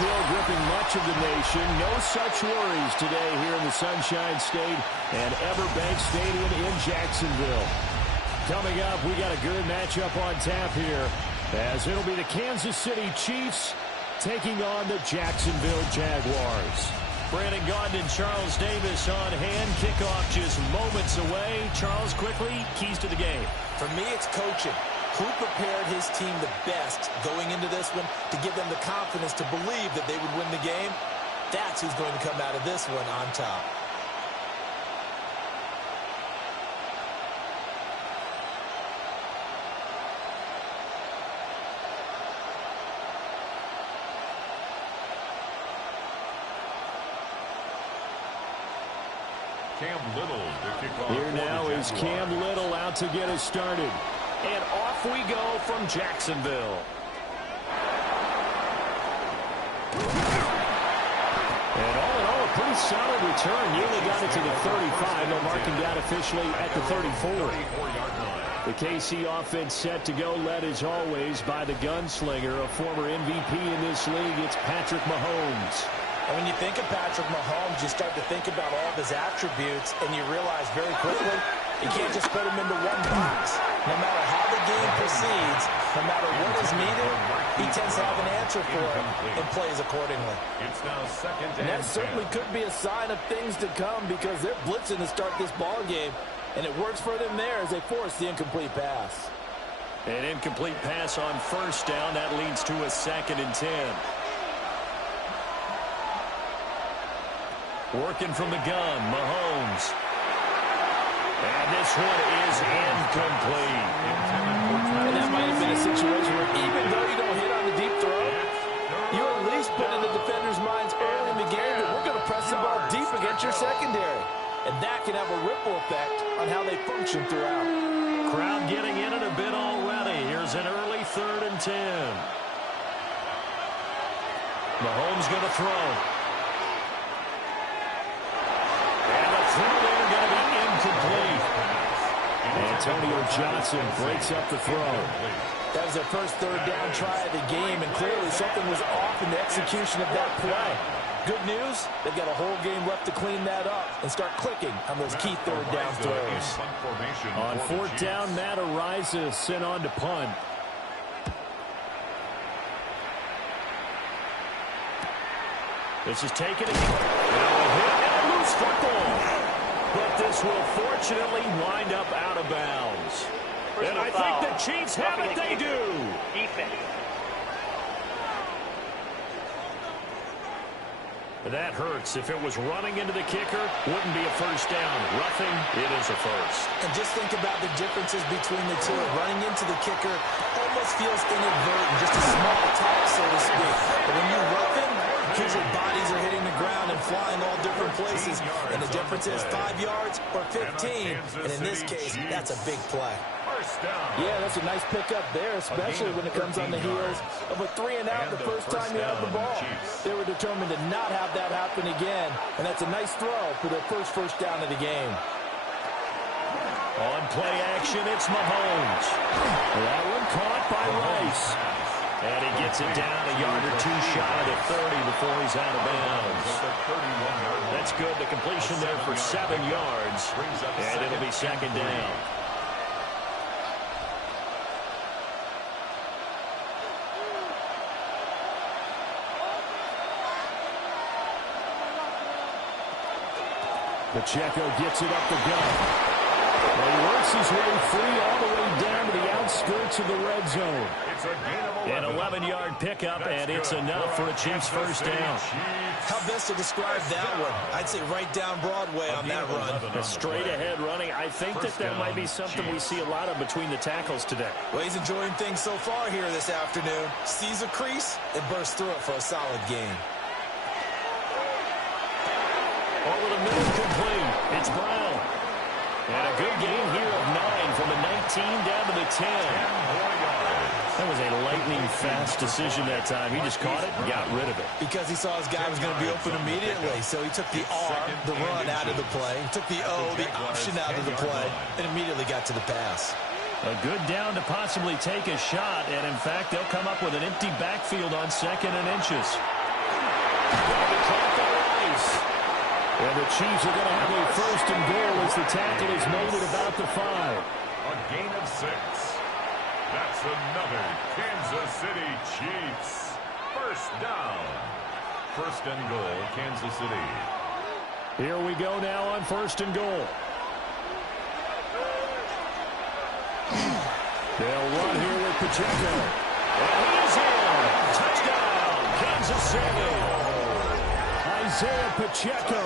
chill gripping much of the nation. No such worries today here in the Sunshine State and Everbank Stadium in Jacksonville. Coming up, we got a good matchup on tap here, as it'll be the Kansas City Chiefs taking on the Jacksonville Jaguars. Brandon Gaudin and Charles Davis on hand. Kickoff just moments away. Charles, quickly, keys to the game. For me, it's coaching. Who prepared his team the best going into this one to give them the confidence to believe that they would win the game? That's who's going to come out of this one on top. Cam Little to kick off. Here now is Cam Little out to get us started. And off we go from Jacksonville. And all in all, a pretty solid return. Nearly got it to the 35. They'll mark him down officially at the 34. The KC offense set to go, led as always by the gunslinger, a former MVP in this league. It's Patrick Mahomes. And when you think of Patrick Mahomes, you start to think about all of his attributes, and you realize very quickly you can't just put him into one box. No matter how the game proceeds, no matter what is needed, he tends to have an answer for it and plays accordingly. It's now second and that certainly could be a sign of things to come, because they're blitzing to start this ball game, and it works for them there as they force the incomplete pass. An incomplete pass on first down. That leads to a 2nd and 10. Working from the gun, Mahomes. And this one is incomplete. And that might have been a situation where even though you don't hit on the deep throw, you at least put in the defender's minds early in the game that we're going to press the ball deep against your secondary. And that can have a ripple effect on how they function throughout. Crowd getting in it a bit already. Here's an early 3rd and 10. Mahomes going to throw. Throw there, going to be incomplete. Antonio Johnson breaks up the throw. That was their first 3rd down try of the game, and clearly something was off in the execution of that play. Good news, they've got a whole game left to clean that up and start clicking on those key 3rd down throws. On 4th down, Matt Ariza sent on to punt. This is taken again. Now a hit and a loose football. But this will fortunately wind up out of bounds. And I think the Chiefs have it. They do. Defense. That hurts. If it was running into the kicker, wouldn't be a first down. Roughing, it is a first. And just think about the differences between the two. Running into the kicker almost feels inadvertent, just a small tap, so to speak. But when you rough him, usually bodies are hitting the ground and flying all different places. And the difference is 5 yards or 15. And in this case, that's a big play. Yeah, that's a nice pickup there, especially when it comes on the heels of a 3-and-out the first time you have the ball. They were determined to not have that happen again, and that's a nice throw for their first down of the game. On play action, it's Mahomes. That one caught by Rice. And he gets it down a yard or two shy of the 30 before he's out of bounds. That's good. The completion there for 7 yards. And it'll be 2nd down. Pacheco gets it up the gut. He works his way free all the way down to the outskirts of the red zone. An 11-yard pickup, and it's enough for a Chiefs first down. How best to describe that one? I'd say right down Broadway on that run. A straight-ahead running. I think that might be something we see a lot of between the tackles today. Well, he's enjoying things so far here this afternoon. Sees a crease and bursts through it for a solid gain. Over the middle, complete. It's Brown. And a good gain here of 9 from the 19 down to the 10. That was a lightning-fast decision that time. He just caught it and got rid of it. Because he saw his guy was going to be open immediately. So he took the R, the run, out of the play. He took the O, the option, out of the play, and immediately got to the pass. A good down to possibly take a shot. And, in fact, they'll come up with an empty backfield on 2nd and inches. And the Chiefs are going to have a first and goal as the tackle is made at about the 5. A gain of 6. That's another Kansas City Chiefs. First down. First and goal, Kansas City. Here we go now on first and goal. They'll run here with Pacheco. And he's in. Touchdown, Kansas City. Isaiah Pacheco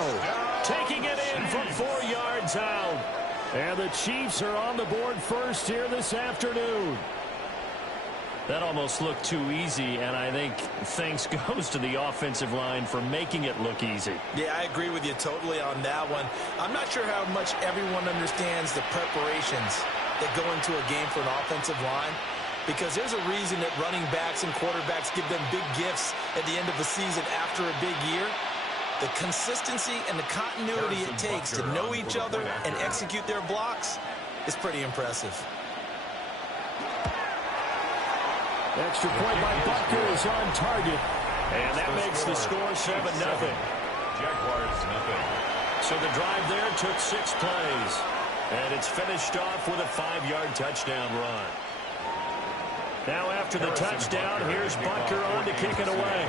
taking it in from 4 yards out. And the Chiefs are on the board first here this afternoon. That almost looked too easy, and I think thanks goes to the offensive line for making it look easy. Yeah, I agree with you totally on that one. I'm not sure how much everyone understands the preparations that go into a game for an offensive line, because there's a reason that running backs and quarterbacks give them big gifts at the end of the season after a big year. The consistency and the continuity it takes to know each other and execute their blocks is pretty impressive. Extra point by Butker is on target. And that makes the score 7-0. Jaguars, nothing. So the drive there took 6 plays. And it's finished off with a 5-yard touchdown run. Now after the touchdown, here's Butker on to kick it away.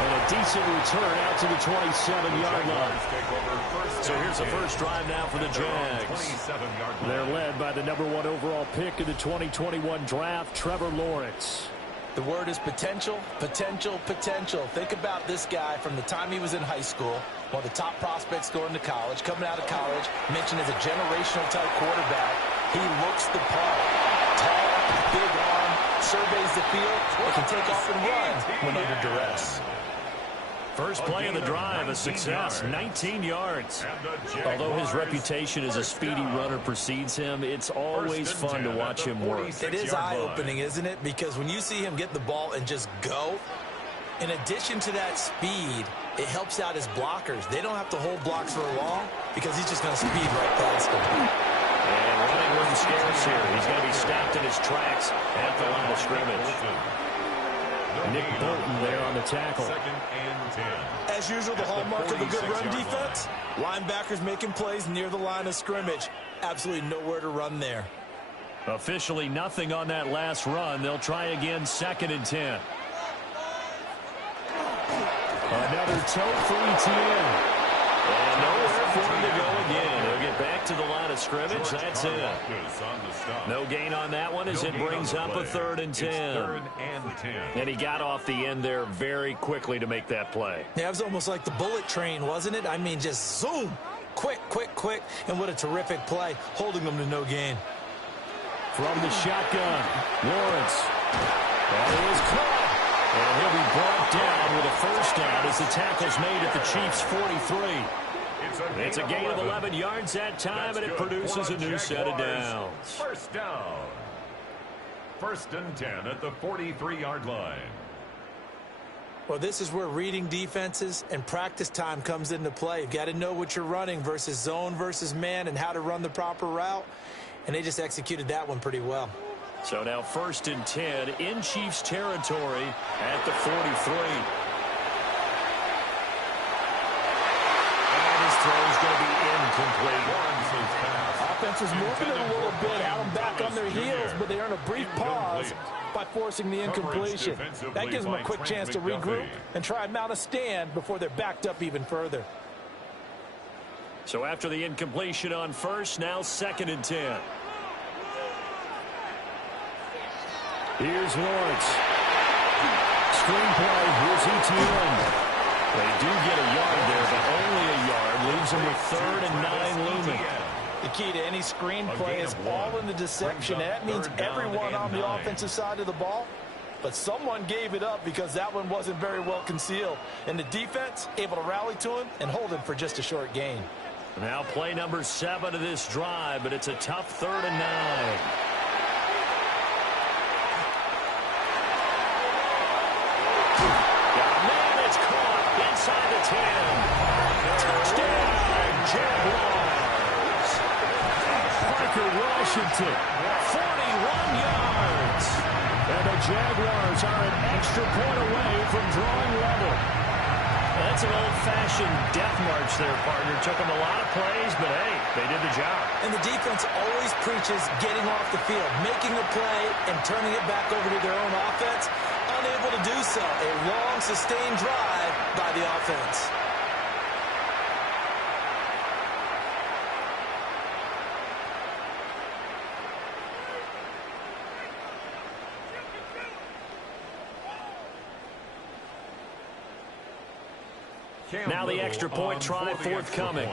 And a decent return out to the 27-yard line. So here's the first drive now for the Jags. They're led by the #1 overall pick in the 2021 draft, Trevor Lawrence. The word is potential, potential, potential. Think about this guy from the time he was in high school, one of the top prospects going to college, coming out of college, mentioned as a generational type quarterback. He looks the part. Tall, big arm, surveys the field, and can take off and run when under duress. First play of the drive, a success, 19 yards. Although his reputation as a speedy runner precedes him, it's always fun to watch him work. It is eye-opening, isn't it? Because when you see him get the ball and just go, in addition to that speed, it helps out his blockers. They don't have to hold blocks for long because he's just going to speed right past them. And running room scarce here. He's going to be stopped in his tracks at the line of scrimmage. Nick Bolton there on the tackle. Second and 10. As usual, the hallmark of a good run defense, linebackers making plays near the line of scrimmage. Absolutely nowhere to run there. Officially nothing on that last run. They'll try again, second and 10. Another toe for ETN. And nowhere for him to go again. He'll get back to the line of scrimmage. That's it. No gain on that one as it brings up a 3rd and 10. Third and 10. And he got off the end there very quickly to make that play. Yeah, it was almost like the bullet train, wasn't it? I mean, just zoom. Quick, quick, quick. And what a terrific play, holding them to no gain. From the shotgun, Lawrence. That is caught. And he'll be brought down with a first down as the tackle's made at the Chiefs' 43. It's a gain of 11 yards that time, and it produces a new set of downs. First down. First and 10 at the 43-yard line. Well, this is where reading defenses and practice time comes into play. You've got to know what you're running versus zone versus man and how to run the proper route. And they just executed that one pretty well. So now 1st and 10 in Chiefs territory at the 43. And his throw is going to be incomplete. Offense is moving it a little bit, have them back on their heels, but they earn a brief pause by forcing the incompletion. That gives them a quick chance to regroup and try and mount a stand before they're backed up even further. So after the incompletion on first, now 2nd and 10. Here's Lawrence. Screenplay. Here's ETN. They do get a yard there, but only a yard. Leaves them with 3rd and 9 looming. The key to any screenplay is all in the deception. That means everyone on the offensive side of the ball. But someone gave it up because that one wasn't very well concealed. And the defense able to rally to him and hold him for just a short gain. Now play number 7 of this drive, but it's a tough 3rd and 9. Inside the 10. Touchdown, Jaguars. Parker Washington, Jaguars are an extra point away from drawing level. That's an old-fashioned death march there, partner. Took them a lot of plays, but, hey, they did the job. And the defense always preaches getting off the field, making a play, and turning it back over to their own offense. Unable to do so. A long, sustained drive by the offense. Now the extra point try forthcoming.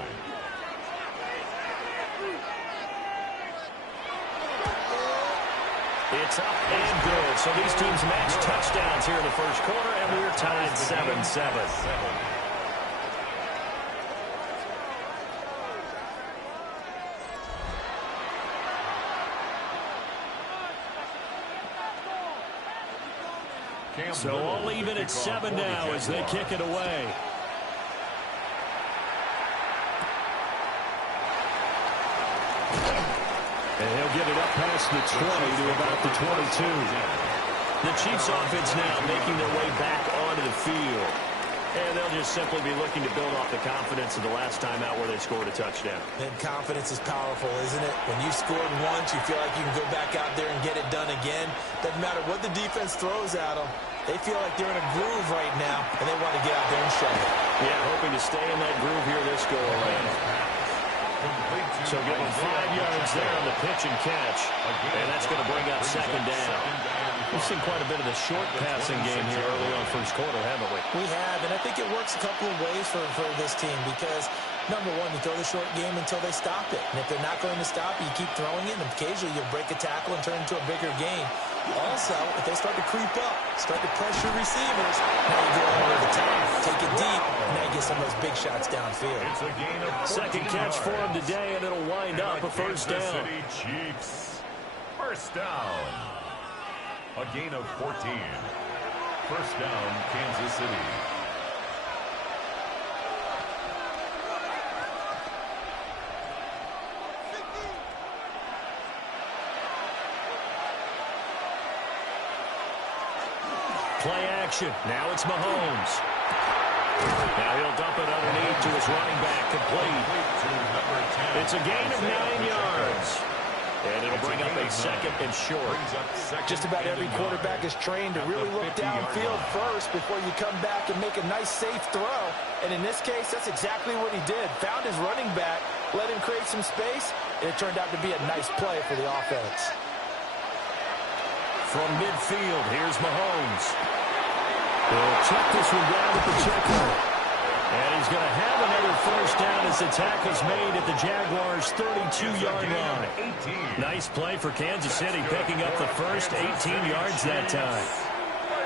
It's up and good. So these teams match touchdowns here in the first quarter, and we're tied 7-7. So all even at 7 now as they kick it away. And he'll get it up past the 20 to about the 22. The Chiefs offense now making their way back onto the field. And they'll just simply be looking to build off the confidence of the last time out where they scored a touchdown. And confidence is powerful, isn't it? When you scored once, you feel like you can go back out there and get it done again. Doesn't matter what the defense throws at them. They feel like they're in a groove right now, and they want to get out there and show it. Yeah, hoping to stay in that groove here this go-around. So give them 5 yards there on the pitch and catch. And that's going to bring up second down. We've seen quite a bit of the short passing game here early on first quarter, haven't we? We have, and I think it works a couple of ways for this team because, number one, you throw the short game until they stop it. And if they're not going to stop it, you keep throwing it, and occasionally you'll break a tackle and turn it into a bigger game. Also, if they start to creep up, start to pressure receivers, now you go over the top, take it deep, and now you get some of those big shots downfield. It's a gain of Second catch for him today, and it'll wind up a first down. Kansas City Chiefs. First down. A gain of 14. First down, Kansas City. Play action. Now it's Mahomes. Now he'll dump it underneath to his running back, complete. It's a gain of 9 yards. And it'll bring up a second and short. Just about every quarterback is trained to really look downfield first before you come back and make a nice, safe throw. And in this case, that's exactly what he did. Found his running back, let him create some space, and it turned out to be a nice play for the offense. From midfield, here's Mahomes. He'll check this one down at the checker. And he's going to have another first down as the tackle's made at the Jaguars' 32-yard line. Nice play for Kansas City, picking up the first 18 yards that time.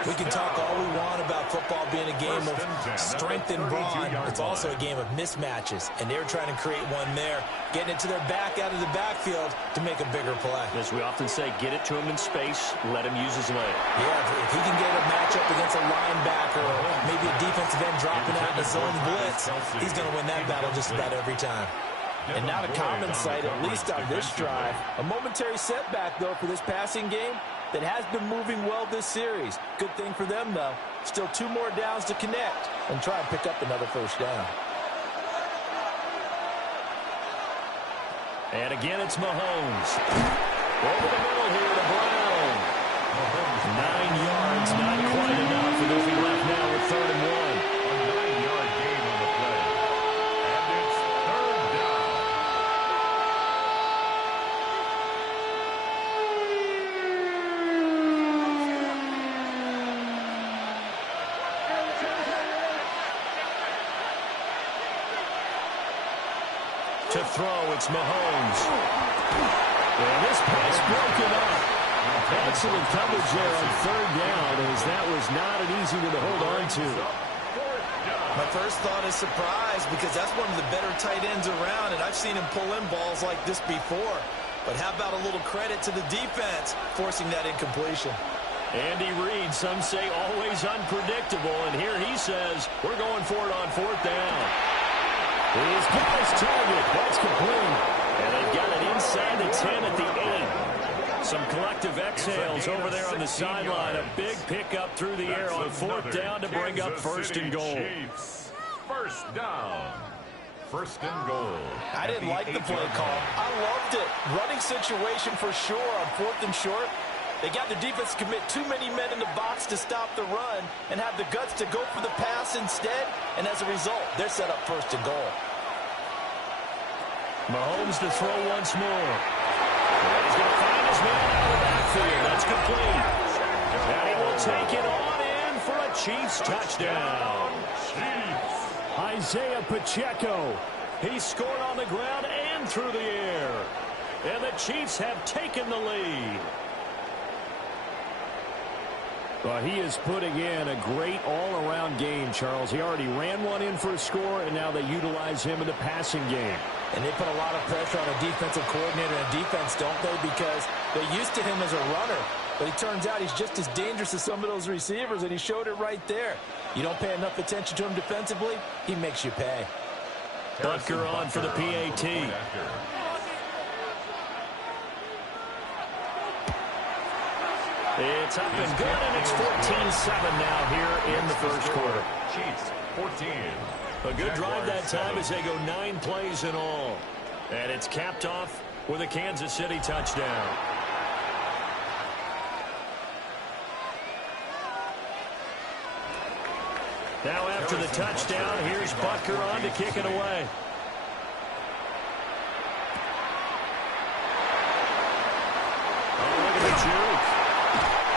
We can talk all we want about football being a game of strength and brawn. It's also a game of mismatches, and they're trying to create one there, getting it to their back out of the backfield to make a bigger play. As we often say, get it to him in space, let him use his leg. Yeah, if he can get a matchup against a linebacker or maybe a defensive end dropping out in a zone blitz, he's going to win that battle just about every time. And not a common sight, at least on this drive. A momentary setback, though, for this passing game that has been moving well this series. Good thing for them, though. Still 2 more downs to connect and try and pick up another first down. And again, it's Mahomes. Over the middle here to Brown. 9 yards, not quite enough, and they'll be left now with 3rd and 1. A 9-yard gain on the play. And it's 3rd down. To throw, it's Mahomes. And this pass broken up. Excellent coverage there on 3rd down, as that was not an easy one to hold on to. My first thought is surprise because that's one of the better tight ends around, and I've seen him pull in balls like this before. But how about a little credit to the defense forcing that incompletion? Andy Reid, some say always unpredictable, and here he says, we're going for it on 4th down. He's got his target. That's complete. And they've got it inside the 10 at the 8. Some collective exhales over there on the sideline. A big pickup through the air on 4th down to bring up 1st and goal. First down. 1st and goal. I didn't like the play call. I loved it. Running situation for sure on 4th and short. They got the defense to commit too many men in the box to stop the run and have the guts to go for the pass instead. And as a result, they're set up 1st and goal. Mahomes to throw once more. And he's going to find his man out of the backfield. That's complete. And he will take it on in for a Chiefs touchdown. Chiefs. Isaiah Pacheco. He scored on the ground and through the air. And the Chiefs have taken the lead. Well, he is putting in a great all-around game, Charles. He already ran one in for a score, and now they utilize him in the passing game. And they put a lot of pressure on a defensive coordinator and defense, don't they? Because they're used to him as a runner. But it turns out he's just as dangerous as some of those receivers, and he showed it right there. You don't pay enough attention to him defensively, he makes you pay. Butker on for the PAT. It's up and good, and it's 14-7 now here in the first quarter. Chiefs, 14. A good drive that time as they go 9 plays in all. And it's capped off with a Kansas City touchdown. Now after the touchdown, here's Butker on to kick it away. Oh, look at the juke.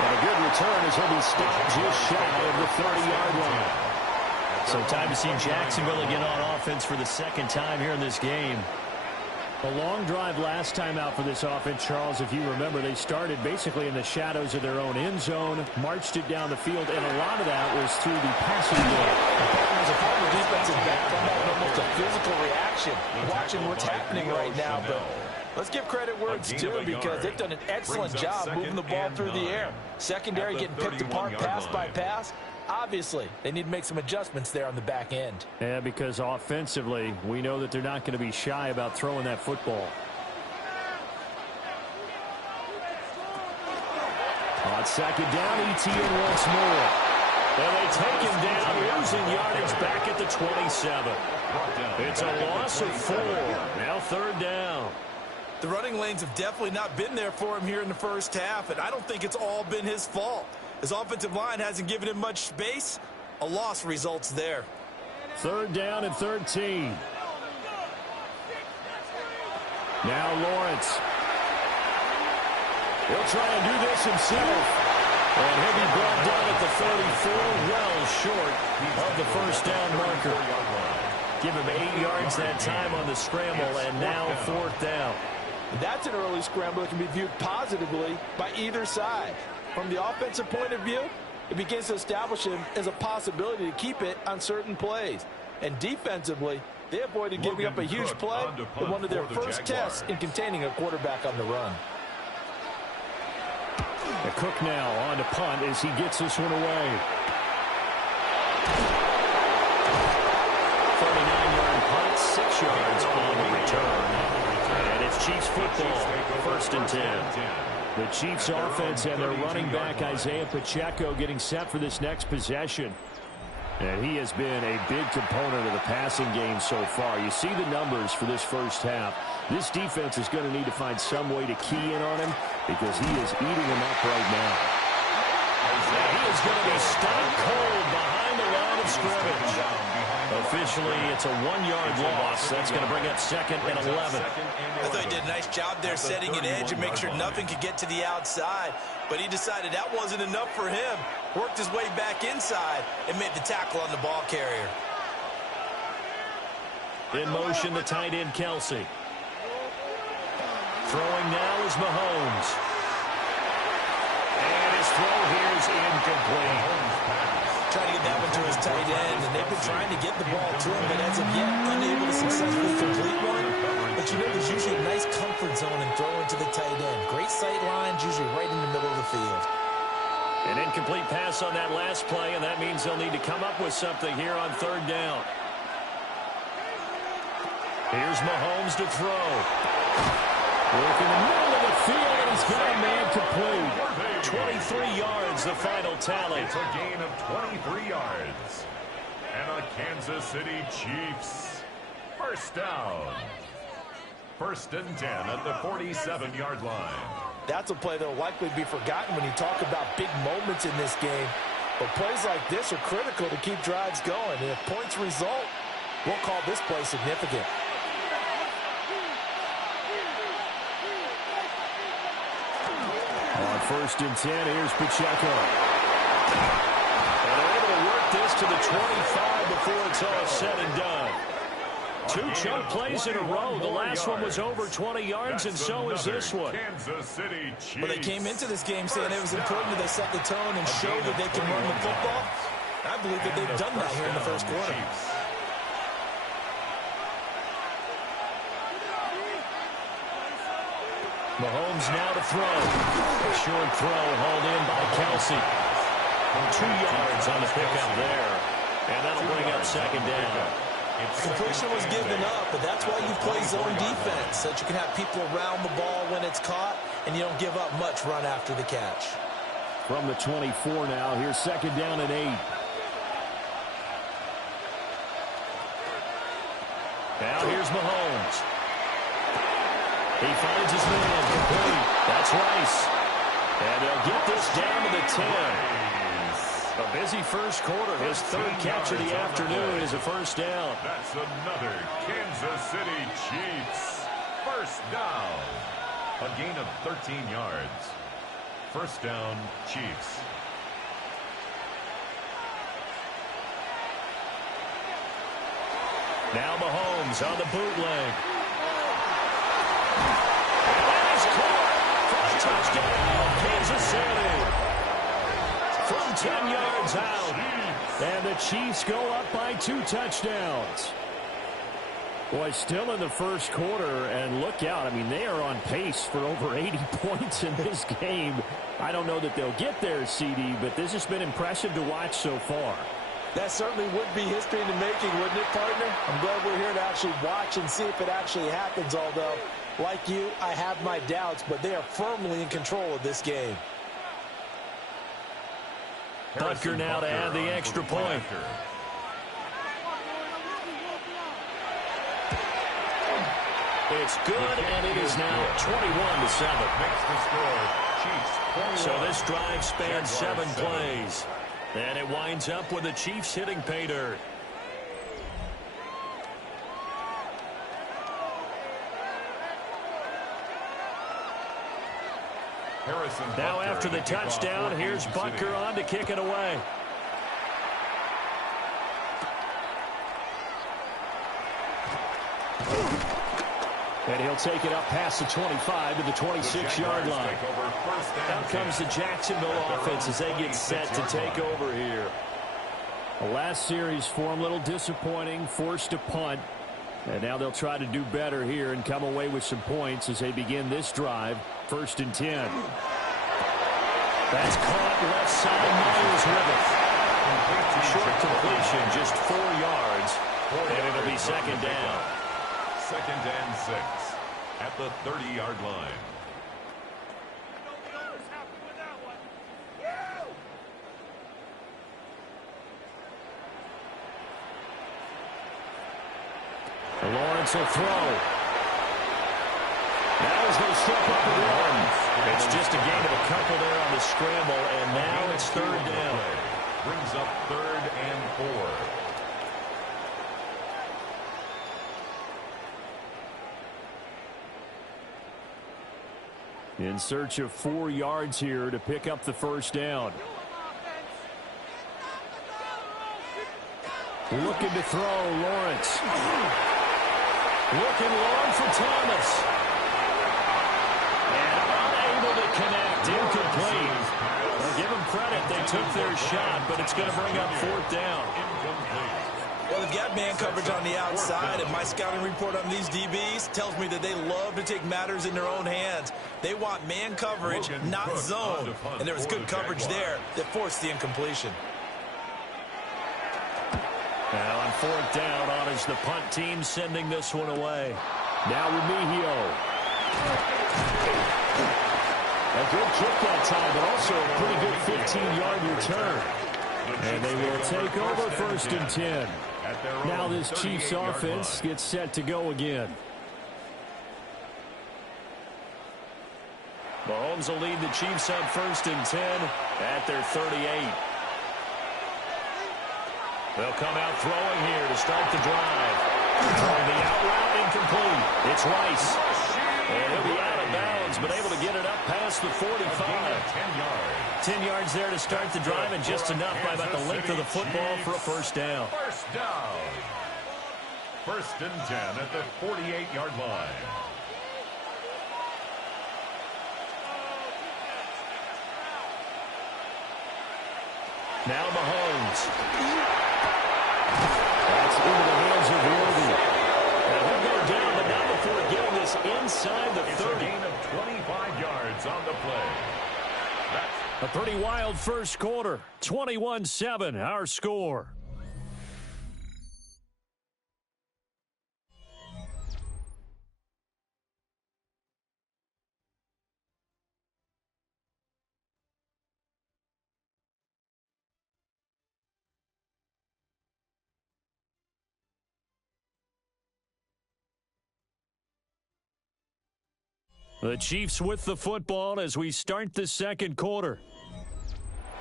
And a good return as he'll be stopped just shy of the 30-yard line. So time to see Jacksonville again on offense for the 2nd time here in this game. A long drive last time out for this offense, Charles. If you remember, they started basically in the shadows of their own end zone, marched it down the field, and a lot of that was through the passing game. As a former defensive back, I'm having almost a physical reaction watching what's happening right now. But let's give credit where it's due because they've done an excellent job moving the ball through the air. Secondary getting picked apart pass by pass. Obviously, they need to make some adjustments there on the back end. Yeah, because offensively, we know that they're not going to be shy about throwing that football. On 2nd down, ETN once more. And they take him down, losing yardage back at the 27. It's a loss of 4. Now 3rd down. The running lanes have definitely not been there for him here in the first half, and I don't think it's all been his fault. His offensive line hasn't given him much space. A loss results there. 3rd down and 13. Now Lawrence. He'll try and do this himself. And he'll be brought down at the 34, well short of the 1st down marker. Give him 8 yards that time on the scramble, and now 4th down. That's an early scramble that can be viewed positively by either side. From the offensive point of view, it begins to establish him as a possibility to keep it on certain plays. And defensively, they avoided giving up a huge play in one of their first tests in containing a quarterback on the run. Cook now on to punt as he gets this one away. 39-yard punt, 6 yards on the return. And it's Chiefs football, 1st and 10. The Chiefs offense and their running back Isaiah Pacheco getting set for this next possession. And he has been a big component of the passing game so far. You see the numbers for this first half. This defense is going to need to find some way to key in on him because he is eating them up right now. And he is going to be stone cold behind the line of scrimmage. Officially, it's a 1-yard loss. That's going to bring up 2nd and 11. I thought he did a nice job there setting an edge and make sure nothing could get to the outside. But he decided that wasn't enough for him. Worked his way back inside and made the tackle on the ball carrier. In motion, the tight end, Kelsey. Throwing now is Mahomes. And his throw here is incomplete. Trying to get that one to his tight end, and they've been trying to get the ball to him, but as of yet, unable to successfully complete one. But you know, there's usually a nice comfort zone in throwing to the tight end. Great sight lines, usually right in the middle of the field. An incomplete pass on that last play, and that means they'll need to come up with something here on 3rd down. Here's Mahomes to throw. Work in the middle of the field, and he's got a man complete. 23 yards, the final tally. It's a gain of 23 yards. And a Kansas City Chiefs first down. 1st and 10 at the 47-yard line. That's a play that will likely be forgotten when you talk about big moments in this game. But plays like this are critical to keep drives going. And if points result, we'll call this play significant. On 1st and 10, here's Pacheco. And they're able to work this to the 25 before it's all said and done. 2 chunk plays in a row. The last one was over 20 yards, and so is this one. Kansas City Chiefs. Well, they came into this game saying it was important that they set the tone and show that they can run the football. I believe that they've done that here in the first quarter. Mahomes now to throw. A short throw hauled in by Kelsey. 2 yards on the pickup there. And that'll bring up 2nd down. Completion was given up, but that's why you play zone defense, so that you can have people around the ball when it's caught, and you don't give up much run after the catch. From the 24 now, here's 2nd down and 8. Now here's Mahomes. He finds his man complete. That's Rice. And they'll get this down to the 10. A busy first quarter. His 3rd catch of the afternoon is a first down. That's another Kansas City Chiefs first down. A gain of 13 yards. First down, Chiefs. Now Mahomes on the bootleg. And that is caught for a touchdown, Kansas City. From 10 yards out. And the Chiefs go up by 2 touchdowns. Boy, still in the first quarter, and look out. I mean, they are on pace for over 80 points in this game. I don't know that they'll get there, CD, but this has been impressive to watch so far. That certainly would be history in the making, wouldn't it, partner? I'm glad we're here to actually watch and see if it actually happens, although, like you, I have my doubts, but they are firmly in control of this game. Butker now to add the extra point. It's good, and it is now 21-7. Makes the score. Chiefs 21. So this drive spans 7 plays. And it winds up with the Chiefs hitting pay dirt. Now after the touchdown, here's Butker on to kick it away. And he'll take it up past the 25 to the 26-yard line. Out comes the Jacksonville offense as they get set to take over here. The last series for them, a little disappointing, forced a punt. And now they'll try to do better here and come away with some points as they begin this drive. 1st and 10. That's caught left side. Myers with it. Short completion, just 4 yards. And it'll be 2nd down. 2nd and 6 at the 30-yard line. Lawrence will throw. Now he's going to step up and run. It's just a gain of a couple there on the scramble, and now it's 3rd down. Brings up 3rd and 4. In search of 4 yards here to pick up the first down. Looking to throw, Lawrence. Looking long for Thomas. And unable to connect, incomplete. Well, give them credit, they took their shot, but it's going to bring up 4th down. Well, they've got man coverage on the outside, and my scouting report on these DBs tells me that they love to take matters in their own hands. They want man coverage, not zone. And there was good coverage there that forced the incompletion. Now on 4th down, on is the punt team sending this one away. Now Remigio. A good kick that time, but also a pretty good 15-yard return. And they will take over 1st and 10. Now this Chiefs offense gets set to go again. Mahomes will lead the Chiefs on 1st and 10 at their 38. They'll come out throwing here to start the drive. Throwing the out route incomplete. It's Rice. And he'll be out of bounds, but able to get it up past the 45. 10 yards there to start the drive, and just enough by about the length of the football for a first down. First down. 1st and 10 at the 48-yard line. Now Mahomes. That's into the hands of Worthy. Now he'll go down, but not before getting this inside the 30. It's a gain of 25 yards on the play. A pretty wild first quarter. 21-7, our score. The Chiefs with the football as we start the second quarter.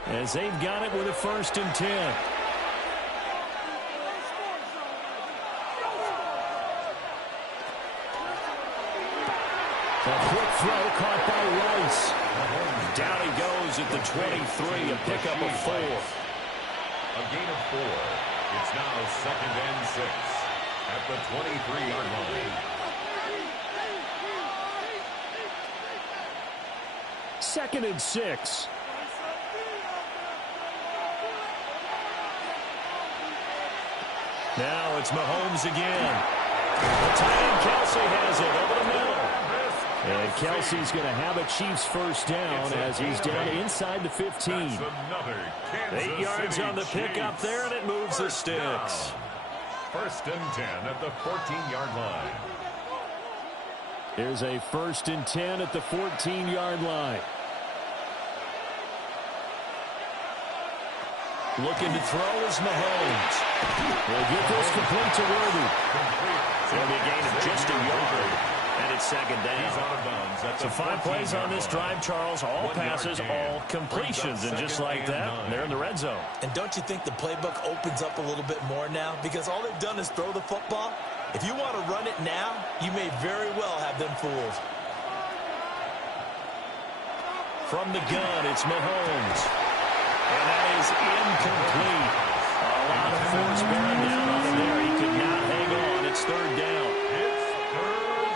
As they've got it with a 1st and 10. A quick throw caught by Rice. Down he goes at the 23, a pickup of 4. A gain of 4. It's now 2nd and 6 at the 23-yard line. 2nd and 6. Now it's Mahomes again. The tight end Kelsey has it over the middle. And Kelsey's going to have a Chiefs first down as he's down inside the 15. 8 yards on the pickup there, and it moves the sticks. 1st and 10 at the 14-yard line. Here's a 1st and 10 at the 14-yard line. Looking to throw is Mahomes. Will get this complete to Worthy. It'll be a gain of just a yard, and it's 2nd down. So 5 plays on this drive, Charles. All passes, all completions, and just like that, they're in the red zone. And don't you think the playbook opens up a little bit more now? Because all they've done is throw the football. If you want to run it now, you may very well have them fooled. From the gun, it's Mahomes. And that is incomplete. A lot of force bearing down on him there. He could not hang on. It's 3rd down.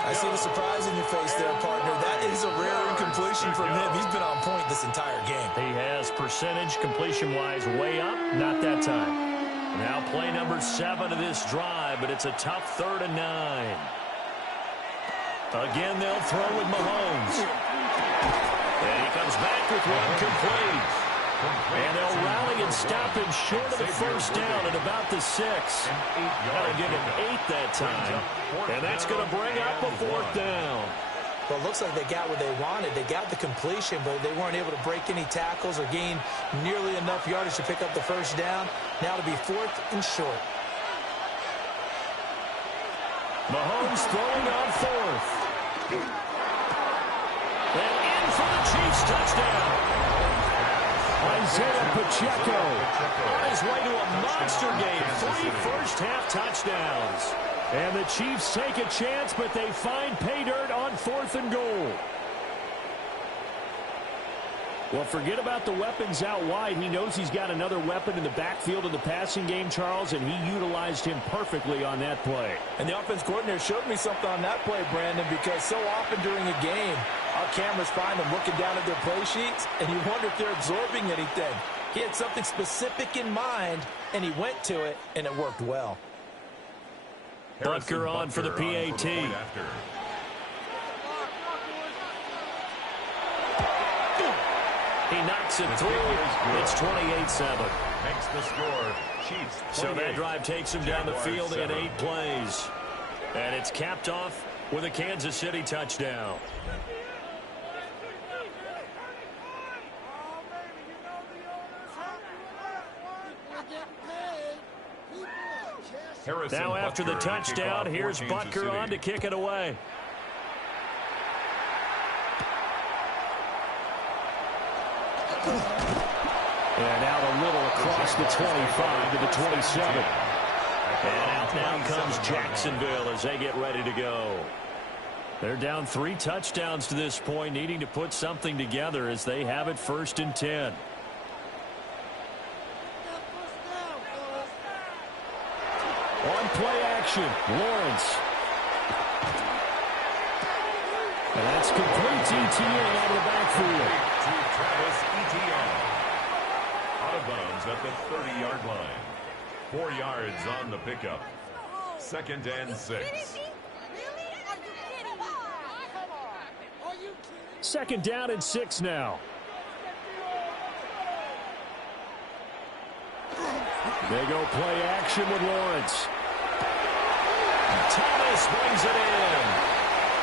I see the surprise in your face there, partner. That is a rare incompletion from him. He's been on point this entire game. He has percentage completion-wise way up. Not that time. Now play number 7 of this drive, but it's a tough 3rd and 9. Again, they'll throw with Mahomes. And he comes back with one complete. And they'll rally and stop him short of the first down at about the 6. That'll give him 8 that time. And that's going to bring up a 4th down. Well, it looks like they got what they wanted. They got the completion, but they weren't able to break any tackles or gain nearly enough yardage to pick up the first down. Now to be 4th and short. Mahomes throwing on 4th. And in for the Chiefs touchdown. Isaiah Pacheco On his way to a monster game. 3 first-half touchdowns. And the Chiefs take a chance, but they find pay dirt on 4th and goal. Well, forget about the weapons out wide. He knows he's got another weapon in the backfield of the passing game, Charles, and he utilized him perfectly on that play. And the offense coordinator showed me something on that play, Brandon, because so often during a game, our cameras find them looking down at their play sheets, and you wonder if they're absorbing anything. He had something specific in mind, and he went to it, and it worked well. Butker on for the PAT. He knocks it through. It's 28-7. Makes the score. Chiefs. So that drive takes him down the field in 8 plays. And it's capped off with a Kansas City touchdown. Now after the touchdown, here's Butker on to kick it away. And out a little across the 25 to the 27. And out now comes Jacksonville as they get ready to go. They're down 3 touchdowns to this point, needing to put something together as they have it 1st and 10. On play action, Lawrence. And that's complete to Etienne out of the backfield. To Travis Etienne. Out of bounds at the 30-yard line. 4 yards on the pickup. 2nd and 6. 2nd down and 6 now. They go play action with Lawrence. Thomas brings it in.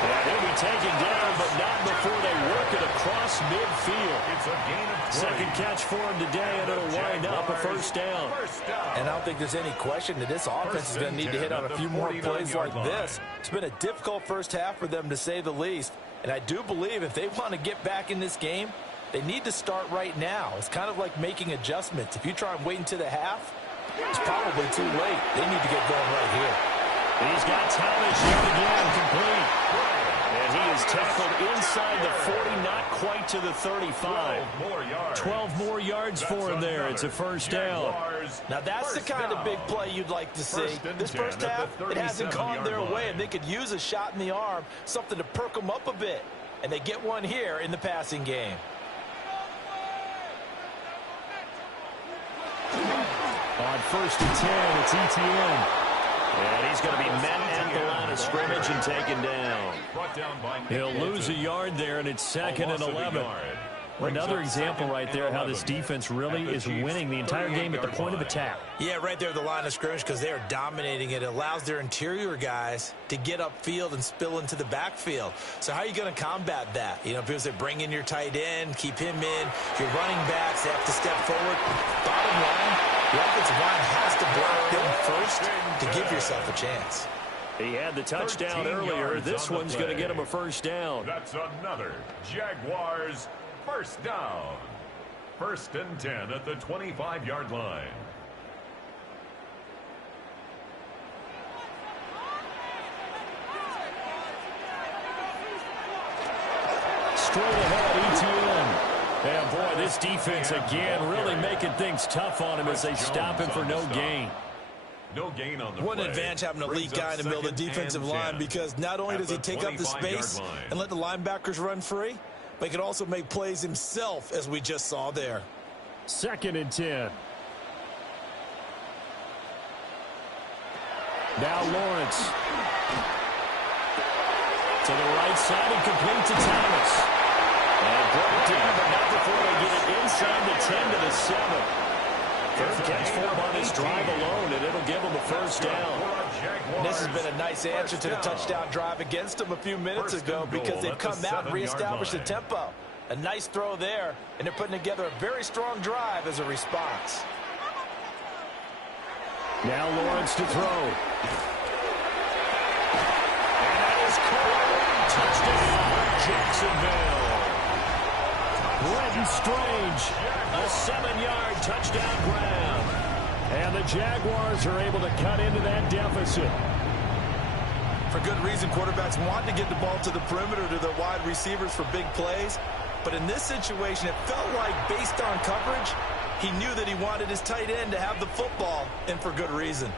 And he'll be taken down, but not before they work it across midfield. It's a gain of 20. Second catch for him today, and it'll wind up a 1st down. And I don't think there's any question that this offense is going to need to hit on a few more plays like this. It's been a difficult first half for them, to say the least. And I do believe if they want to get back in this game, they need to start right now. It's kind of like making adjustments. If you try and wait until the half, it's probably too late. They need to get going right here. He's got Thomas yet again complete. And he is tackled inside the 40, not quite to the 35. 12 more yards for him there. It's a 1st down. Now that's the kind of big play you'd like to see. This first half, it hasn't gone their way, and they could use a shot in the arm, something to perk them up a bit. And they get one here in the passing game. On 1st and 10, it's Etienne. And he's going to be met at the line of scrimmage and taken down. He'll lose a yard there, and it's 2nd and 11. Another example right there how this defense really is winning the entire game at the point of attack. Yeah, right there at the line of scrimmage, because they are dominating it. It allows their interior guys to get upfield and spill into the backfield. So how are you going to combat that? You know, because they bring in your tight end, keep him in. Your running backs, they have to step forward. Bottom line, the offensive line has to block them first to give yourself a chance. He had the touchdown earlier. This one's going to get him a 1st down. That's another Jaguars 1st down. 1st and 10 at the 25-yard line. Straight ahead, Etienne. And boy, this defense again really making things tough on him as they stop him for no gain. No gain on the What an play. advantage having a elite guy in the middle of the defensive line, because not only does he take up the space and let the linebackers run free, but he can also make plays himself, as we just saw there. 2nd and 10. Now Lawrence. To the right side and complete to Thomas. And brought down, but not before they get it inside the 10 to the 7. 3rd catch for him on this drive alone, and it'll give him a 1st down. And this has been a nice answer to the touchdown drive against them a few minutes ago, because they've come out and reestablished the tempo. A nice throw there, and they're putting together a very strong drive as a response. Now Lawrence to throw. And that is caught. Touchdown, Jacksonville. Brenton Strange. A 7-yard touchdown grab. And the Jaguars are able to cut into that deficit. For good reason, quarterbacks want to get the ball to the perimeter to their wide receivers for big plays. But in this situation, it felt like, based on coverage, he knew that he wanted his tight end to have the football, and for good reason.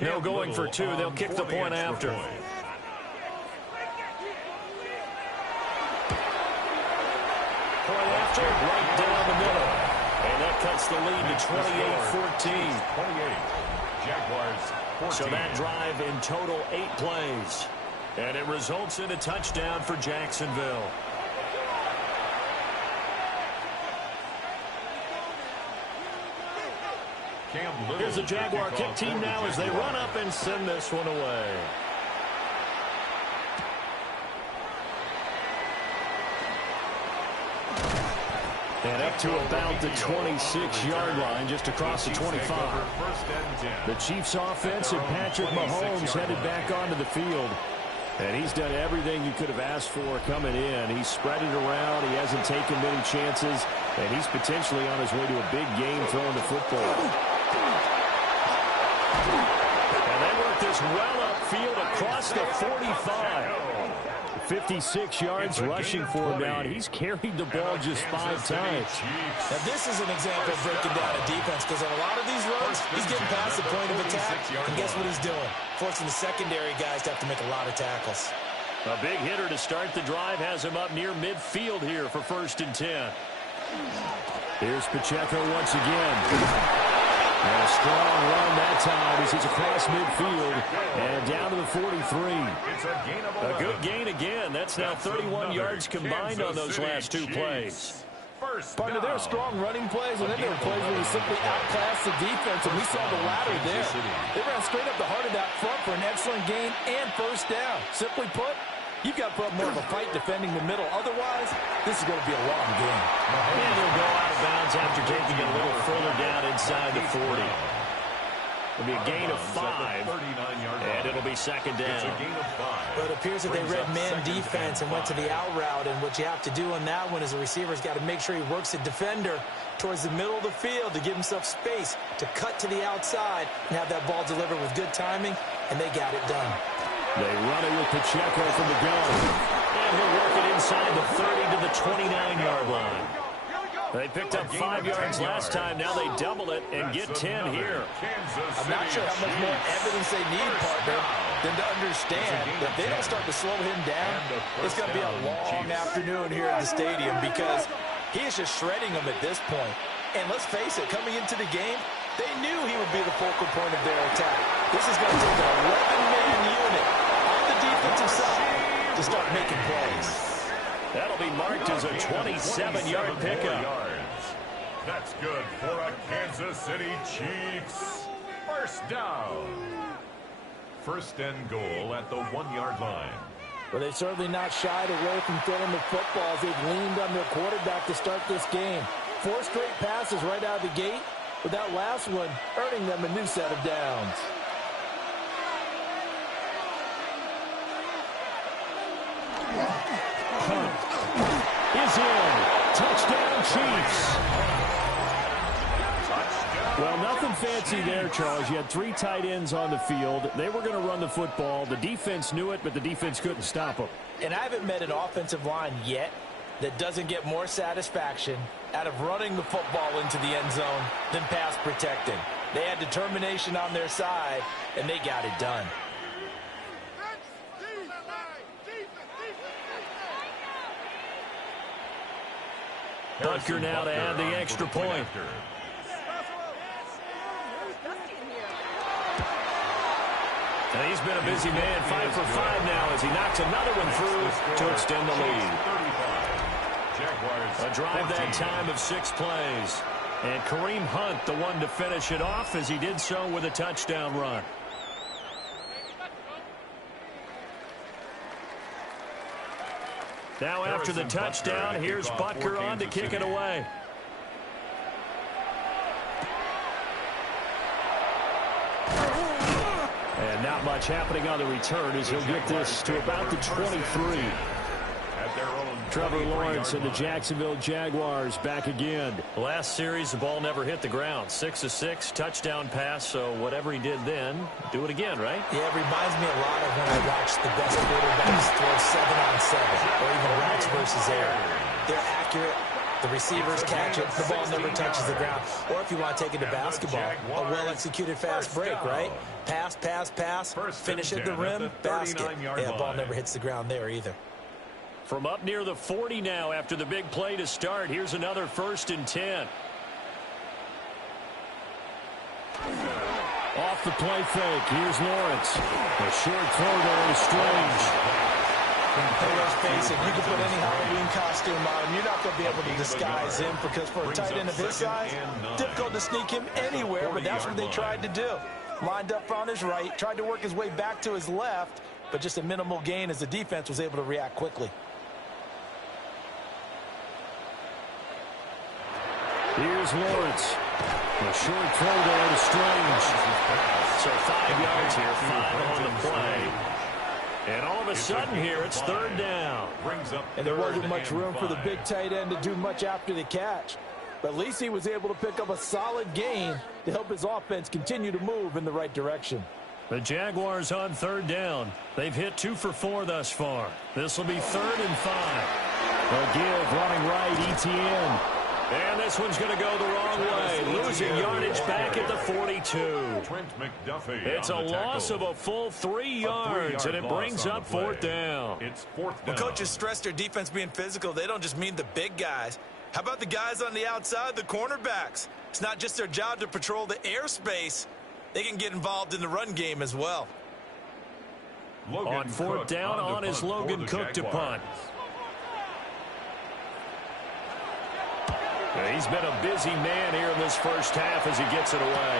No going for 2. They'll kick the point after. Point after, right down the middle. And that cuts the lead to 28-14. 28. Jaguars 14. So that drive in total 8 plays. And it results in a touchdown for Jacksonville. Here's the Jaguar kick team now as they run up and send this one away. And up to about the 26-yard line, just across the 25. The Chiefs offense and Patrick Mahomes headed back onto the field. And he's done everything you could have asked for coming in. He's spread it around. He hasn't taken many chances. And he's potentially on his way to a big game throwing the football. And they work this well upfield across the 45. 56 yards rushing for him now, and he's carried the ball just 5 times. Now, this is an example of breaking down a defense, because on a lot of these runs, he's getting past the point of attack, and guess what he's doing? Forcing the secondary guys to have to make a lot of tackles. A big hitter to start the drive has him up near midfield here for 1st and 10. Here's Pacheco once again. And a strong run that time as he's across midfield and down to the 43. A good gain again. That's now 31 yards combined on those last 2 plays. Partner, there are strong running plays, and then there are plays where you simply outclass the defense, and we saw the latter there. They ran straight up the heart of that front for an excellent gain and 1st down. Simply put, you've got to put up more of a fight defending the middle. Otherwise, this is going to be a long game. And he'll go out of bounds after taking it a little further down inside the 40. It'll be a gain of 5, and it'll be 2nd down. But it appears that they read man defense and went to the out route, and what you have to do on that one is the receiver's got to make sure he works the defender towards the middle of the field to give himself space to cut to the outside and have that ball delivered with good timing, and they got it done. They run it with Pacheco from the gun. And he'll work it inside the 30 to the 29-yard line. They picked up 5 yards last time. Now they double it and get 10 here. I'm not sure how much more evidence they need, partner, than to understand that if they don't start to slow him down, it's going to be a long afternoon here at the stadium, because he is just shredding them at this point. And let's face it, coming into the game, they knew he would be the focal point of their attack. This is going to take an 11-man unit on the defensive side to start making plays. That'll be marked as a 27-yard pickup. That's good for a Kansas City Chiefs. 1st down. 1st and goal at the 1-yard line. Well, they've certainly not shied away from throwing the football as they've leaned on their quarterback to start this game. 4 straight passes right out of the gate, with that last one earning them a new set of downs. Is in. Touchdown, Chiefs. Well, nothing fancy there, Charles. You had 3 tight ends on the field. They were going to run the football. The defense knew it, but the defense couldn't stop them. And I haven't met an offensive line yet that doesn't get more satisfaction out of running the football into the end zone than pass protecting. They had determination on their side, and they got it done. Butker now to add the extra point. And he's been a busy man, 5 for 5 now as he knocks another one through to extend the lead. A drive that time of 6 plays. And Kareem Hunt, the one to finish it off, as he did so with a touchdown run. Now after the touchdown, here's Butker on to kick it away. And not much happening on the return as he'll get this to about the 23. Trevor Lawrence and the Jacksonville Jaguars back again. Last series, the ball never hit the ground. 6 of 6, touchdown pass, so whatever he did then, do it again, right? Yeah, it reminds me a lot of when I watched the best quarterbacks throw 7-on-7, or even racks versus air. They're accurate. The receivers catch it. The ball never touches the ground. Or if you want to take it to basketball, a well-executed fast break, right? Pass, pass, pass, finish at the rim, basket. Yeah, the ball never hits the ground there either. From up near the 40 now after the big play to start. Here's another 1st and 10. Off the play fake. Here's Lawrence. A short throw there to Strange. Hey, let's face it, you can put any Halloween costume scheme on him. You're not going to be able to disguise him because for a tight end of his size, difficult to sneak him anywhere, but that's what they tried to do. Lined up on his right, tried to work his way back to his left, but just a minimal gain as the defense was able to react quickly. Here's Lawrence. A short throw there to Strange. So 5 yards here, 5 on the play. And all of a sudden here, it's third down. And there wasn't much room for the big tight end to do much after the catch. But at least he was able to pick up a solid gain to help his offense continue to move in the right direction. The Jaguars on third down. They've hit 2 for 4 thus far. This will be 3rd and 5. A give running right, Etienne. And this one's going to go the wrong way. Losing yardage back at the 42. It's a loss of a full 3 yards, and it brings up 4th down. It's 4th down. When coaches stress their defense being physical, they don't just mean the big guys. How about the guys on the outside, the cornerbacks? It's not just their job to patrol the airspace. They can get involved in the run game as well. On 4th down, on is Logan Cook to punt. He's been a busy man here in this first half as he gets it away.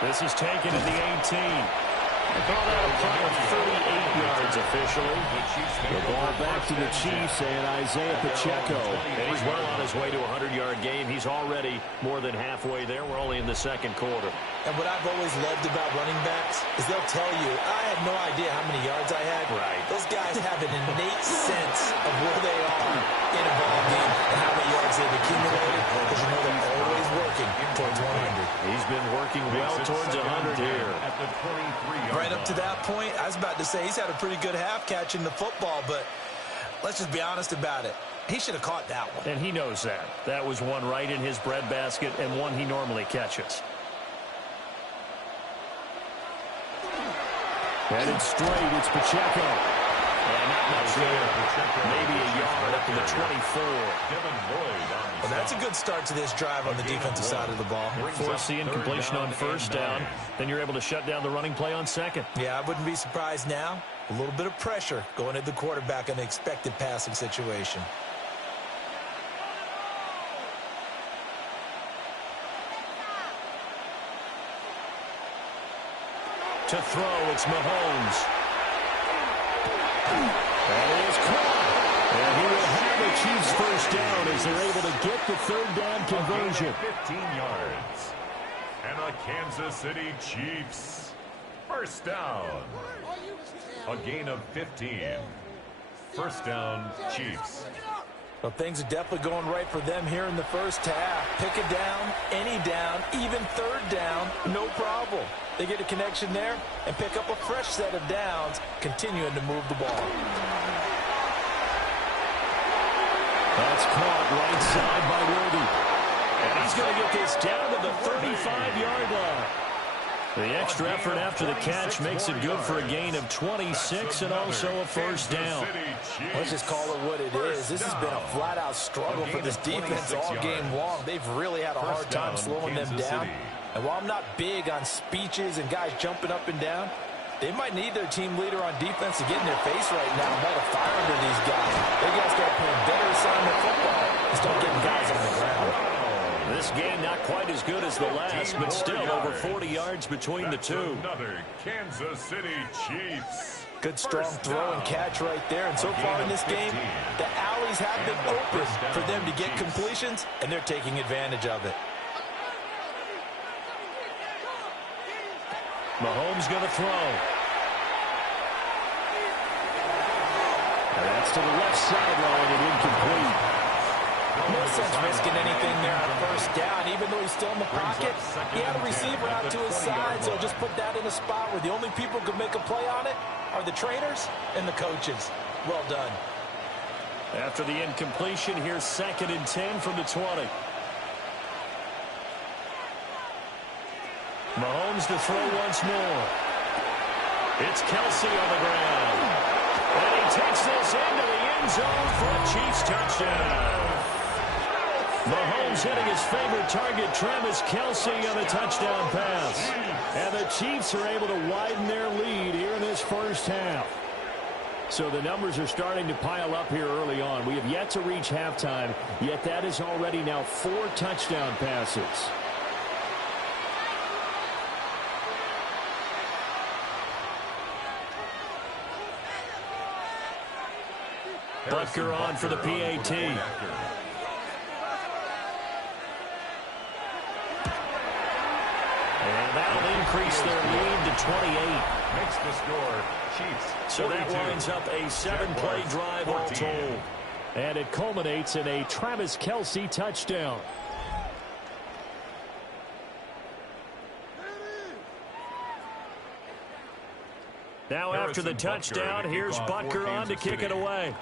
This is taken at the 18. They call that a punt of 38 yards officially. The ball back to the Chiefs and Isaiah Pacheco. And he's well on his way to a 100-yard game. He's already more than halfway there. We're only in the second quarter. And what I've always loved about running backs is they'll tell you, I had no idea how many yards I had. Right. Those guys have an innate sense of where they are in a ball game and how many yards they've accumulated because you know they're always working towards 100. He's been working well towards 100 here. Right up to that point, I was about to say he's had a pretty good half catching the football, but let's just be honest about it. He should have caught that one. And he knows that. That was one right in his breadbasket and one he normally catches. Headed straight, it's Pacheco. And not much there. Maybe a yard up to the 24. Well, that's a good start to this drive on the defensive side of the ball. Force the incompletion on first down. Then you're able to shut down the running play on second. Yeah, I wouldn't be surprised now. A little bit of pressure going at the quarterback in the expected passing situation. To throw, it's Mahomes. That is caught. And he will have the Chiefs first down as they're able to get the third down conversion. 15 yards. And the Kansas City Chiefs. First down. A gain of 15. First down, Chiefs. Well, things are definitely going right for them here in the first half. Pick a down, any down, even third down, no problem. They get a connection there and pick up a fresh set of downs, continuing to move the ball. That's caught right side by Worthy. And he's going to get this down to the 35-yard line. The extra effort after the catch makes it good for a gain of 26 and also a first down. Let's just call it what it is. This has been a flat-out struggle for this defense all game long. They've really had a hard time slowing them down. And while I'm not big on speeches and guys jumping up and down, they might need their team leader on defense to get in their face right now and light a fire under these guys. They guys got to play a better assignment football and start getting guys on the ground. This game not quite as good as the last, but still over 40 yards between the two. Another Kansas City Chiefs. Good strong throw and catch right there. And so far in this game, the alleys have been open for them to get completions, and they're taking advantage of it. Mahomes going to throw. And that's to the left sideline and incomplete. No sense risking anything there on first down. Even though he's still in the pocket, he had a receiver out to his side, so just put that in a spot where the only people who can make a play on it are the trainers and the coaches. Well done. After the incompletion, here's 2nd and 10 from the 20. Mahomes to throw once more. It's Kelsey on the ground. And he takes this into the end zone for a Chiefs touchdown. Mahomes hitting his favorite target, Travis Kelsey, on a touchdown pass. And the Chiefs are able to widen their lead here in this first half. So the numbers are starting to pile up here early on. We have yet to reach halftime, yet that is already now 4 touchdown passes. Butker on for the PAT. And that'll increase their lead to 28. Makes the score Chiefs. So that winds up a 7-play drive all told. And it culminates in a Travis Kelce touchdown. Now after the touchdown, here's Butker on to kick it away.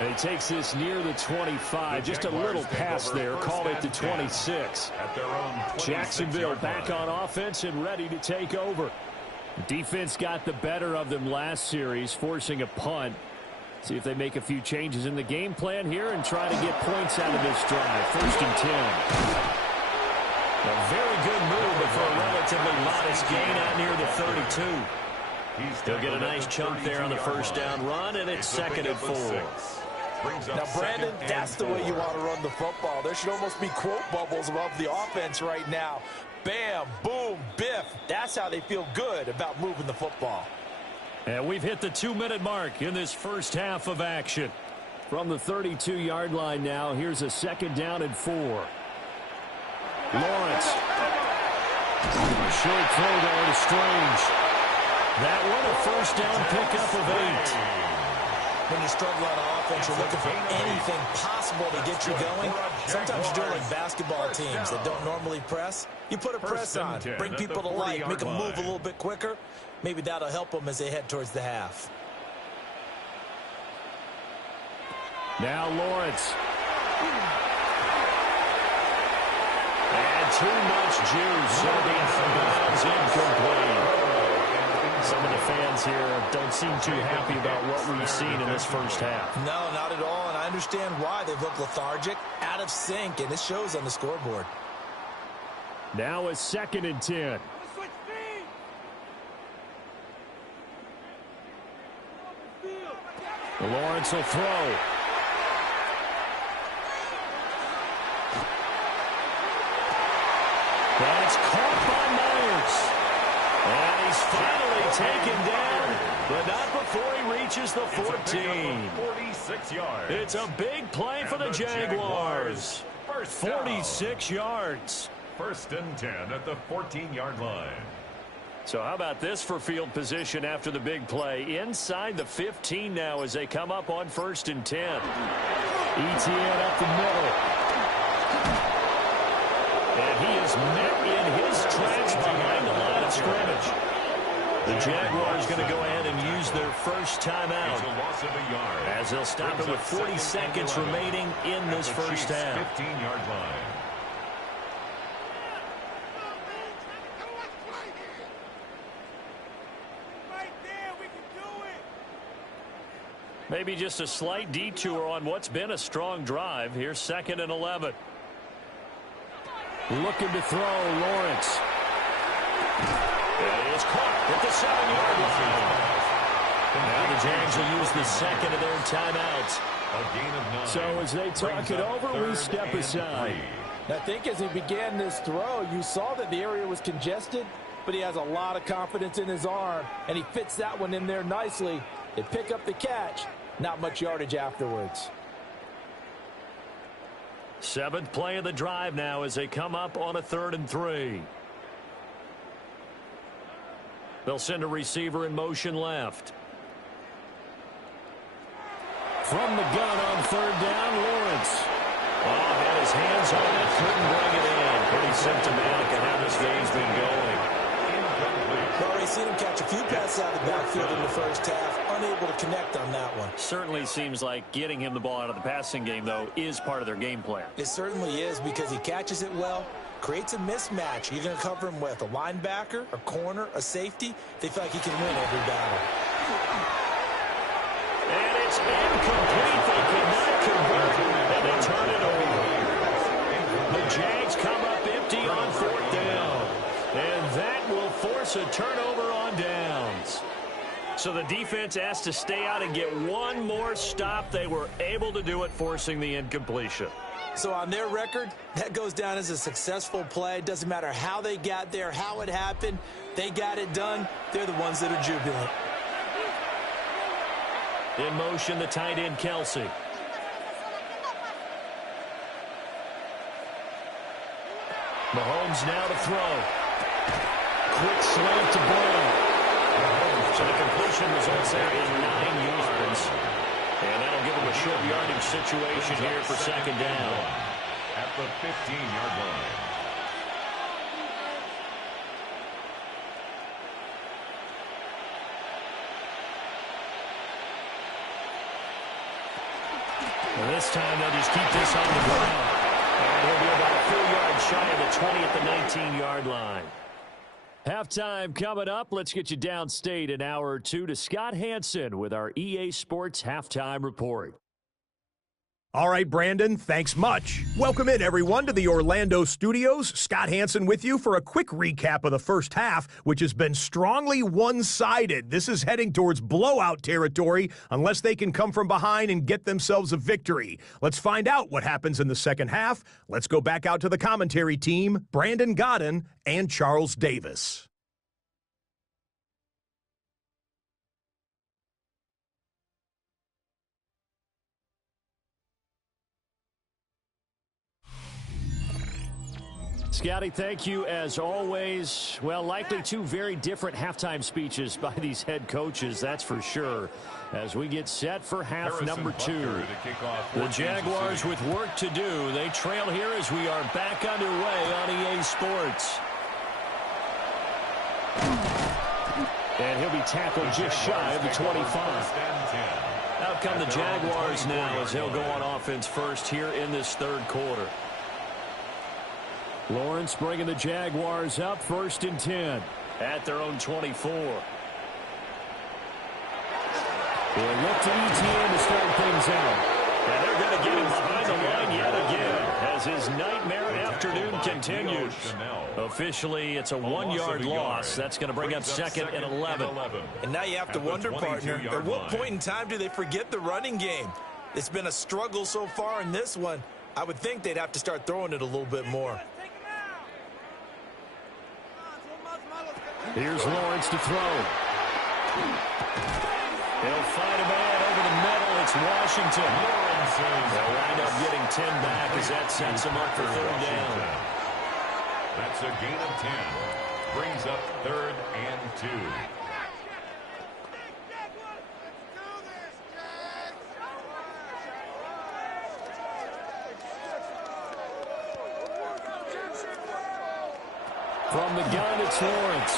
And he takes this near the 25. Just a little pass there. Called it the 26. Jacksonville back on offense and ready to take over. Defense got the better of them last series, forcing a punt. See if they make a few changes in the game plan here and try to get points out of this drive. 1st and 10. A very good move, but for a relatively modest gain out near the 32. He'll get a nice chunk there on the first down run, and it's 2nd and 4. Now, Brandon, that's the way you want to run the football. There should almost be quote bubbles above the offense right now. Bam, boom, biff. That's how they feel good about moving the football. And we've hit the 2-minute mark in this first half of action. From the 32-yard line now, here's a 2nd down and 4. Lawrence. A short throw there to Strange. That one a first down pickup of 8. When you struggle on offense, you're looking for anything possible to get you going. Sometimes you're doing like basketball teams that don't normally press. You put a press on, bring people to life, make them move a little bit quicker. Maybe that'll help them as they head towards the half. Now Lawrence. And too much juice. It'll be out of bounds, incomplete. Some of the fans here don't seem too happy about what we've seen in this first half. No, not at all, and I understand why. They've looked lethargic, out of sync, and it shows on the scoreboard. Now a 2nd and 10. Lawrence will throw. That's caught by Myers. And he's finally taken down, but not before he reaches the 14. 46 yards. It's a big play for the Jaguars. 46 yards. 1st and 10 at the 14-yard line. So how about this for field position after the big play? Inside the 15 now as they come up on 1st and 10. ETN up the middle. And he is met in his tracks behind the line of scrimmage. The Jaguars going to go ahead and use their first timeout as they'll stop it with 40 seconds remaining in this first half. 15-yard line. Maybe just a slight detour on what's been a strong drive. Here's 2nd and 11. Looking to throw, Lawrence. And it's caught at the 7-yard line. Now the Jags will use the 2nd of their timeouts. A gain of 9. So as they talk it over, we step aside. I think as he began this throw, you saw that the area was congested, but he has a lot of confidence in his arm, and he fits that one in there nicely. They pick up the catch. Not much yardage afterwards. 7th play of the drive now as they come up on a 3rd and 3. They'll send a receiver in motion left. From the gun on 3rd down, Lawrence. Oh, had his hands on it, couldn't bring it in. Pretty symptomatic of how this game's been going. Well, we've seen him catch a few passes out of the backfield in the first half, unable to connect on that one. Certainly seems like getting him the ball out of the passing game, though, is part of their game plan. It certainly is because he catches it well, creates a mismatch. You're going to cover him with a linebacker, a corner, a safety. They feel like he can win every battle. And it's incomplete. They cannot convert, and they turn it over. The Jags come up empty on 4th down. So the defense asked to stay out and get one more stop. They were able to do it, forcing the incompletion. So on their record, that goes down as a successful play. It doesn't matter how they got there, how it happened. They got it done. They're the ones that are jubilant. In motion, the tight end, Kelsey. Mahomes now to throw. Quick slant to Brown. So the completion results there in 9 yards. And that'll give him a short yardage situation here for second down. At the 15-yard line. And this time they'll just keep this on the ground. And he'll be about a full yard shy of the 20 at the 19-yard line. Halftime coming up. Let's get you downstate an hour or two to Scott Hansen with our EA Sports Halftime Report. All right, Brandon, thanks much. Welcome in, everyone, to the Orlando studios. Scott Hansen with you for a quick recap of the first half, which has been strongly one-sided. This is heading towards blowout territory unless they can come from behind and get themselves a victory. Let's find out what happens in the second half. Let's go back out to the commentary team, Brandon Godden and Charles Davis. Scotty, thank you as always. Well, likely two very different halftime speeches by these head coaches, that's for sure, as we get set for half number 2. The Jaguars with work to do. They trail here as we are back underway on EA Sports. And he'll be tackled just shy of the 25. Out come the Jaguars now as they'll go on offense first here in this third quarter. Lawrence bringing the Jaguars up, 1st and 10 at their own 24. They'll look to ETN to start things out. And they're going to get him behind the line yet again as his nightmare afternoon continues. Officially, it's a 1-yard loss. That's going to bring up 2nd and 11. And now you have to wonder, partner, at what point in time do they forget the running game? It's been a struggle so far in this one. I would think they'd have to start throwing it a little bit more. Here's Lawrence to throw. He'll find a man over the middle. It's Washington. They'll wind up getting 10 back as that sets him up for 3rd down. That's a gain of 10. Brings up 3rd and 2. From the gun, it's Lawrence.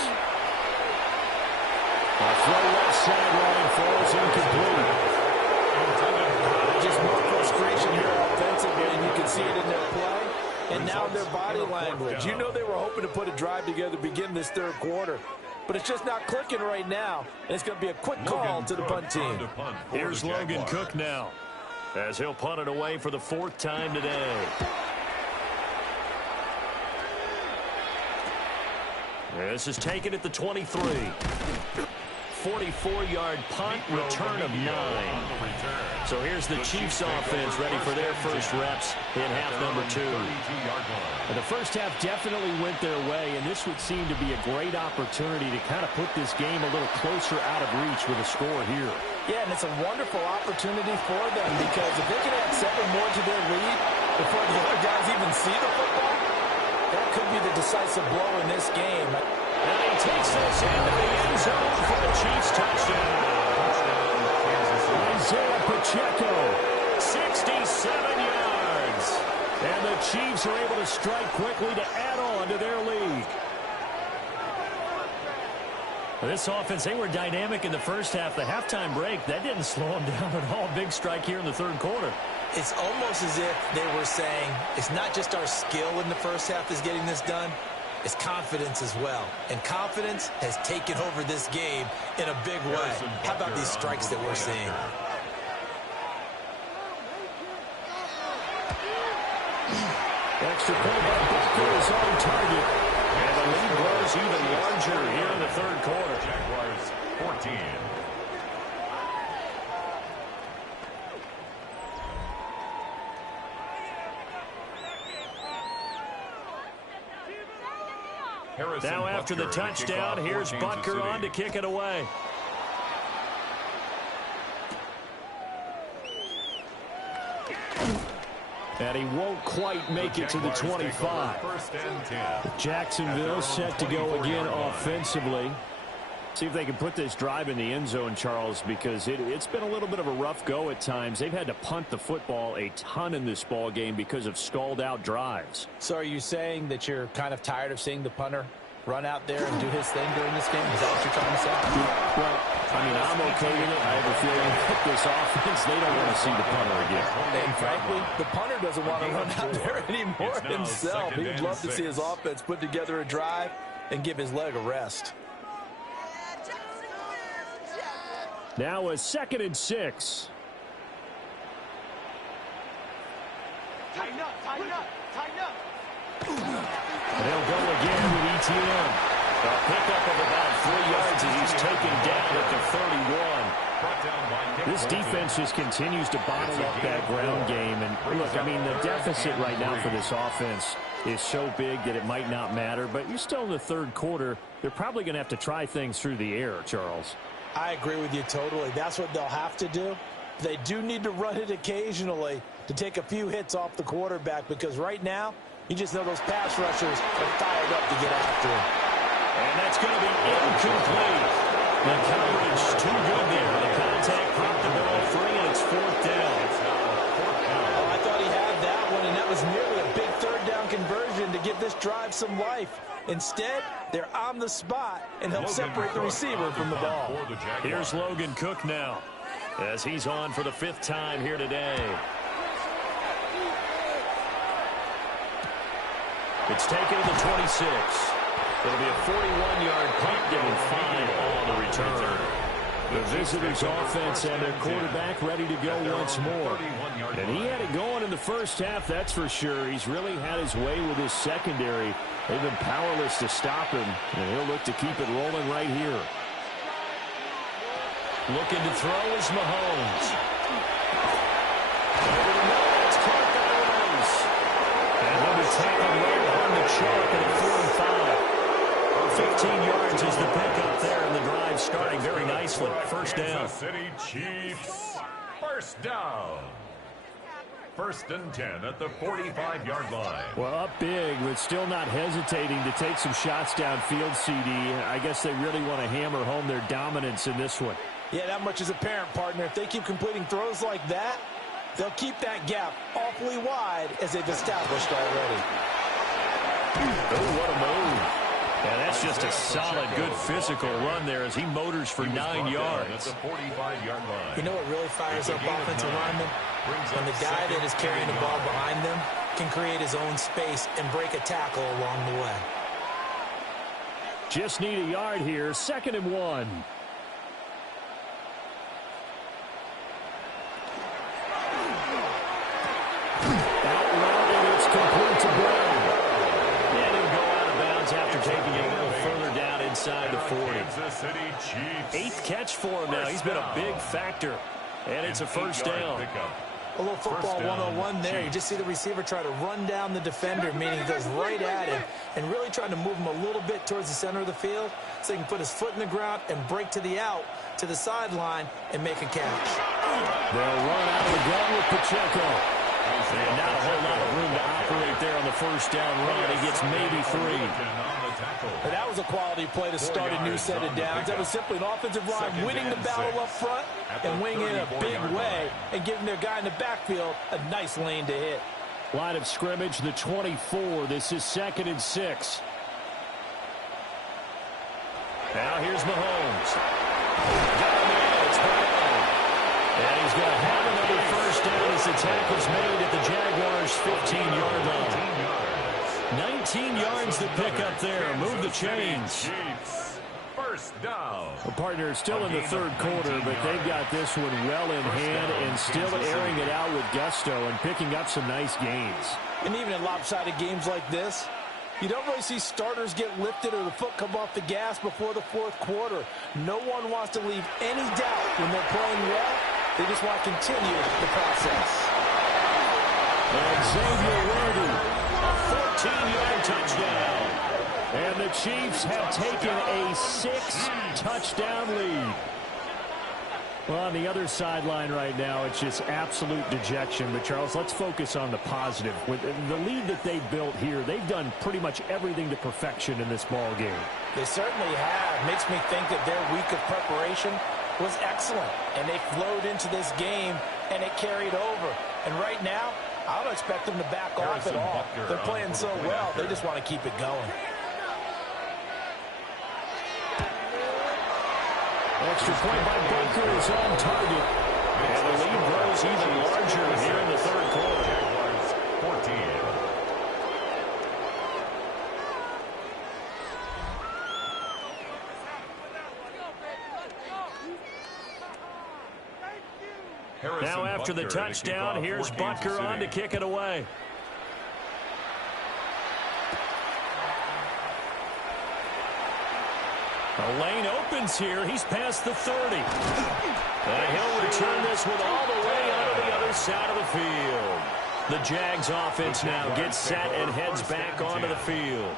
A throw left sideline falls incomplete. Just more frustration here offensively, and you can see it in their play and now in their body language. You know they were hoping to put a drive together to begin this third quarter, but it's just not clicking right now, and it's going to be a quick call to the punt team. Here's Logan Cook now as he'll punt it away for the 4th time today. This is taken at the 23. 44-yard punt, return of 9. So here's the Chiefs offense ready for their first reps in half number 2. And the first half definitely went their way, and this would seem to be a great opportunity to kind of put this game a little closer out of reach with a score here. Yeah, and it's a wonderful opportunity for them because if they can add 7 more to their lead before the other guys even see the football, that could be the decisive blow in this game. And he takes this into the end zone for the Chiefs touchdown. Isaiah Pacheco, 67 yards. And the Chiefs are able to strike quickly to add on to their lead. This offense, they were dynamic in the first half. The halftime break, that didn't slow them down at all. Big strike here in the third quarter. It's almost as if they were saying, it's not just our skill in the first half that's getting this done, it's confidence as well. And confidence has taken over this game in a big way. How about these strikes that we're seeing? Extra point by Butker is on target. And the lead grows even larger here in the third quarter. Jaguars 14, Now after the touchdown, here's Butker on to kick it away. And he won't quite make it to the 25. Jacksonville set to go again offensively. See if they can put this drive in the end zone, Charles, because it's been a little bit of a rough go at times. They've had to punt the football a ton in this ball game because of stalled-out drives. So are you saying that you're kind of tired of seeing the punter run out there and do his thing during this game? Is that what you're trying to say? Well, I mean, I'm okay with it. I have a feeling that this offense, they don't want to see the punter again. And frankly, the punter doesn't want to run out there anymore himself. He'd love to see his offense put together a drive and give his leg a rest. Now a 2nd and 6. Tighten up, tighten up, tighten up. They'll go again with ETN. A pickup of about 3 yards as he's taken down at the 31. This defense just continues to bottle up that ground game. And look, I mean, the deficit right now for this offense is so big that it might not matter. But you're still in the third quarter. They're probably going to have to try things through the air, Charles. I agree with you totally. That's what they'll have to do. They do need to run it occasionally to take a few hits off the quarterback, because right now, you just know those pass rushers are fired up to get after him. And that's going to be incomplete. The coverage too good there. The contact popped the ball free, and it's 4th down. Oh, I thought he had that one, and that was nearly a big 3rd down conversion to give this drive some life. Instead, they're on the spot and help separate the receiver from the ball. Here's Logan Cook now, as he's on for the 5th time here today. It's taken to the 26. It'll be a 41-yard punt, giving 5 on the return. The visitors' offense and their quarterback ready to go once more. And he had it going in the first half, that's for sure. He's really had his way with his secondary. They've been powerless to stop him, and he'll look to keep it rolling right here. Looking to throw is Mahomes. Over the middle, it's caught by Rice. And he'll be tackled right on the chalk at a 4 and 5. 15 yards is the pickup there, and the drive starting very nicely. First down. Kansas City Chiefs, first down. 1st and 10 at the 45-yard line. Well, up big, but still not hesitating to take some shots downfield, CD. I guess they really want to hammer home their dominance in this one. Yeah, that much is apparent, partner. If they keep completing throws like that, they'll keep that gap awfully wide as they've established already. Oh, what a move. And that's just a solid, good physical run there as he motors for 9 yards. You know what really fires up offensive linemen? When the guy that is carrying the ball behind them can create his own space and break a tackle along the way. Just need a yard here. 2nd and 1. Out route, and it's complete to Brown. And he'll go out of bounds after taking it a little further down inside the 40. 8th catch for him now. He's been a big factor. And it's a first down. A little football 101 there. You just see the receiver try to run down the defender, meaning he goes right at him, and really trying to move him a little bit towards the center of the field so he can put his foot in the ground and break to the out, to the sideline, and make a catch. They'll run out of the gun with Pacheco. And not a whole lot of room to operate there on the first down run. He gets maybe 3. And that was a quality play to start a new set of downs. That was simply an offensive line winning the battle up front and winning in a big way and giving their guy in the backfield a nice lane to hit. Line of scrimmage, the 24. This is 2nd and 6. Now here's Mahomes. Got him in. It's Brown. And he's going to have another first down as the tackle's made at the Jaguars' 15-yard line. 19 yards to pick up there. Move the chains. First down. The partner still in the third quarter, but they've got this one well in hand and still airing it out with gusto and picking up some nice gains. And even in lopsided games like this, you don't really see starters get lifted or the foot come off the gas before the fourth quarter. No one wants to leave any doubt when they're playing well. They just want to continue the process. And Xavier Worthy, a 14-yard touchdown. And the Chiefs have taken a 6-touchdown lead. Well, on the other sideline right now, it's just absolute dejection. But, Charles, let's focus on the positive. With the lead that they built here, they've done pretty much everything to perfection in this ball game. They certainly have. Makes me think that their week of preparation was excellent. And they flowed into this game, and it carried over. And right now, I don't expect them to back off at all. They're playing so well, they just want to keep it going. Extra point by Baker is on target. And the lead grows even larger here in the third quarter. Jaguars 14. Now after the touchdown, here's Butker on to kick it away. A lane opens here. He's past the 30. And he'll return this with all the way onto the other side of the field. The Jags offense now gets set and heads back onto the field.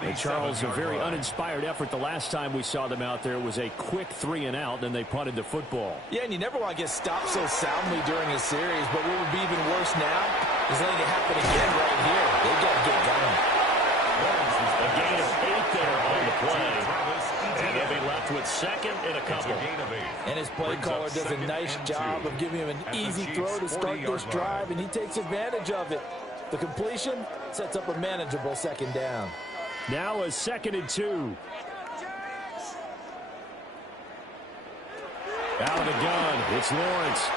And Charles, a very uninspired effort the last time we saw them out there was a quick 3-and-out, and they punted the football. Yeah, and you never want to get stopped so soundly during a series, but what would be even worse now is letting it happen again right here. They've got to get going. A gain of 8 there on the play. And they'll be left with second and a couple. And his play caller does a nice job of giving him an easy throw to start this drive, and he takes advantage of it. The completion sets up a manageable second down. Now a 2nd and 2. Out of the gun, it's Lawrence.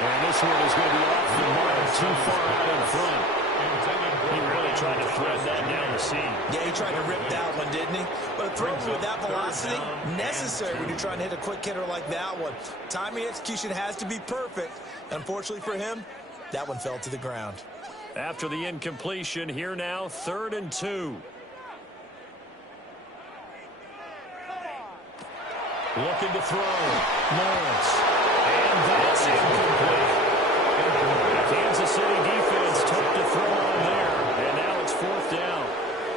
And this one is going to be off the mark, too far out in front. He really tried to thread that down the seam. Yeah, he tried to rip that one, didn't he? But a throw with that velocity, necessary when you're trying to hit a quick hitter like that one. Timing execution has to be perfect. Unfortunately for him, that one fell to the ground. After the incompletion, here now, 3rd and 2. Looking to throw. Lawrence. And that's incomplete. Kansas City defense took the throw on there. And now it's 4th down.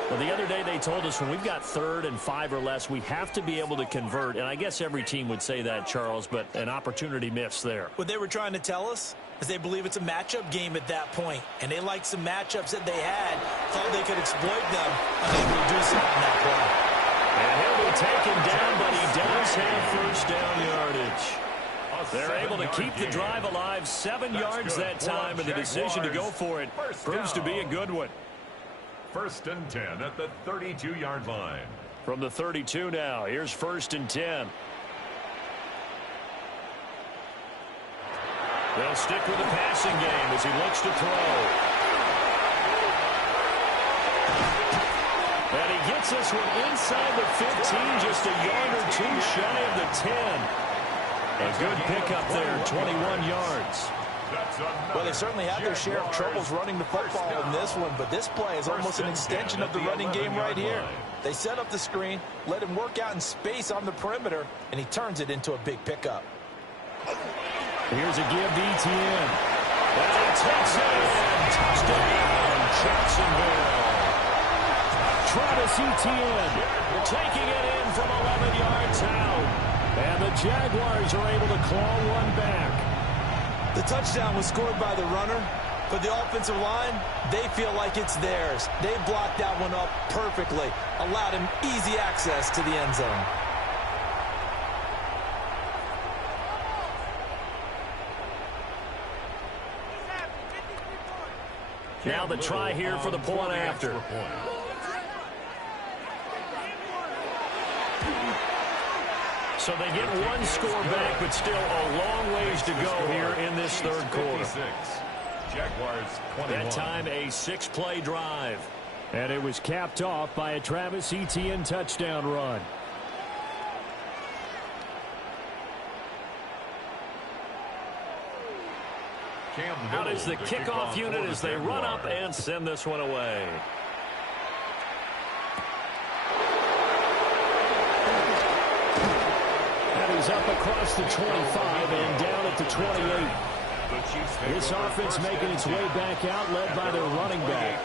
Well, the other day they told us when we've got 3rd and 5 or less, we have to be able to convert. And I guess every team would say that, Charles, but an opportunity missed there. What they were trying to tell us is they believe it's a matchup game at that point. And they liked some matchups that they had, thought they could exploit them, unable to do so on that play. And he'll be taken down, but he does have first down yardage. They're able to keep the drive alive, 7 yards that time, and the decision to go for it proves to be a good one. 1st and 10 at the 32-yard line. From the 32 now, here's 1st and 10. They'll stick with the passing game as he looks to throw. And he gets this one inside the 15, just a yard or two shy of the 10. A good pickup there, 21 yards. Well, they certainly had their share of troubles running the football in this one, but this play is almost an extension of the running game right here. They set up the screen, let him work out in space on the perimeter, and he turns it into a big pickup. Here's a give to Etienne. And he takes it in. Touchdown, Jacksonville. Travis Etienne taking it in from 11 yards out. And the Jaguars are able to claw one back. The touchdown was scored by the runner. For the offensive line, they feel like it's theirs. They blocked that one up perfectly, allowed him easy access to the end zone. Now the try here for the point after. So they get one score back, but still a long ways to go here in this third quarter. Jaguars 21. That time a 6-play drive. And it was capped off by a Travis Etienne touchdown run. Out is the kickoff unit as they run up and send this one away. And he's up across the 25 and down at the 28. This offense making its way back out, led by their running back.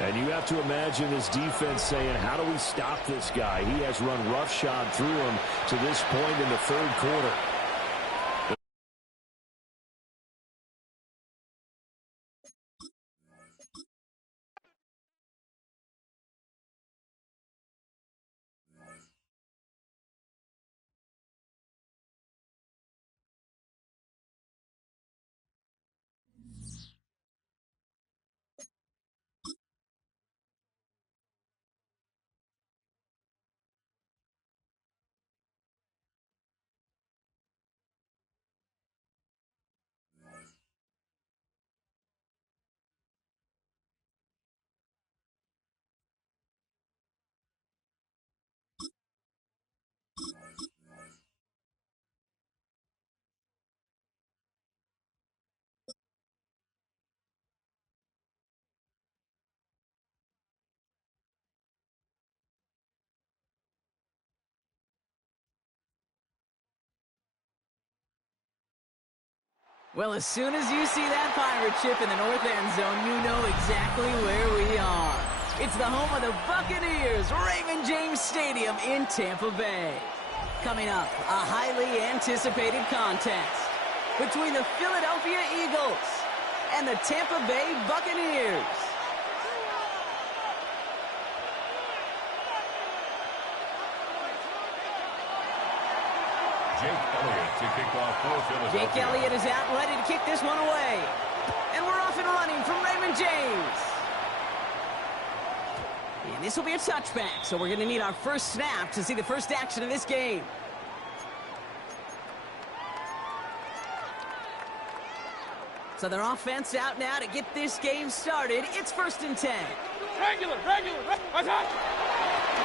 And you have to imagine this defense saying, how do we stop this guy? He has run roughshod through him to this point in the third quarter. Well, as soon as you see that pirate ship in the north end zone, you know exactly where we are. It's the home of the Buccaneers, Raymond James Stadium in Tampa Bay. Coming up, a highly anticipated contest between the Philadelphia Eagles and the Tampa Bay Buccaneers. Jake Elliott is out, ready to kick this one away. And we're off and running from Raymond James. And this will be a touchback, so we're going to need our first snap to see the first action of this game. So their offense out now to get this game started. It's 1st and 10. Regular, attack!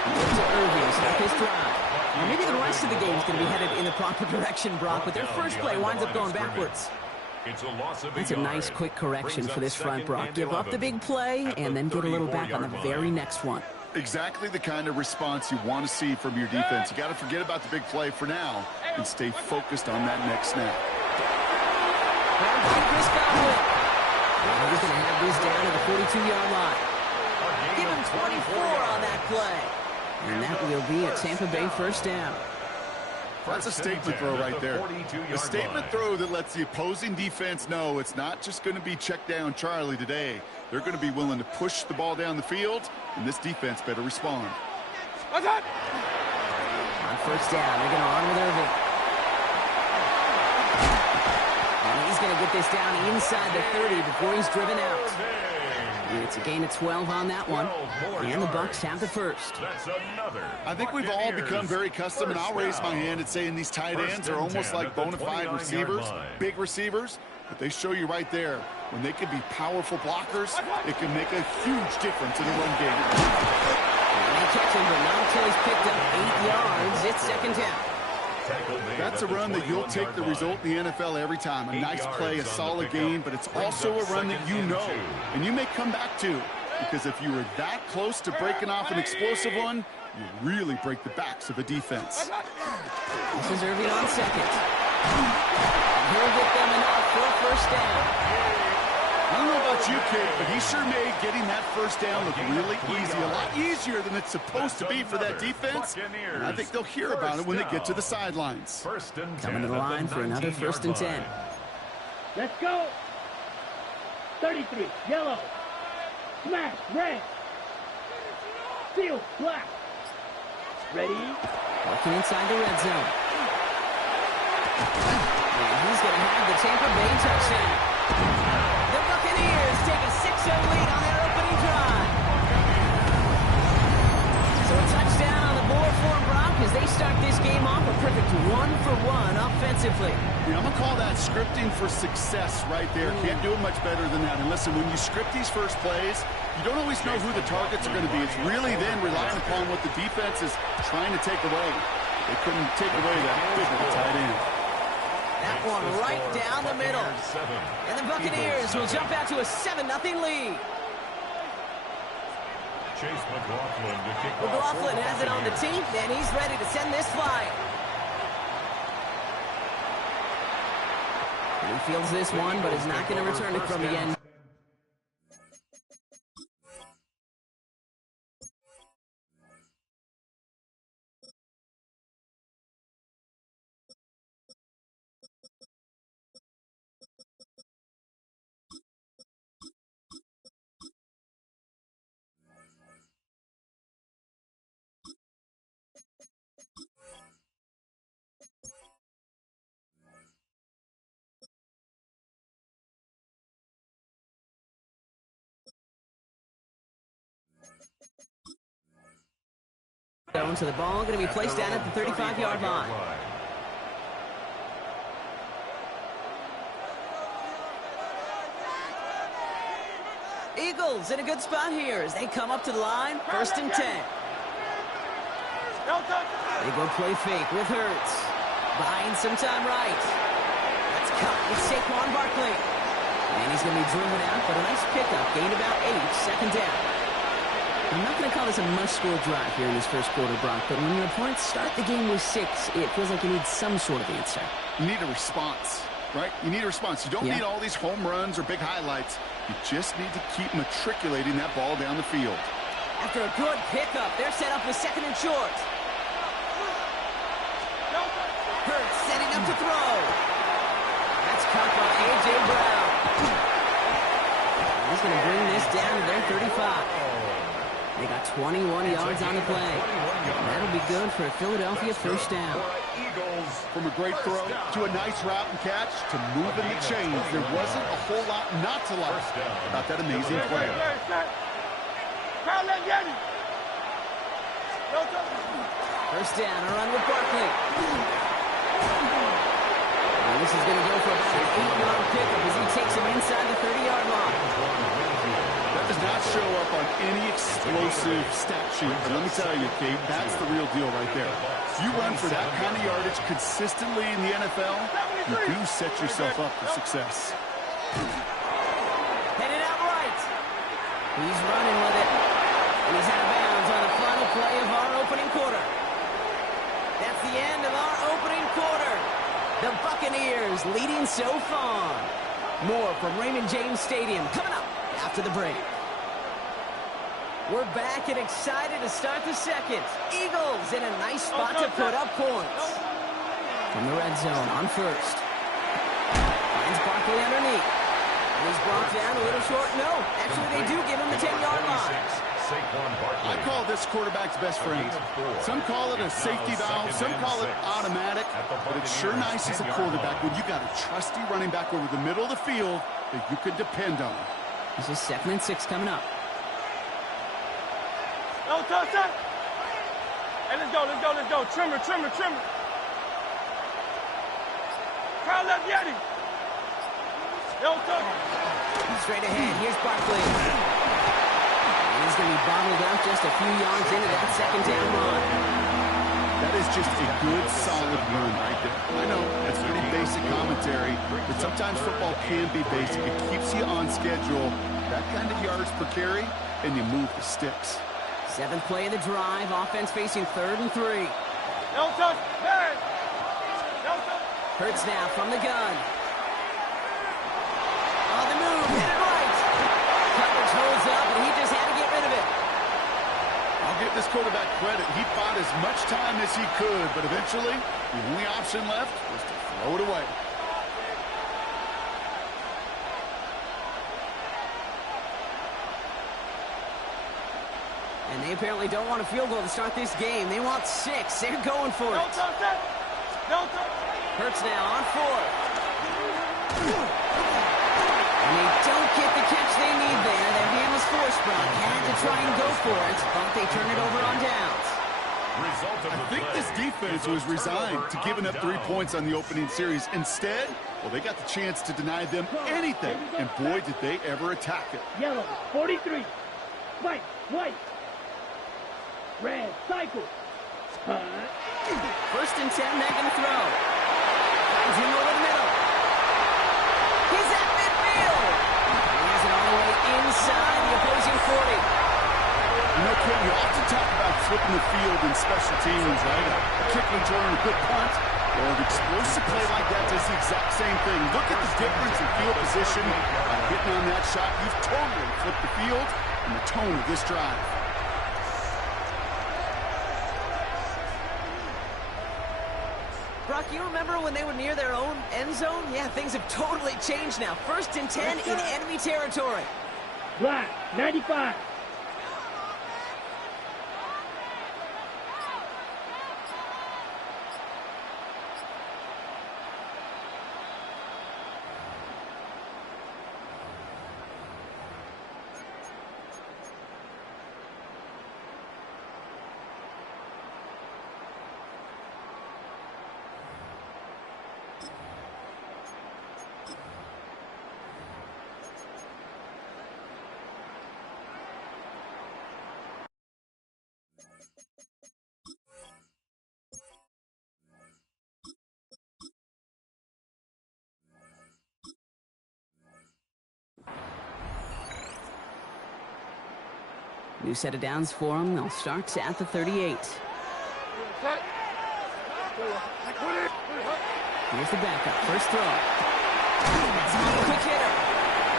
To Irving, start his drive. Now maybe the rest of the game is going to be headed in the proper direction, Brock, but their first play winds up going backwards. That's a nice quick correction for this front, Brock. Give up the big play and then get a little back on the very next one. Exactly the kind of response you want to see from your defense. You got to forget about the big play for now and stay focused on that next snap. Chris Godwin. He's going to have this down at the 42-yard line. Give him 24 on that play. And that will be a Tampa Bay first down. That's a statement throw right there. A statement throw that lets the opposing defense know it's not just going to be check down Charlie today. They're going to be willing to push the ball down the field, and this defense better respond. On first down, they're going to run with Irving. And he's going to get this down inside the 30 before he's driven out. It's a gain of 12 on that one, and the Bucs have the first. I think we've all become very accustomed, and I'll raise my hand and saying these tight ends are almost like bona fide receivers, big receivers, but they show you right there, when they can be powerful blockers, it can make a huge difference in the run game. They catch him, but not until he's picked up 8 yards. It's 2nd down. That's a run that you'll take the result in the NFL every time. A nice play, a solid gain, but it's also a run that you know and you may come back to, because if you were that close to breaking off an explosive one, you really break the backs of a defense. This is Irving on second. He'll get them enough for a first down. I don't know about you, kid, but he sure made getting that first down look really easy. A lot easier than it's supposed to be for that defense. And I think they'll hear about it when they get to the sidelines. Coming to the line for another 1st and 10. Let's go. 33, yellow. Smash, red. Seal, black. Ready? Working inside the red zone. And he's going to have the Tampa Bay touchdown. The Buccaneers take a 6-0 lead on their opening drive. So a touchdown on the board for Brock as they start this game off a perfect 1-for-1 offensively. Yeah, I'm going to call that scripting for success right there. Can't do it much better than that. And listen, when you script these first plays, you don't always know who the targets are going to be. It's really then relying upon what the defense is trying to take away. They couldn't take away that big of a tight end. That one right down the middle. And the Buccaneers will jump out to a 7-0 lead. Chase McLaughlin to kick off. McLaughlin has it on the tee, and he's ready to send this flying. He fields this one, but is not going to return it from the end. So the ball going to be placed down at the 35-yard line. Eagles in a good spot here as they come up to the line. 1st and 10. They go play fake with Hurts. Buying some time right. That's cut with Saquon Barkley. And he's going to be driven out, but a nice pickup. Gain about 8, 2nd down. I'm not going to call this a must-score drive here in this first quarter, Brock, but when your opponents start the game with 6, it feels like you need some sort of answer. You need a response, right? You need a response. You don't need all these home runs or big highlights. You just need to keep matriculating that ball down the field. After a good pickup, they're set up with 2nd and short. Hurts setting up to throw. That's caught by A.J. Brown. He's going to bring this down to their 35. They got 21 yards on the play. That'll be good for a Philadelphia 1st down. From a great throw to a nice route and catch to moving the chains, there wasn't a whole lot not to like about that amazing play. 1st down, a run with Barkley. And this is going to go for about an 8-yard pickup as he takes him inside the 30-yard line. That does not show up on any explosive stat sheet, but let me tell you, Kate, that's the real deal right there. If you run for that kind of yardage consistently in the NFL, you do set yourself up for success. Headed out right. He's running with it. And he's out of bounds on the final play of our opening quarter. That's the end of our opening quarter. The Buccaneers leading so far. More from Raymond James Stadium coming up after the break. We're back and excited to start the second. Eagles in a nice spot to put up points. From the red zone on 1st. Finds Barkley underneath. And he's brought down a little short. No, actually they do give him the 10-yard line. I call this quarterback's best friend. Some call it a safety valve, some call it automatic, but it's sure nice as a quarterback when you got a trusty running back over the middle of the field that you can depend on. This is 2nd and 6 coming up. No touchdown. Hey, let's go. Trimmer. Crowd left Yeti. No touchdown. Straight ahead, here's Barkley. And he's going to be bottled up just a few yards into that 2nd down run. That is just a good, solid run right there. I know, that's pretty basic commentary, but sometimes football can be basic. It keeps you on schedule. That kind of yards per carry, and you move the sticks. 7th play of the drive, offense facing 3rd and 3. No touch, man. No touch. Hurts now from the gun. On the move, hit it right. Coverage holds up, and he just had to get rid of it. I'll give this quarterback credit. He fought as much time as he could, but eventually, the only option left was to throw it away. And they apparently don't want a field goal to start this game. They want 6. They're going for it. No touch. Hurts now on 4th. And they don't get the catch they need there. Their hand was forced, Brock. Had to try and go for it, but they turn it over on downs. I think this defense was resigned to giving up 3 points on the opening series. Instead, well, they got the chance to deny them anything, and boy, did they ever attack it. Yellow, 43. White. Red, cycle. 1st and 10, they're going to throw. Finds him over the middle. He's at midfield. He has it all the way inside the opposing 40. You know, Ken, you often talk about flipping the field in special teams, right? A kick return, a good punt, or an explosive play like that does the exact same thing. Look at the difference in field position. By hitting on that shot, you've totally flipped the field and the tone of this drive. Brock, you remember when they were near their own end zone? Yeah, things have totally changed now. 1st and 10 in enemy territory. Black, 95. New set of downs for them. They'll start at the 38. Here's the backup. First throw. That's a quick hitter.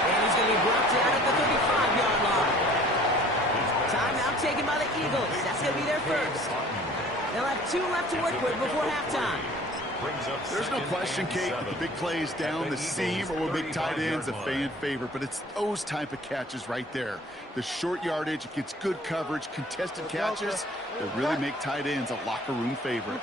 And he's going to be brought down at the 35-yard line. Timeout taken by the Eagles. That's going to be their first. They'll have 2 left to work with before halftime. There's no question, Kate, that the big plays down the seam or big tight ends a fan favorite, but it's those type of catches right there. The short yardage, it gets good coverage, contested catches that really make tight ends a locker room favorite.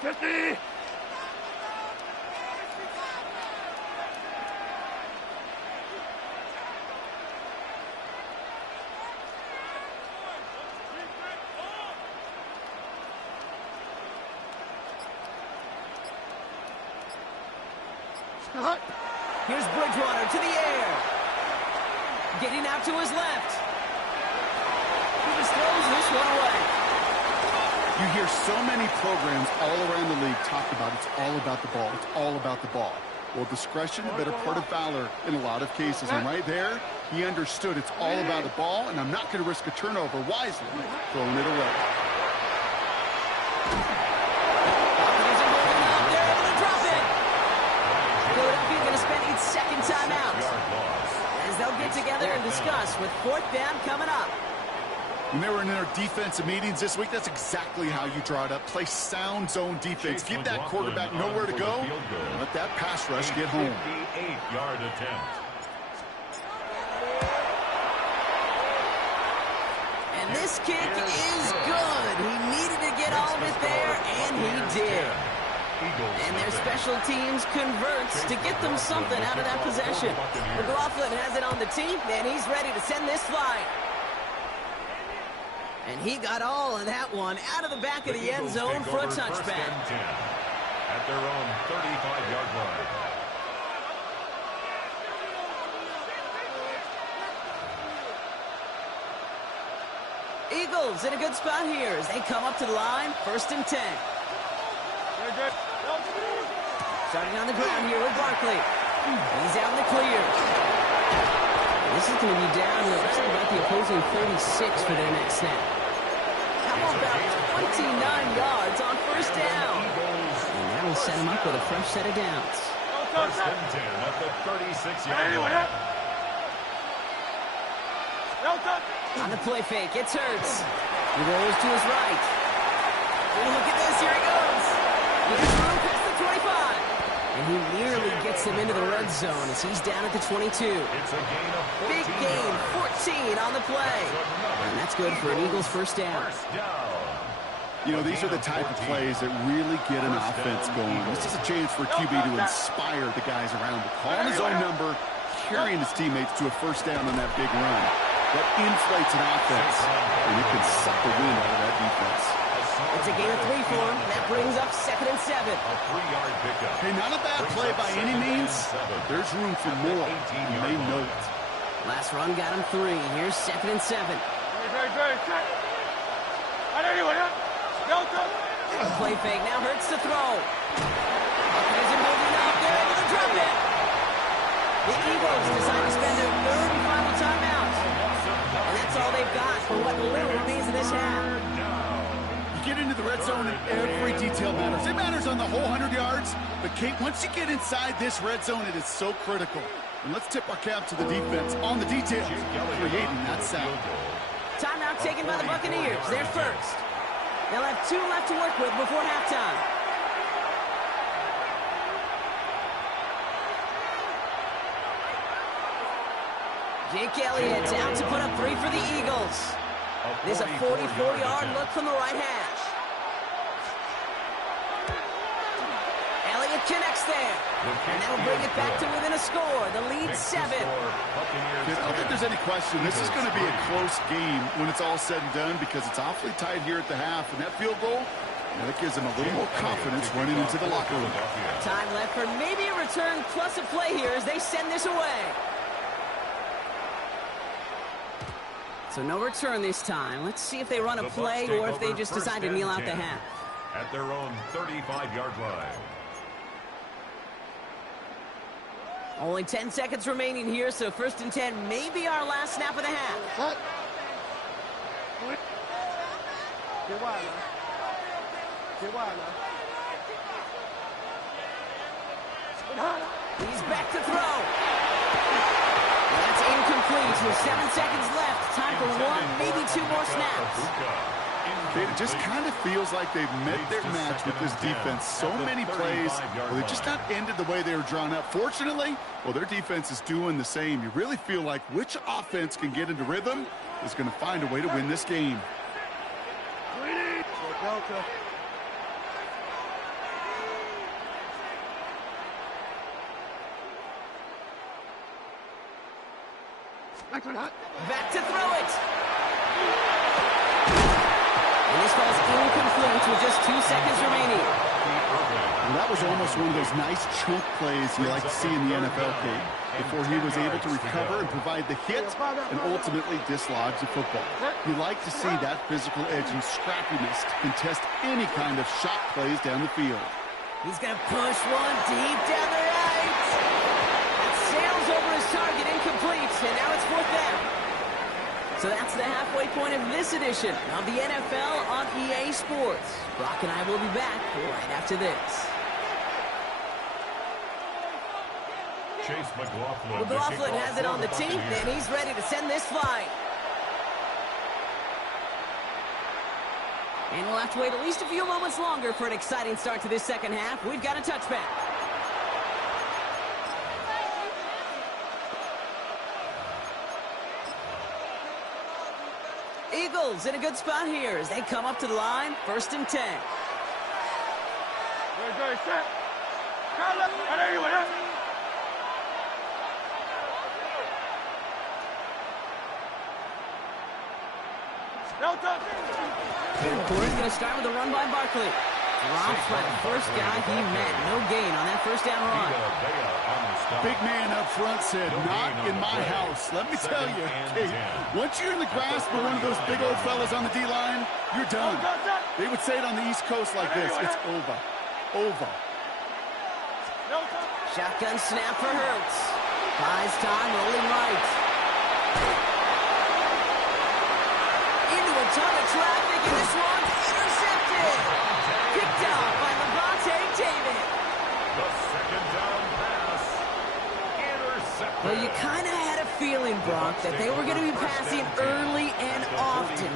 Here's Bridgewater to the air. Getting out to his left. He just throws this one away. You hear so many programs all around the league talk about it's all about the ball. It's all about the ball. Well, discretion, the better part of valor in a lot of cases. And right there, he understood it's all about the ball, and I'm not going to risk a turnover wisely, throwing it away. Philadelphia going to spend its second timeout as they'll get together and discuss with 4th down coming up. When they were in their defensive meetings this week, that's exactly how you draw it up. Play sound zone defense. Give that quarterback nowhere to go. And let that pass rush get home. 58-yard attempt. And this kick is good. He needed to get all of it there, and he did. And their special teams converts to get them something out of that possession. McLaughlin has it on the tee, and he's ready to send this flying. And he got all of that one out of the back of the end zone for a touchback. At their own 35-yard line. Eagles in a good spot here as they come up to the line, 1st and 10. Starting on the ground here with Barkley. He's out in the clear. This is going to be down to about the opposing 36 for their next snap. How about 29 yards on 1st down? And that will set him up with a fresh set of downs. 1st and 10 at the 36-yard line. On the play fake, it's Hurts. He rolls to his right. Oh, look at this, here he goes. Here's room past the 25. And he nearly gets them into the red zone as he's down at the 22. It's a gain of 14 Big gain, 14 on the play. And that's good for an Eagles first down. You know, these are the type of plays that really get an offense going. This is a chance for QB to inspire the guys around him. Calling his own number, carrying his teammates to a first down on that big run. That inflates an offense, and it can suck the wind out of that defense. It's a gain of 3 for him. That brings up 2nd and 7. A 3-yard pickup. Hey, not a bad play by any means. There's room for more, and they know it. Last run got him 3. Here's 2nd and 7. Play fake, now Hurts to throw. Isn't moving up, they're able to drop it. The Eagles decide to spend their 3rd and final timeout. And that's all they've got for what little remains of this half. You get into the red zone and every detail matters. It matters on the whole 100 yards. But, Kate, once you get inside this red zone, it is so critical. And let's tip our cap to the defense on the details, creating that sack. Timeout taken by the Buccaneers. They're first. They'll have 2 left to work with before halftime. Jake Elliott out to put up 3 for the Eagles. There's a 44-yard look from the right hash. Elliott connects there. And that'll bring it back to within a score. The lead 7. I don't think there's any question. This is going to be a close game when it's all said and done because it's awfully tight here at the half. And that field goal, that gives them a little more confidence running into the locker room. Time left for maybe a return plus a play here as they send this away. So no return this time. Let's see if they run a play or if they just decide to kneel out the half. At their own 35-yard line. Only 10 seconds remaining here, so 1st and 10 may be our last snap of the half. He's back to throw. That's incomplete with 7 seconds left. Time for 1, maybe 2 more snaps. It just kind of feels like they've met their match with this defense. So many plays, well, they just not ended the way they were drawn up. Fortunately, well, their defense is doing the same. You really feel like which offense can get into rhythm is going to find a way to win this game. Back to throw it. And this ball's incomplete with just 2 seconds remaining. Well, that was almost one of those nice chunk plays you like to see in the NFL, Kate, before he was able to recover and provide the hit and ultimately dislodge the football. You like to see that physical edge and scrappiness to contest any kind of shot plays down the field. He's going to push one deep down the right. That sails over his target, incomplete, and now it's 4th down. So that's the halfway point of this edition of the NFL on EA Sports. Brock and I will be back right after this. Chase McLaughlin. McLaughlin has it on the tee, and he's ready to send this flying. And we'll have to wait at least a few moments longer for an exciting start to this second half. We've got a touchback. Eagles in a good spot here as they come up to the line. 1st and 10. The quarter's going to start with a run by Barkley. Drops by the first guy he met. No gain on that 1st down run. Big man up front said, not in my house. Let me tell you, Kate, once you're in the grasp of one of those big old fellas on the D-line, you're done. They would say it on the East Coast like this. It's over. Over. Shotgun snap for Hurts. Buys time, rolling right. Into a ton of traffic, and this one's intercepted. Picked off by Levante David. The 2nd down pass. Intercepted. Well, you kind of had a feeling, Brock, that they were going to be passing early and often.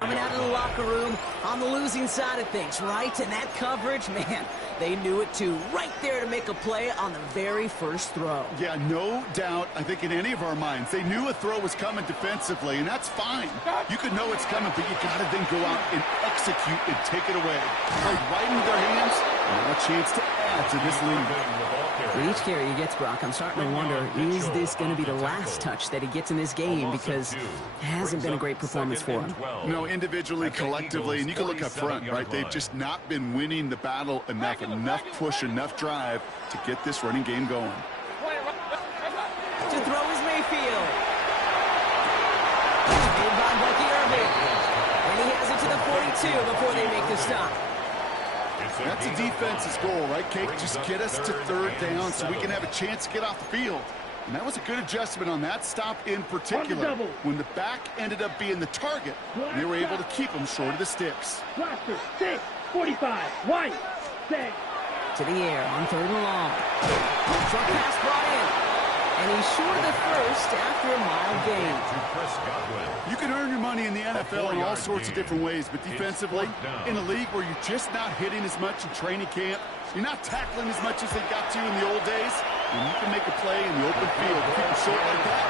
Coming out of the locker room on the losing side of things, right? And that coverage, man, they knew it too. Right there to make a play on the very first throw. Yeah, no doubt. I think in any of our minds, they knew a throw was coming defensively, and that's fine. You could know it's coming, but you got to then go out and execute and take it away. Played right into their hands, and now a chance to add to this lead. With each carry he gets, Brock, I'm starting to wonder, is this going to be the last touch that he gets in this game? Because it hasn't been a great performance for him. No, individually, collectively, and you can look up front, right? They've just not been winning the battle enough push, enough drive to get this running game going. To throw is Mayfield. Made by Bucky Irving. And he has it to the 42 before they make the stop. That's a defense's goal, right, Kate? Just get us to third down so we can have a chance to get off the field. And that was a good adjustment on that stop in particular. When the back ended up being the target, they were able to keep him short of the sticks. Blaster, 6, 45, white, 6. To the air on 3rd and long. Short pass brought in. And he's short of the first after a mild gain. You can earn your money in the NFL in all sorts of different ways, but defensively, in a league where you're just not hitting as much in training camp, you're not tackling as much as they got to in the old days, and you can make a play in the open field, keep it short like that,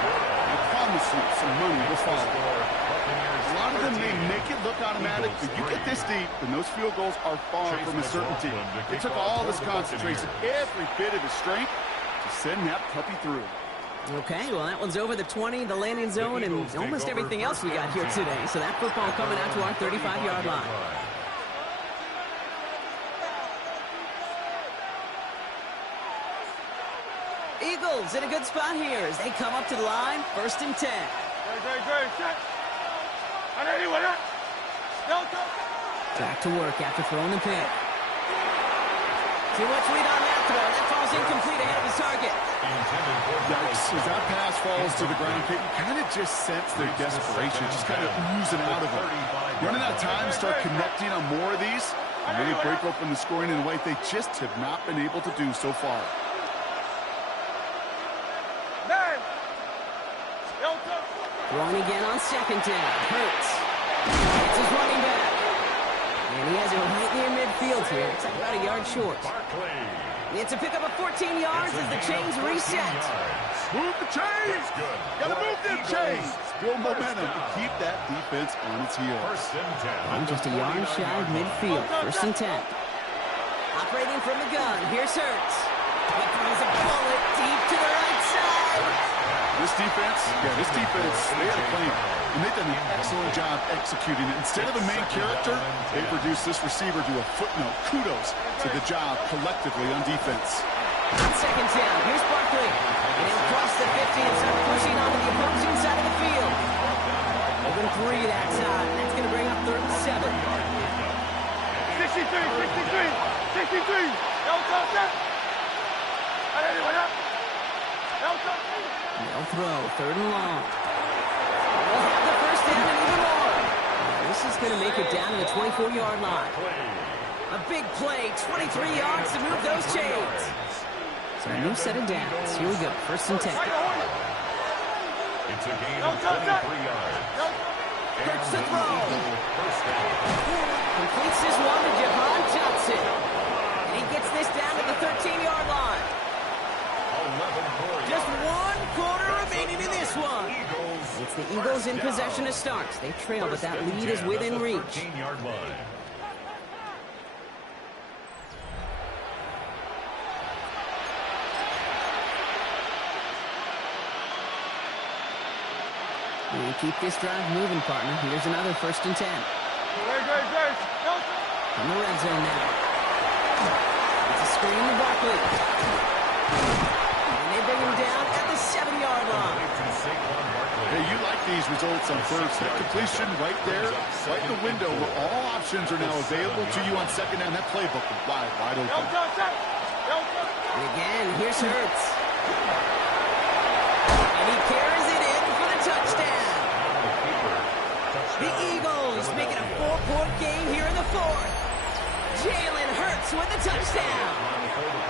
I promise you some money will follow. A lot of them may make it look automatic, but you get this deep, and those field goals are far from a certainty. It took all his concentration, every bit of his strength, to send that puppy through. Okay, well, that one's over the 20, the landing zone, and almost everything else we got here today. So that football coming out to our 35-yard line. Eagles in a good spot here as they come up to the line, 1st and 10. Back to work after throwing the pick. Too much lead on that throw. That falls incomplete ahead of his target. Yikes, as that pass falls to the ground, you kind of just sense their desperation, just kind of oozing out of them. Running out of time, start connecting on more of these, and really break open the scoring in a way they just have not been able to do so far. Throwing again on 2nd down. Hurts. It's his running back. And he has it right near midfield here. It's like about a yard short. It's a pickup of 14 yards as the chains reset. Move the chains! Gotta move them chains! Build momentum to keep that defense on its heels. I'm just a yard shy of midfield. 1st and 10. Operating from the gun. Here's Hurts. He throws a bullet deep to the right side. This defense, they had a plan. And they've done an excellent job executing it. Instead of a main character, they've reduced this receiver to a footnote. Kudos to the job collectively on defense. On 2nd down, here's Barkley. And he'll cross the 50 and start pushing onto the opposing side of the field. Open 3 that time. That's going to bring up 3rd and 7. 63. They'll throw 3rd and long. They'll have the 1st down and even more. This is going to make it down to the 24-yard line. A big play, 23 yards to move those chains. So a new set of downs. Here we go, 1st and 10. It's a gain of 23 yards. Hurts to throw. Completes this one to Jahan Johnson. And he gets this down to the 13-yard line. Just 1 quarter remaining in this one. It's the Eagles in possession to start. They trail, but that lead is within reach. 13-yard line. And keep this drive moving, partner. Here's another 1st and 10. From the red zone now. It's a screen to Barkley. And they bring him down at the 7-yard line. Hey, you like these results on first. That completion right there, right in the window where all options are now available to you on 2nd down. That playbook is wide open. And again, here's Hurts. And he carries it in for the touchdown. The Eagles making a 4-point game here in the 4th. Jalen Hurts with the touchdown.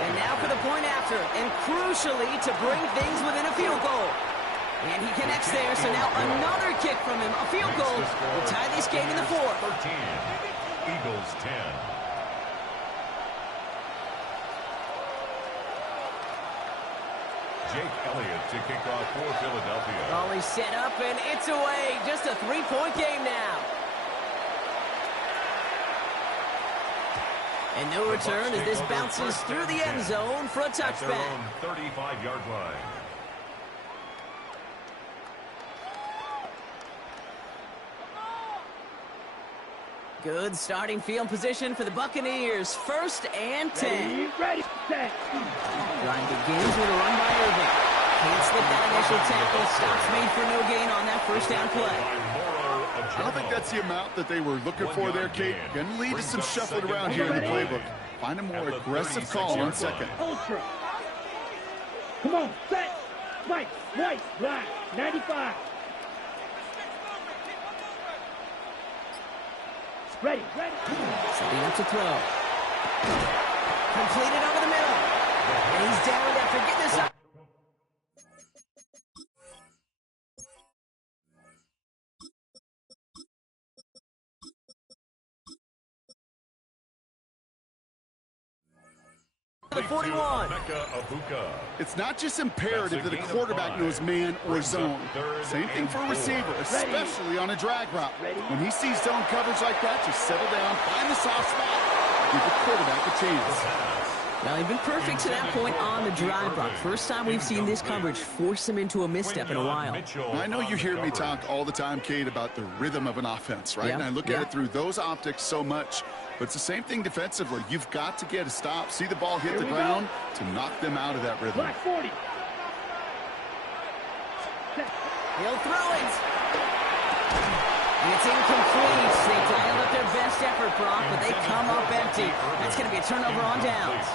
And now for the point after, and crucially to bring things within a field goal. And he connects there, so now another kick from him, a field goal, will tie this game in the 4th. 13, Eagles 10. Jake Elliott to kick off for Philadelphia. All he's set up, and it's away. Just a 3-point game now. And no return as this bounces through the end zone for a touchback. 35-yard line. Good starting field position for the Buccaneers. 1st and 10. Ready, set. Drive begins with a run by Irving. Can't slip that initial tackle. Stops made for no gain on that 1st down play. Morrow I don't think that's the amount that they were looking for there, Kate. Going to lead to some shuffling around here in the playbook. Find a more aggressive call on second. Ultra. Come on, set. Right, right, right. 95. Ready, ready. Setting up to throw. Completed over the middle. And he's down after getting this up. The 41. It's not just imperative that a quarterback knows man or zone. Same thing for a receiver, especially on a drag route. When he sees zone coverage like that, just settle down, find the soft spot, give the quarterback a chance. Now, he's been perfect to that point on the drive block. First time we've seen this coverage force him into a misstep in a while. I know you hear me talk all the time, Kate, about the rhythm of an offense, right? And I look at it through those optics so much. But it's the same thing defensively. You've got to get a stop, see the ball hit the ground to knock them out of that rhythm. Black 40. He'll throw it. And it's incomplete. They dialed up their best effort, Brock, but they come up empty. That's going to be a turnover on downs.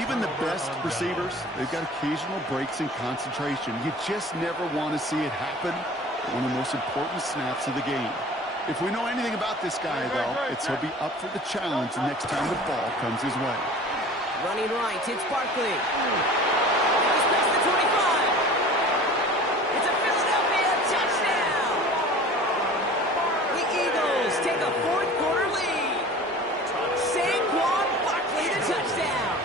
Even the best receivers, they've got occasional breaks in concentration. You just never want to see it happen at one of the most important snaps of the game. If we know anything about this guy, though, it's he'll be up for the challenge the next time the ball comes his way. Running right, it's Barkley. He's past the 25. It's a Philadelphia touchdown. The Eagles take a fourth-quarter lead. Saquon Barkley, the touchdown.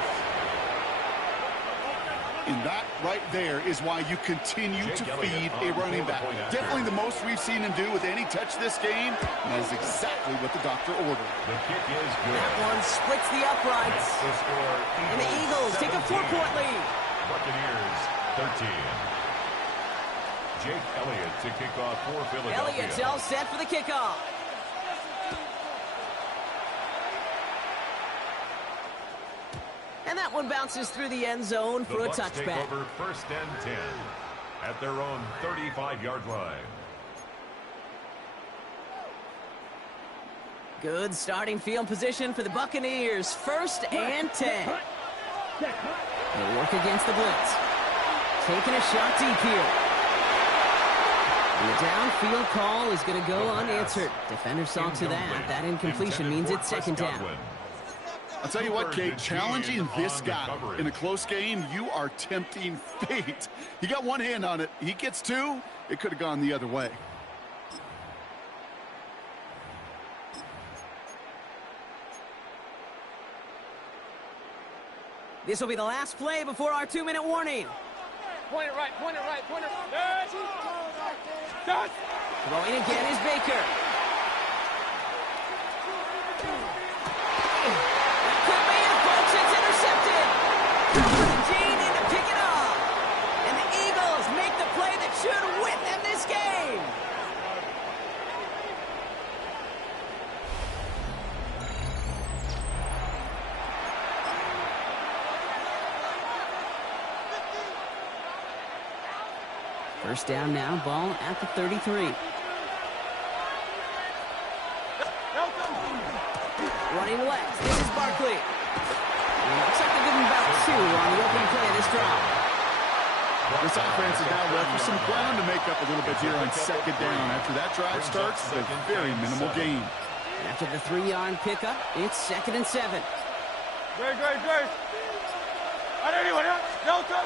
And that right there is why you continue to feed a running back. Definitely the most we've seen him do with any touch this game, and that is exactly what the doctor ordered. The kick is good. That one splits the uprights. And the Eagles take a 4-point lead. Buccaneers 13. Jake Elliott to kick off for Philadelphia. Elliott's all set for the kickoff. And that one bounces through the end zone for a touchback. Take over 1st and 10 at their own 35-yard line. Good starting field position for the Buccaneers. 1st and 10. They work against the blitz. Taking a shot deep here. And the downfield call is going to go unanswered. Defender saw to that. That incompletion means it's 2nd down. I'll tell you what, Kate, challenging this guy in a close game, you are tempting fate. He got one hand on it. He gets two. It could have gone the other way. This will be the last play before our 2-minute warning. Point it right, point it right, point it Done. Throwing again is Baker. Should win them this game. First down now, ball at the 33. Running left, this is Barkley. And looks like they're giving about 2 on the opening play of this drive. This offense is now left with some ground to make up a little bit here on 2nd down. After that drive starts, it's a very minimal gain. After the 3-yard pickup, it's 2nd and 7. Great. I don't anyone else. Delta.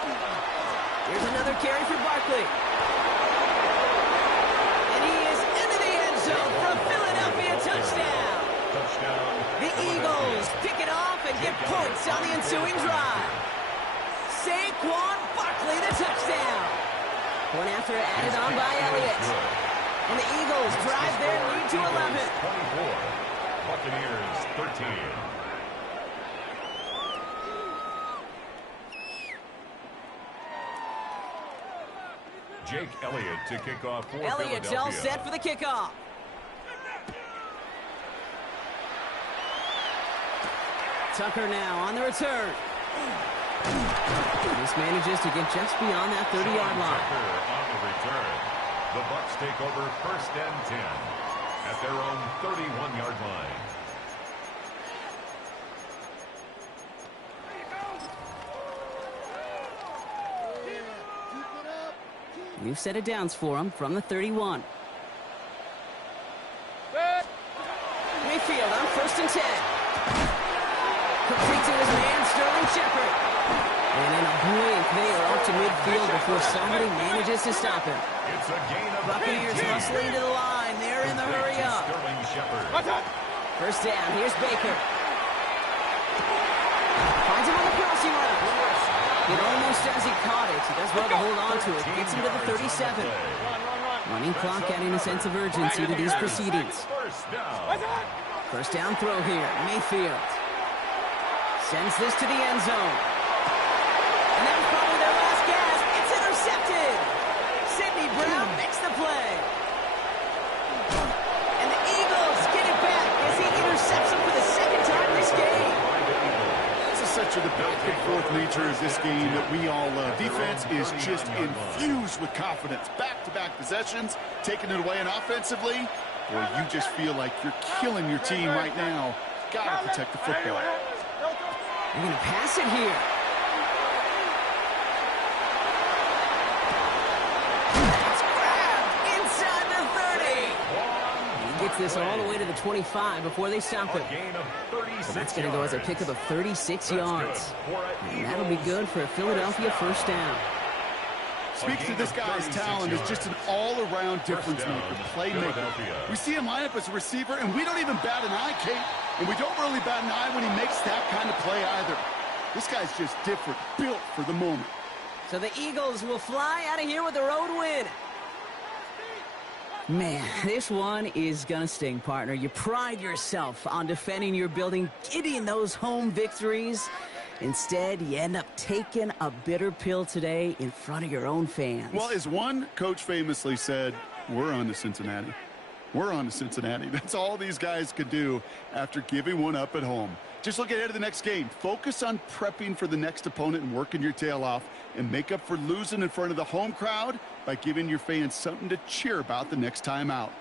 Here's another carry for Barkley. And he is into the end zone for a Philadelphia touchdown. The Eagles pick it off and get points on the ensuing drive. Saquon Barkley, the touchdown. One after added on by Elliott. And the Eagles drive their lead to 11. 24. Buccaneers 13. Jake Elliott to kick off for Elliott's all set for the kickoff. Tucker now on the return. This manages to get just beyond that 30-yard line. On the return. The Bucs take over 1st and 10 at their own 31-yard line. We've set it downs for him from the 31. Mayfield on 1st and 10. Complete to his man, Sterling Shepard. And in a blink, they are up to midfield before somebody manages to stop him. It's a gain of Buccaneers 18. hustling to the line. They're in the hurry up. Sterling Shepard. 1st down. Here's Baker. Finds him on the crossing route. It almost as he caught it. He does well to hold on to it. Gets him to the 37. Running clock adding a sense of urgency to these proceedings. 1st down throw here. Mayfield sends this to the end zone. And that was probably their last gasp. It's intercepted. Sidney Brown makes the play. And the Eagles get it back as he intercepts him for the 2nd time this game. This is such a back-and-forth nature of this game that we all love. Defense is just infused with confidence. Back-to-back possessions, taking it away, and offensively, well, you just feel like you're killing your team right now. Got to protect the football. They're going to pass it here. It's grabbed inside the 30. He gets this all the way to the 25 before they stop him. So that's going to go as a pickup of 36 yards. And that'll be good for a Philadelphia 1st down. Speaks to this guy's talent as just an all-around difference maker, playmaker. We see him line up as a receiver, and we don't even bat an eye, Kate. And we don't really bat an eye when he makes that kind of play either. This guy's just different, built for the moment. So the Eagles will fly out of here with a road win. Man, this one is going to sting, partner. You pride yourself on defending your building, getting those home victories. Instead, you end up taking a bitter pill today in front of your own fans. Well, as one coach famously said, we're on to Cincinnati. We're on to Cincinnati. That's all these guys could do after giving one up at home. Just look ahead to the next game. Focus on prepping for the next opponent and working your tail off, and make up for losing in front of the home crowd by giving your fans something to cheer about the next time out.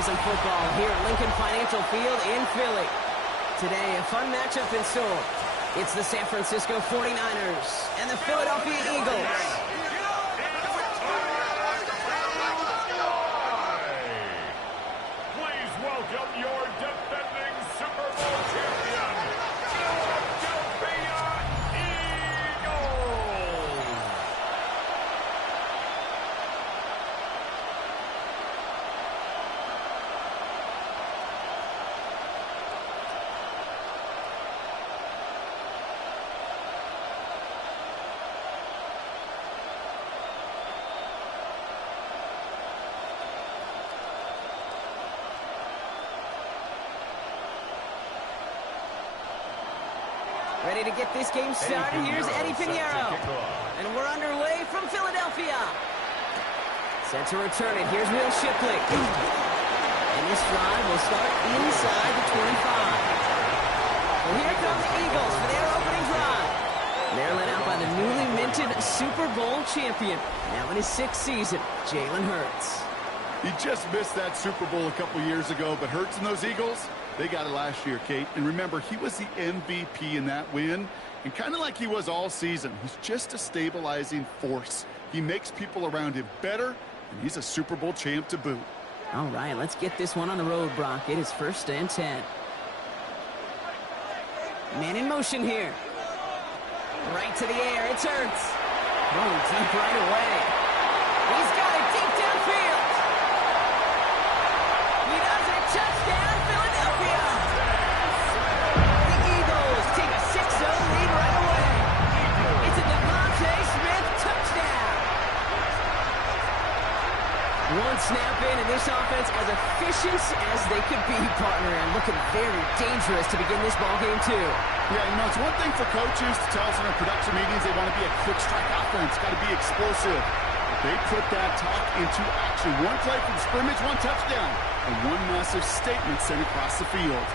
Some football here at Lincoln Financial Field in Philly. Today, a fun matchup in store. It's the San Francisco 49ers and the Philadelphia Eagles. Please welcome your defending Super Bowl champion, Philadelphia Eagles. Ready to get this game started. Here's Eddie Pinheiro. And we're underway from Philadelphia. Set to return it. Here's Will Shipley. And this drive will start inside the 25. Well, here come the Eagles for their opening drive. They're led out by the newly minted Super Bowl champion. Now in his 6th season, Jalen Hurts. He just missed that Super Bowl a couple years ago, but Hurts and those Eagles, they got it last year, Kate. And remember, he was the MVP in that win. And kind of like he was all season, he's just a stabilizing force. He makes people around him better, and he's a Super Bowl champ to boot. All right, let's get this one on the road, Brock. It is 1st and 10. Man in motion here. Right to the air. It's Hurts. Going deep right away. He's got it deep downfield. He does it. Touchdown, Philadelphia. The Eagles take a 6-0 lead right away. It's a Devontae Smith touchdown. One snap in, and this offense as efficient as they could be, partner, and looking very dangerous to begin this ball game too. Yeah, you know, it's one thing for coaches to tell us in our production meetings they want to be a quick strike offense, got to be explosive. They put that talk into action. One play from scrimmage, one touchdown, and one massive statement sent across the field.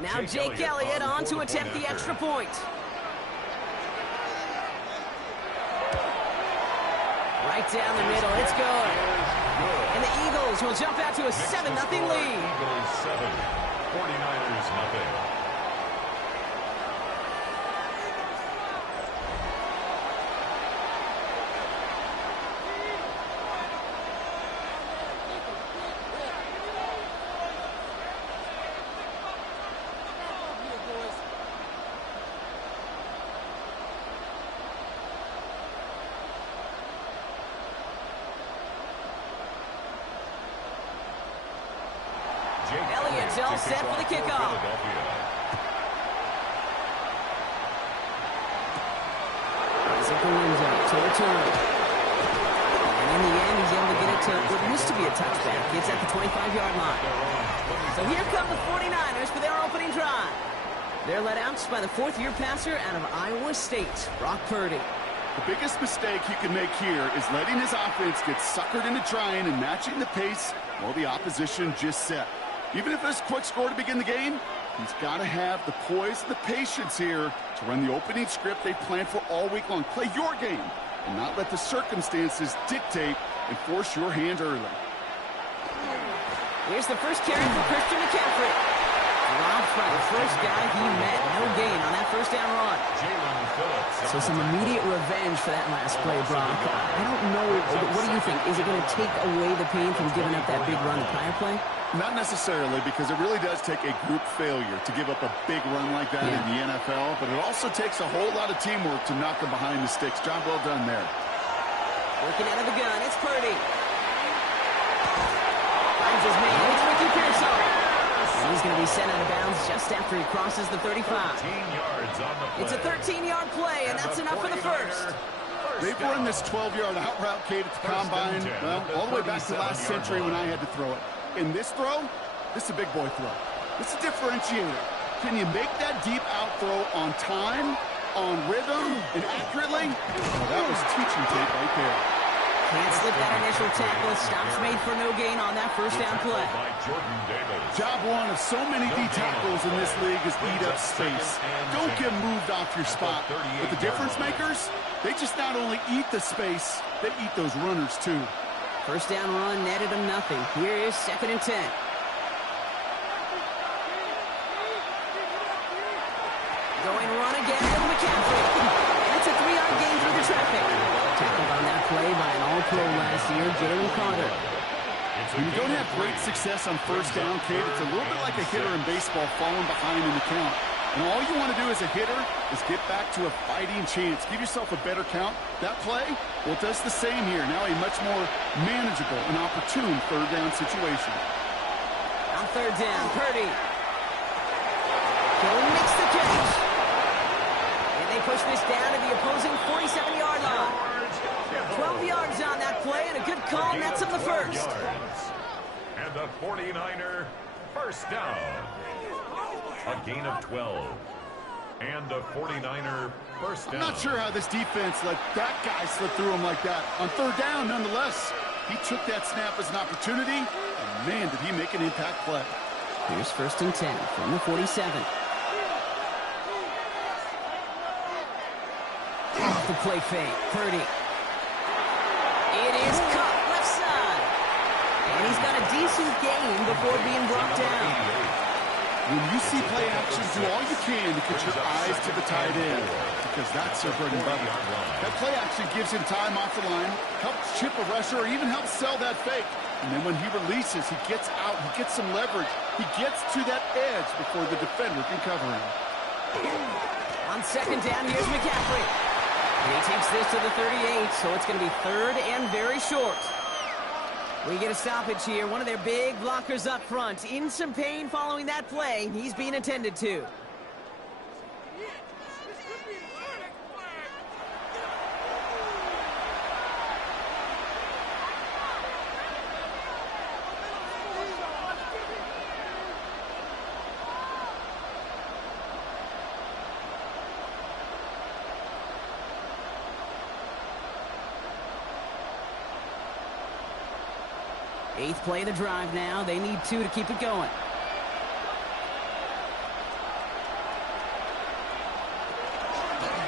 Now Jake Elliott on to attempt the extra point. Right down the middle, it's good. And the Eagles will jump out to a 7-0 lead. Eagles 7, 49ers nothing. Elliott's all set for the kickoff. Isaac Windsor to return. And in the end, he's able to get it to what used to be a touchback. It's at the 25-yard line. So here come the 49ers for their opening drive. They're led out by the 4th-year passer out of Iowa State, Brock Purdy. The biggest mistake he can make here is letting his offense get suckered into trying and matching the pace while the opposition just set. Even if it's a quick score to begin the game, he's got to have the poise and the patience here to run the opening script they planned for all week long. Play your game and not let the circumstances dictate and force your hand early. Here's the first carry for Christian McCaffrey. Dropped by the first guy he met. No gain on that first down run. So some immediate revenge for that last play, Brock. I don't know. What do you think? Is it going to take away the pain from giving up that big run the prior play? Not necessarily, because it really does take a group failure to give up a big run like that in the NFL, but it also takes a whole lot of teamwork to knock them behind the sticks. Job well done there. Working out of the gun, it's Purdy. Finds his man, it's Ricky Pearsall. And he's going to be sent out of bounds just after he crosses the 35. 13 yards on the play. It's a 13-yard play, and that's enough for the first. They've run this 12-yard out route, Kate, at the combine, well, all the way back to last century when I had to throw it. In this throw, this is a big boy throw. It's a differentiator. Can you make that deep out throw on time, on rhythm, and accurately? Oh, that was teaching tape right there. Can't slip that initial tackle. Stops made for no gain on that first down play. Job one of so many D tackles in this league is eat up space. Don't get moved off your spot. But the difference makers, they just not only eat the space, they eat those runners too. First down run netted him nothing. Here is 2nd and 10. Going run again with McCaffrey. And it's a 3-yard gain through the traffic. Tackled on that play by an All-Pro last year, Jalen Carter. When you don't have great success on first down, Kate, it's a little bit like a hitter in baseball falling behind in the count. And all you want to do as a hitter is get back to a fighting chance. Give yourself a better count. That play, well, it does the same here. Now a much more manageable and opportune third down situation. On 3rd down, Purdy. He'll mix the catch. And they push this down to the opposing 47-yard line. 12 yards on that play, and a good call nets him the first. And the 49er first down. A gain of 12. And a 49er first down. I'm not sure how this defense let that guy slip through him like that. On 3rd down, nonetheless, he took that snap as an opportunity, and man, did he make an impact play. Here's 1st and 10 from the 47. Off the play fake, Purdy. It is caught left side. And he's got a decent gain before being brought down. When you see play action, do all you can to get your eyes to the tight end, because that's their bread and butter. That play action gives him time off the line, helps chip a rusher, or even helps sell that fake. And then when he releases, he gets out, he gets some leverage. He gets to that edge before the defender can cover him. On 2nd down, here's McCaffrey. And he takes this to the 38, so it's going to be 3rd and very short. We get a stoppage here. One of their big blockers up front. In some pain following that play. He's being attended to. Eighth play of the drive now. They need 2 to keep it going.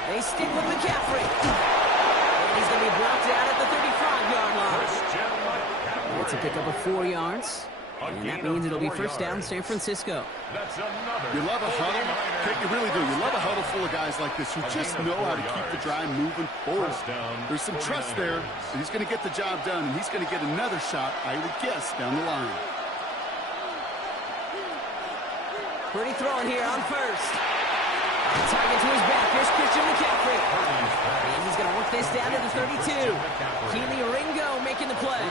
They stick with McCaffrey. And he's going to be blocked out at the 35-yard line. It's a pickup of 4 yards. And that means it'll be first down San Francisco. You love a huddle? Kate, you really do. You love a huddle full of guys like this who just know how to keep the drive moving forward. There's some trust there that he's going to get the job done, and he's going to get another shot, I would guess, down the line. Pretty throwing here on 1st. Target to his back. Here's Christian McCaffrey. And he's going to work this down to the 32. Keely Ringo making the play.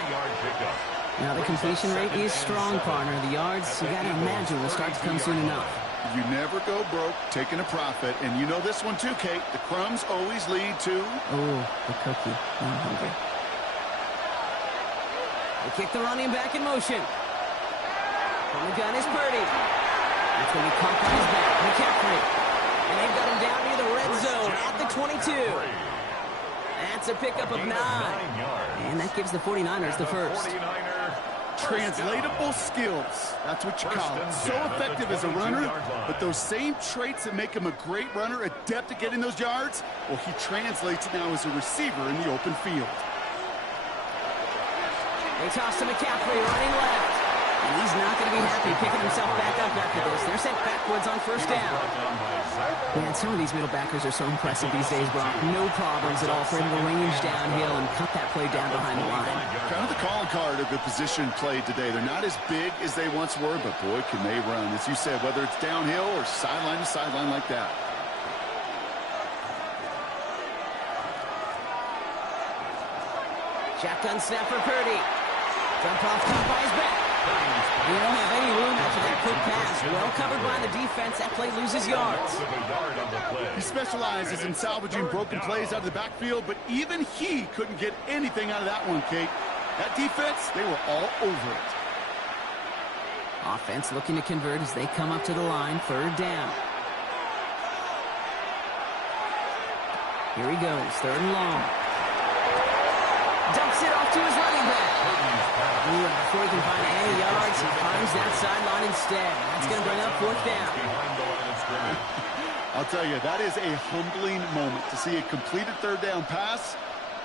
Now the completion rate is strong, partner. The yards, you got to imagine, will start to come soon enough. You never go broke taking a profit. And you know this one too, Kate. The crumbs always lead to... Oh, the cookie. I'm hungry. They kick the running back in motion. From the gun is Purdy. It's going to be caught on his back. McCaffrey. And they've got him down near the red zone at the 22. That's a pickup of 9. And that gives the 49ers the first. Translatable skills. That's what you call it. So effective as a runner, but those same traits that make him a great runner, adept at getting those yards, well, he translates now as a receiver in the open field. They toss to McCaffrey running left. And he's not going to be happy picking himself back up after this. They're sent backwards on first down. Man, some of these middle backers are so impressive these days, Brock. No problems at all for him to range downhill and cut that play down behind the line. Kind of the calling card of the position played today. They're not as big as they once were, but boy, can they run. As you said, whether it's downhill or sideline to sideline like that. Shotgun snap for Purdy. Jump off top by his back. They don't have any room after that quick pass. Well covered by the defense. That play loses yards. He specializes in salvaging broken plays out of the backfield, but even he couldn't get anything out of that one, Kate. That defense, they were all over it. Offense looking to convert as they come up to the line. 3rd down. Here he goes. 3rd and long. Dumps it off to his running back. Ooh, and before he can find any yards, he finds that sideline instead. That's going to bring up 4th down. I'll tell you, that is a humbling moment to see a completed 3rd down pass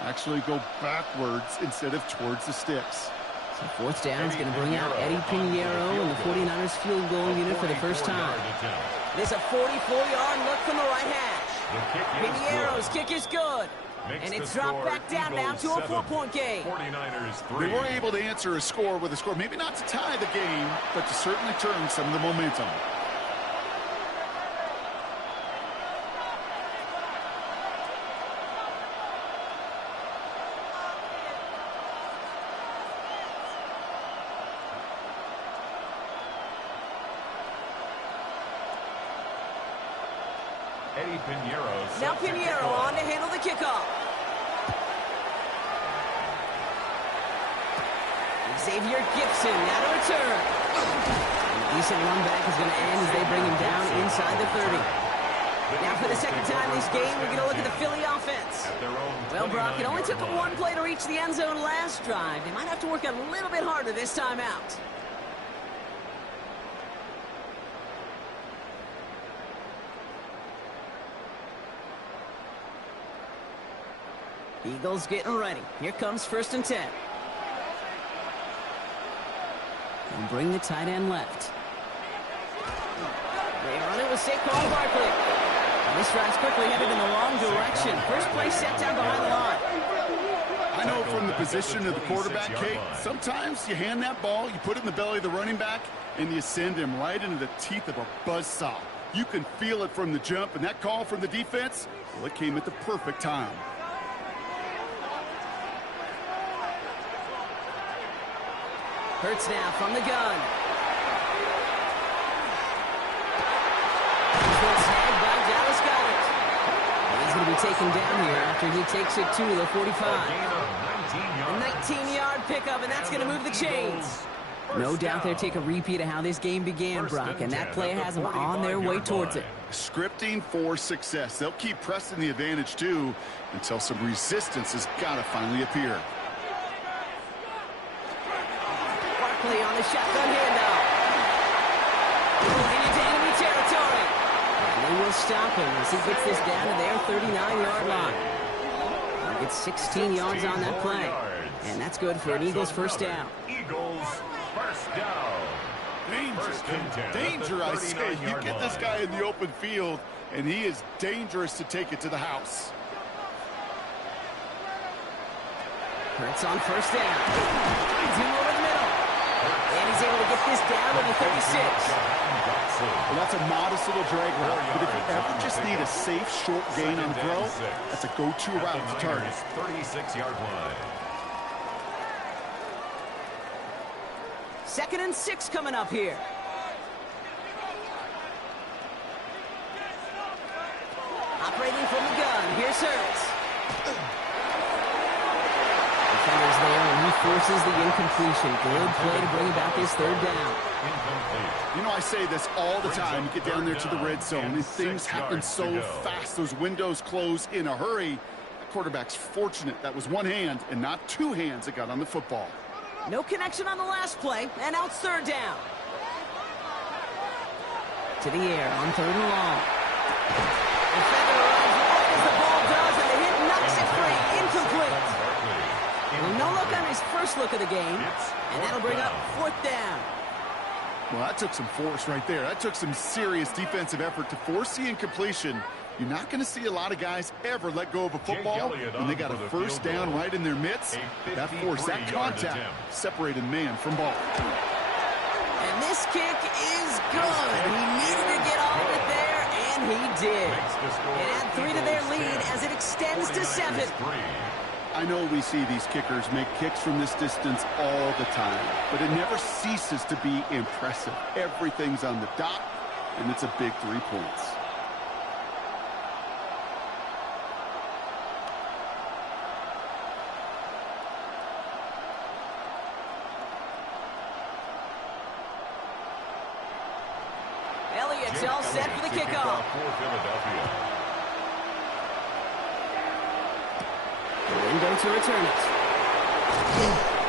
Actually go backwards instead of towards the sticks. So fourth down is going to bring out Eddie Pinheiro and the 49ers field goal unit for the first time. There's a 44-yard look from the right hash. Pinheiro's kick is good. And it's dropped back down now to a 4-point game. They weren't able to answer a score with a score. Maybe not to tie the game, but to certainly turn some of the momentum. Now Pinheiro on to handle the kickoff. Xavier Gibson now to return. And a decent run back is going to end as they bring him down inside the 30. Now for the second time this game, we're going to look at the Philly offense. Well, Brock, it only took them one play to reach the end zone last drive. They might have to work a little bit harder this time out. Eagles getting ready. Here comes 1st and 10. And bring the tight end left. They run it with Saquon Barkley. And this drive's quickly headed in the wrong direction. First play set down behind the line. I know from the position of the quarterback, Kate, sometimes you hand that ball, you put it in the belly of the running back, and you send him right into the teeth of a buzzsaw. You can feel it from the jump, and that call from the defense, well, it came at the perfect time. Hurts now from the gun. Snagged by Dallas Goedert. He's going to be taken down here after he takes it to the 45. A 19-yard pickup, and that's going to move the chains. No doubt they'll take a repeat of how this game began, Brock, and that play has them on their way towards it. Scripting for success. They'll keep pressing the advantage, too, until some resistance has got to finally appear. Barkley on the shotgun handoff. Going into enemy territory. And they will stop him as he gets this down to their 39-yard line. He gets 16 yards on that play. And that's good for an Eagles first down. Eagles first down. Danger, I say. You get this guy in the open field, and he is dangerous to take it to the house. Hurts on first down. Finds him over the middle. And he's able to get this down to the 36. Well, that's a modest little drag route, but if you ever just need a safe, short gain on the throw, that's a go-to route to target. 36-yard line. 2nd and 6 coming up here. Operating from the gun. Here's Hurts. Defender's there, and he forces the incompletion. Good play to bring about this 3rd down. You know, I say this all the time. You get down there to the red zone, and things happen so fast. Those windows close in a hurry. The quarterback's fortunate that was one hand and not two hands that got on the football. No connection on the last play, and now it's 3rd down. To the air on 3rd and long. Defender runs right as the ball does, and the hit knocks it free. Incomplete. Well, no look on his first look of the game, and that'll bring up 4th down. Well, that took some force right there. That took some serious defensive effort to force the incompletion. You're not going to see a lot of guys ever let go of a football when they got a first down right in their midst. That force, that contact, separated man from ball. And this kick is good. He needed to get all of it there, and he did. And add 3 to their lead as it extends to 7. I know we see these kickers make kicks from this distance all the time, but it never ceases to be impressive. Everything's on the dot, and it's a big 3 points. Elliott's all set for the kickoff. Window to return it.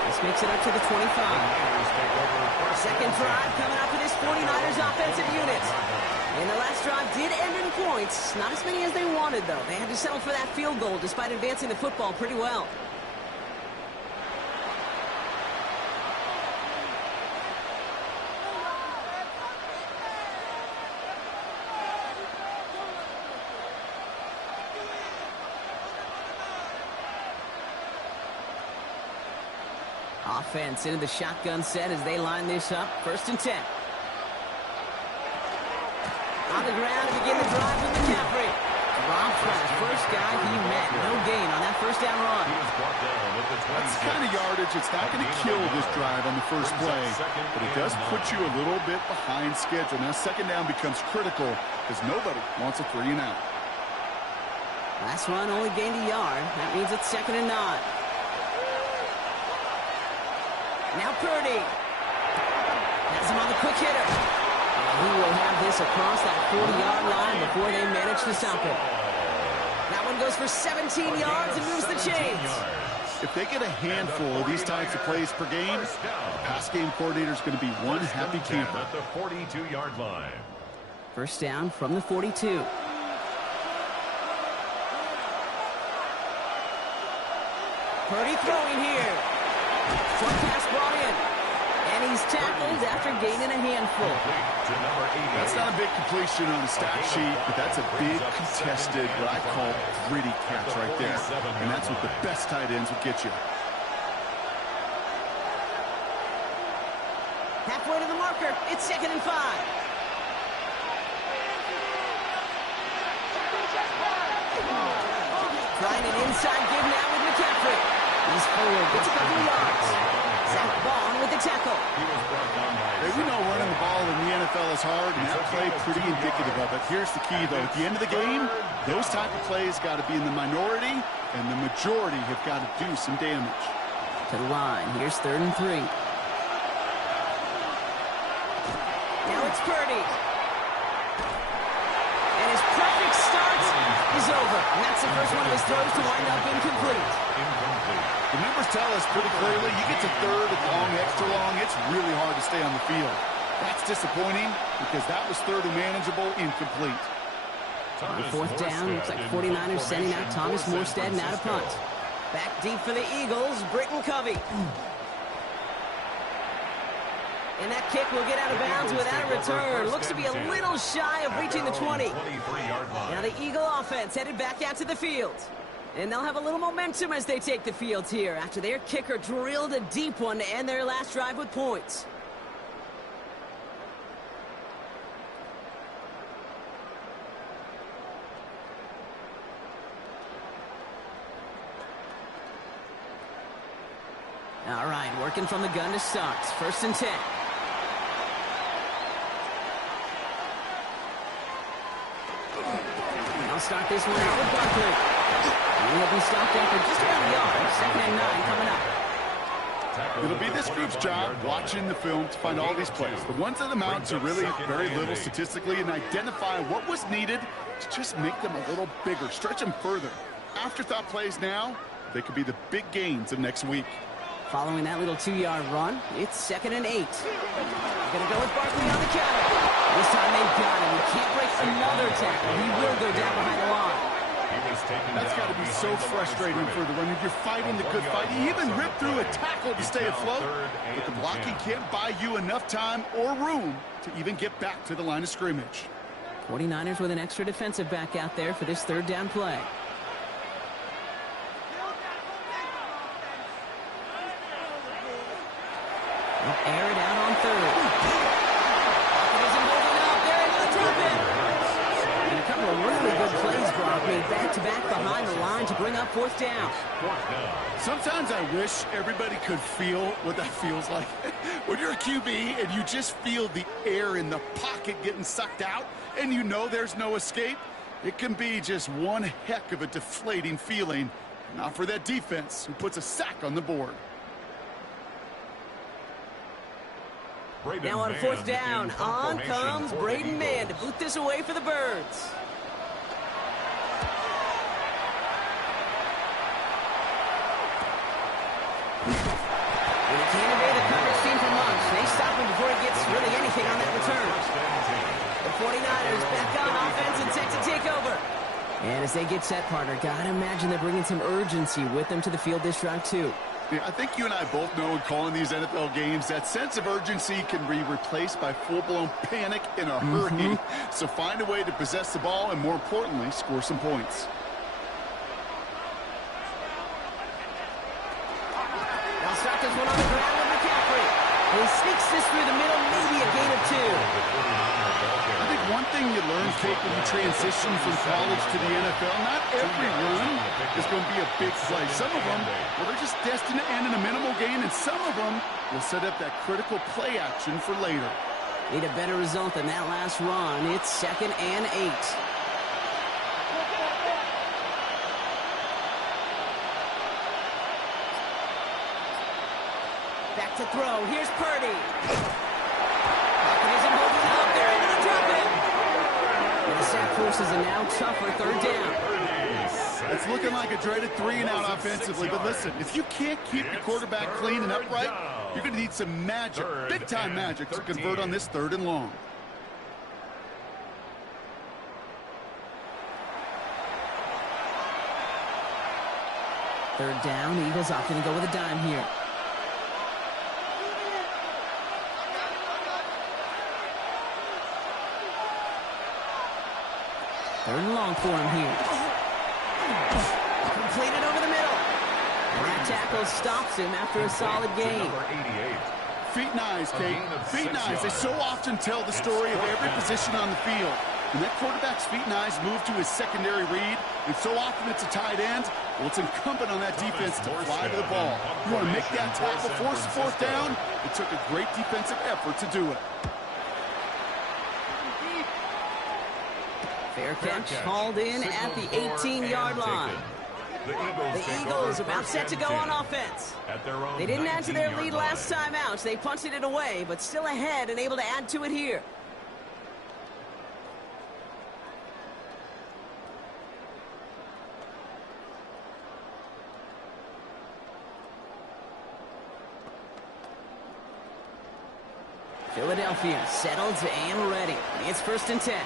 This makes it up to the 25. Second drive coming up for this 49ers offensive unit. And the last drive did end in points. Not as many as they wanted, though. They had to settle for that field goal despite advancing the football pretty well. Offense into the shotgun set as they line this up. 1st and 10. On the ground to begin the drive with McCaffrey. Dropped by the first guy he met. No gain on that 1st down run. That's the kind of yardage. It's not going to kill this drive on the first play, but it does put you a little bit behind schedule. Now 2nd down becomes critical because nobody wants a 3 and out. Last run only gained a yard. That means it's 2nd and 9. Now Purdy. Has him on the quick hitter. And he will have this across that 40-yard line before they manage to stop it. That one goes for 17 yards and moves the chains. If they get a handful of these types of plays per game, the pass game coordinator is going to be one happy camper. At the 42-yard line. 1st down from the 42. Purdy throwing here. Short pass brought in. And he's tackled after gaining a handful. That's not a big completion on the stat sheet, but that's a big contested, what I call gritty catch right there. And that's what the best tight ends will get you. Halfway to the marker. It's 2nd and 5. Trying an inside give now with McCaffrey. He's forward, gets a couple yards. Zach Bond with the tackle. Hey, we know running the ball in the NFL is hard, and that play pretty indicative of it. Here's the key, though. At the end of the game, those type of plays got to be in the minority, and the majority have got to do some damage. To the line. Here's 3rd and 3. Now it's Purdy. And his perfect start is over. And that's the first one of his throws to wind up incomplete. The numbers tell us pretty clearly, you get to 3rd and long, extra long, it's really hard to stay on the field. That's disappointing because that was 3rd and manageable, incomplete. On 4th down, looks like 49ers sending out Thomas Morstead and out of punt. Back deep for the Eagles, Britton Covey. And that kick will get out of bounds without a return. Looks to be a little shy of reaching the 20. Now the Eagle offense headed back out to the field. And they'll have a little momentum as they take the field here after their kicker drilled a deep one to end their last drive with points. All right, working from the gun to start. 1st and 10. I'll start this one out with Barkley. He'll be stopped after just about a yard. 2nd and 9 coming up. It'll be this group's job watching the film to find all these plays. The ones that amount to really very little statistically and identify what was needed to just make them a little bigger, stretch them further. Afterthought plays now, they could be the big gains of next week. Following that little 2-yard run, it's 2nd and 8. They're going to go with Barkley on the counter. This time they've got him. He can't break another tackle. He will go down behind the line. That's got to be so frustrating for the runner. You're fighting the good fight. You even rip through a tackle to stay afloat, but the blocking can't buy you enough time or room to even get back to the line of scrimmage. 49ers with an extra defensive back out there for this 3rd down play. They'll air it out on 3rd. It isn't holding up. They're able to drop it. And a couple of really good plays brought made back-to-back behind the line to bring up 4th down. Sometimes I wish everybody could feel what that feels like. When you're a QB and you just feel the air in the pocket getting sucked out and you know there's no escape, it can be just one heck of a deflating feeling. Not for that defense who puts a sack on the board. Now on 4th down, on comes Braden Mann to boot this away for the Birds. And he can't evade the coverage team for months. They stop him before he gets really anything on that return. The 49ers As they get set, partner, gotta imagine they're bringing some urgency with them to the field this drive, too. Yeah, I think you and I both know in calling these NFL games, that sense of urgency can be replaced by full-blown panic in a hurry. So find a way to possess the ball and, more importantly, score some points. They'll start this one on the ground with McCaffrey. He sneaks this through the middle, maybe a gain of 2. I think one thing you learn, Kate, when you transition from college to the NFL, not every run is going to be a big play. Some of them, well, they're just destined to end in a minimal gain, and some of them will set up that critical play action for later. Need a better result than that last run. It's 2nd and 8. Back to throw. Here's Purdy. Isn't holding up. They're able to drop it. And the sack forces a now tougher 3rd down. It's looking like a dreaded 3-and-out offensively, but listen, if you can't keep your quarterback clean and upright, you're going to need some magic, big-time magic, to convert on this 3rd and long. Third down, Eagles opting to go with a dime here. Third and long for him here. Completed over the middle. And that tackle stops him after a solid gain. Feet and eyes, Kate. Feet and eyes. They so often tell the story of every position on the field. When that quarterback's feet and eyes move to his secondary read, and so often it's a tight end, well, it's incumbent on that defense to fly to the ball. You want to make that tackle, force the 4th down? It took a great defensive effort to do it. Fair catch called in at the 18-yard line. The Eagles about set to go on offense. They didn't add to their lead last time out. They punted it away, but still ahead and able to add to it here. Philadelphia settled and ready. It's 1st and 10.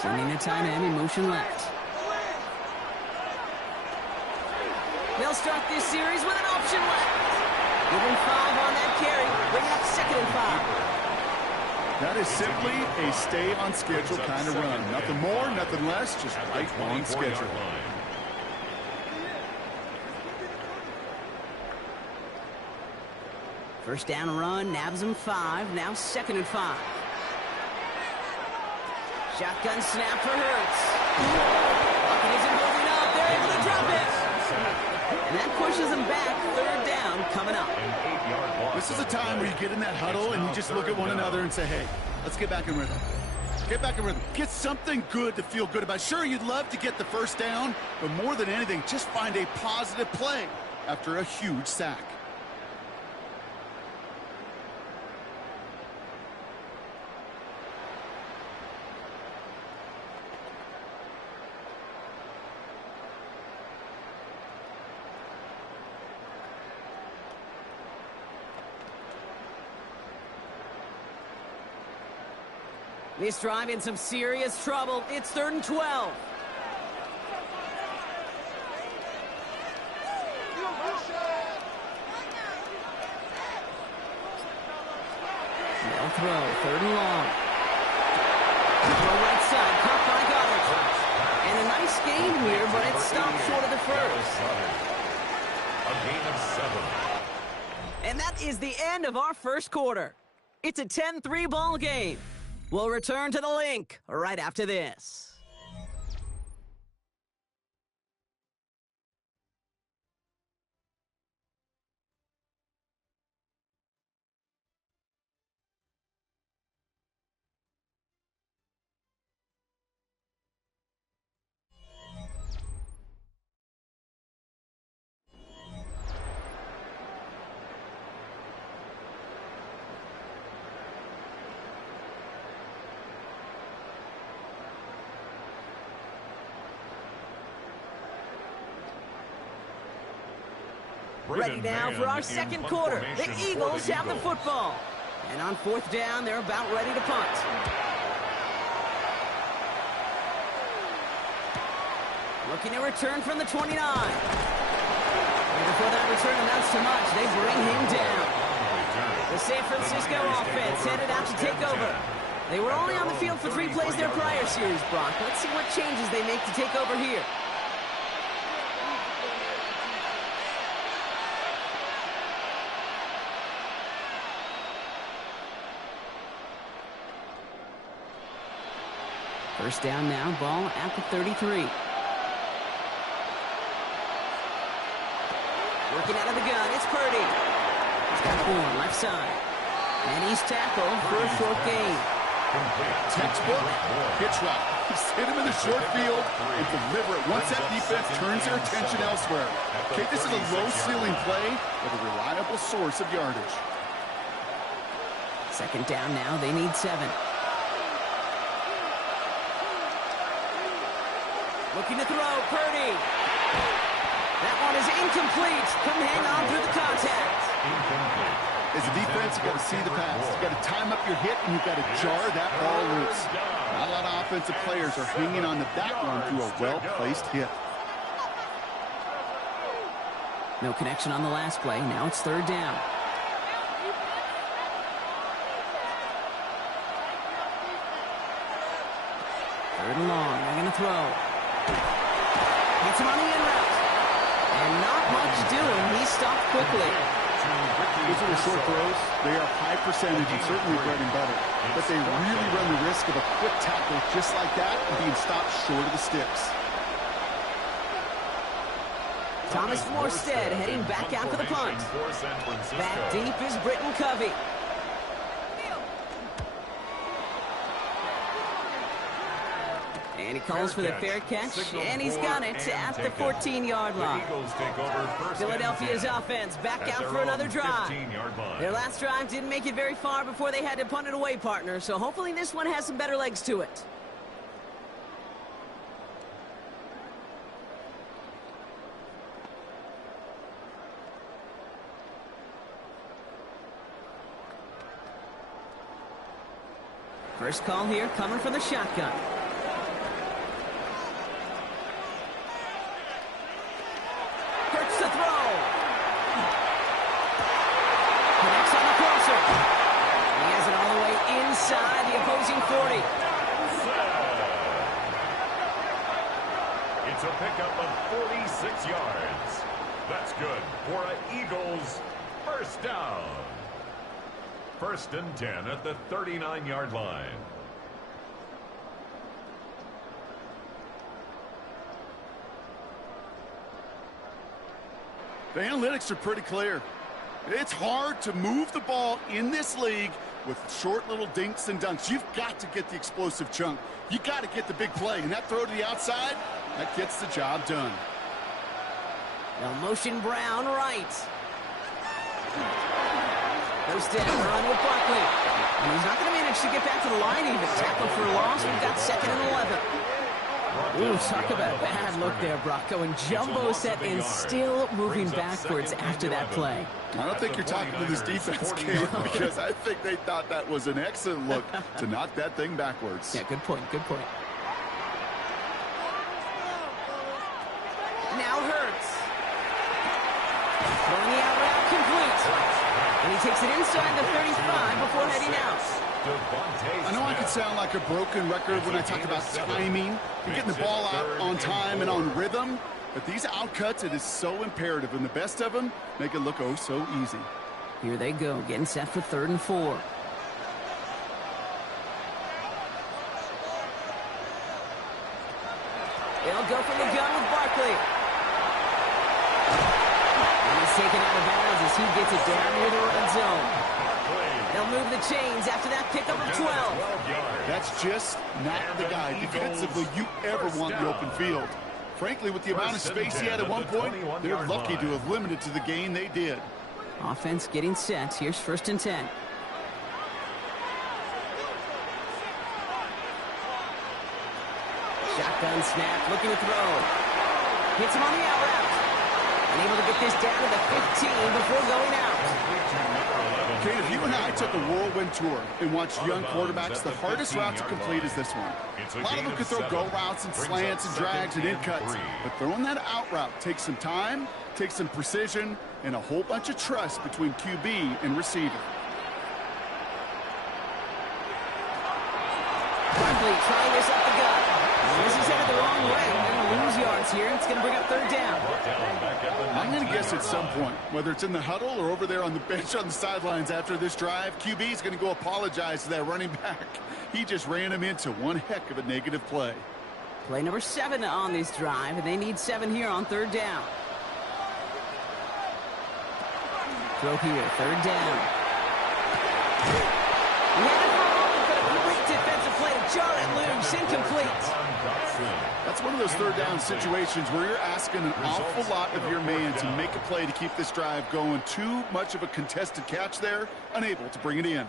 Sending a tight end in motion left. They'll start this series with an option left. Give him 5 on that carry. Bring it up 2nd and 5. That is simply a stay-on-schedule kind of run. Nothing more, nothing less, just right on schedule. First down run, nabs him 5. Now 2nd and 5. Shotgun snap for Hurts. Bucket isn't moving up. They're able to drop it. And that pushes them back. 3rd down coming up. This is a time where you get in that huddle and you just look at one another and say, hey, let's get back in rhythm. Get back in rhythm. Get something good to feel good about. Sure, you'd love to get the 1st down, but more than anything, just find a positive play after a huge sack. This drive in some serious trouble. It's 3rd and 12. No throw. 3rd and long. Throw right side. Caught by Goddard. And a nice gain here, but it stopped short of the 1st. A gain of 7. And that is the end of our 1st quarter. It's a 10-3 ball game. We'll return to the link right after this. Ready now for our 2nd quarter. The Eagles have the football. And on 4th down, they're about ready to punt. Looking to return from the 29. And before that return amounts to much, they bring him down. The San Francisco offense headed out to take over. They were only on the field for 3 plays their prior series, Brock. Let's see what changes they make to take over here. First down now, ball at the 33. Working out of the gun, it's Purdy. He's got 4 left side. And he's tackled for a short gain. Textbook pitch route. Just hit him in the short field and deliver it once that defense turns their attention elsewhere. Okay, this is a low-ceiling play with a reliable source of yardage. Second down now, they need 7. Looking to throw, Purdy. That one is incomplete. Couldn't hang on through the contact. As a defense, you got to see the pass. You got to time up your hit, and you've got to jar that ball loose. Not a lot of offensive players are hanging on to that one through a well-placed hit. No connection on the last play. Now it's third down. Third and long. They're going to throw. Hits him on the in route. And not much doing. He stopped quickly. Those are the short throws. They are high percentage and certainly bread and butter. But they really run the risk of a quick tackle just like that and being stopped short of the sticks. Thomas Morstead heading back out for the punt. Back deep is Britton Covey. And he calls for the fair catch, and he's got it at the 14-yard line. Philadelphia's offense back out for another drive. Their last drive didn't make it very far before they had to punt it away, partner, so hopefully this one has some better legs to it. First call here coming from the shotgun. Inside the opposing 40. It's a pickup of 46 yards. That's good for an Eagles first down. First and 10 at the 39-yard line. The analytics are pretty clear. It's hard to move the ball in this league with short little dinks and dunks. You've got to get the explosive chunk. You got to get the big play. And that throw to the outside, that gets the job done. They'll motion Brown right. First down, run with Barkley. And he's not going to manage to get back to the line even. Tackle for a loss. We've got 2nd and 11. Ooh, talk about a bad look there, Brock. Going jumbo set and still moving backwards after that play. I don't think you're talking to this defense, Kate, because I think they thought that was an excellent look to knock that thing backwards. Yeah, good point, good point. Now Hurts. Throwing the out route complete. And he takes it inside the 35 before heading out. I know I could sound like a broken record when I talk about timing and getting the ball out on time and on rhythm, but these outcuts, it is so imperative, and the best of them make it look oh so easy. Here they go, getting set for 3rd and 4. They'll go from the gun with Barkley. And he's taken out of bounds as he gets it down near the red zone. They'll move the chains after that pickup of 12. That's just not the guy defensively you ever want in the open field. Frankly, with the amount of space he had at one point, they're lucky to have limited to the gain they did. Offense getting set. Here's 1st and 10. Shotgun snap, looking to throw. Hits him on the out route. And able to get this down to the 15 before going out. Kate, if you and I took a whirlwind tour and watched young quarterbacks, the hardest route to complete is this one. A lot of them can throw go routes and slants and drags and in cuts, but throwing that out route takes some time, takes some precision, and a whole bunch of trust between QB and receiver. Barkley trying this up the gut. This is headed the wrong way. They're going to lose yards here. It's going to bring up third down. I'm going to guess at some point, whether it's in the huddle or over there on the bench on the sidelines after this drive, QB is going to go apologize to that running back. He just ran him into one heck of a negative play. Play number 7 on this drive, and they need 7 here on third down. Throw here, third down. He had it for a moment, but a great defensive play to jar it loose, incomplete. That's one of those third down situations where you're asking an awful lot of your man to make a play to keep this drive going. Too much of a contested catch there, unable to bring it in.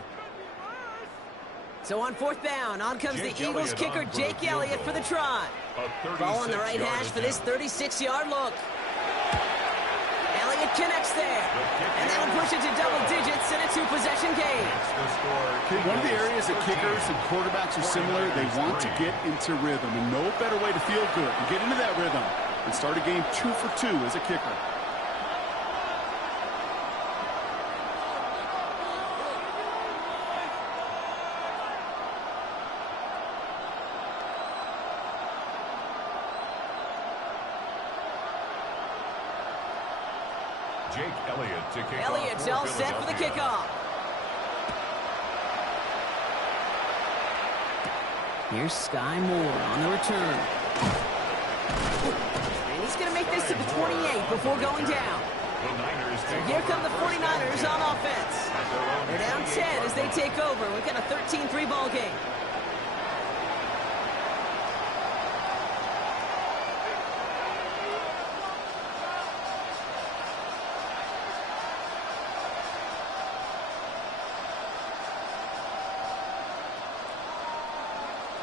So on fourth down, on comes the Eagles kicker, Jake Elliott, for the try. Ball on the right hash for this 36-yard look. Elliott connects there. And that'll push it to double digits in a 2-possession game. Okay, one of the areas that kickers and quarterbacks are similar, they want to get into rhythm. And no better way to feel good and get into that rhythm and start a game 2 for 2 as a kicker. Jake Elliott to kick Elliott's all set for the kickoff. Here's Sky Moore on the return. And he's going to make this to the 28 before going down. So here come the 49ers on offense. They're down 10 as they take over. We've got a 13-3 ball game.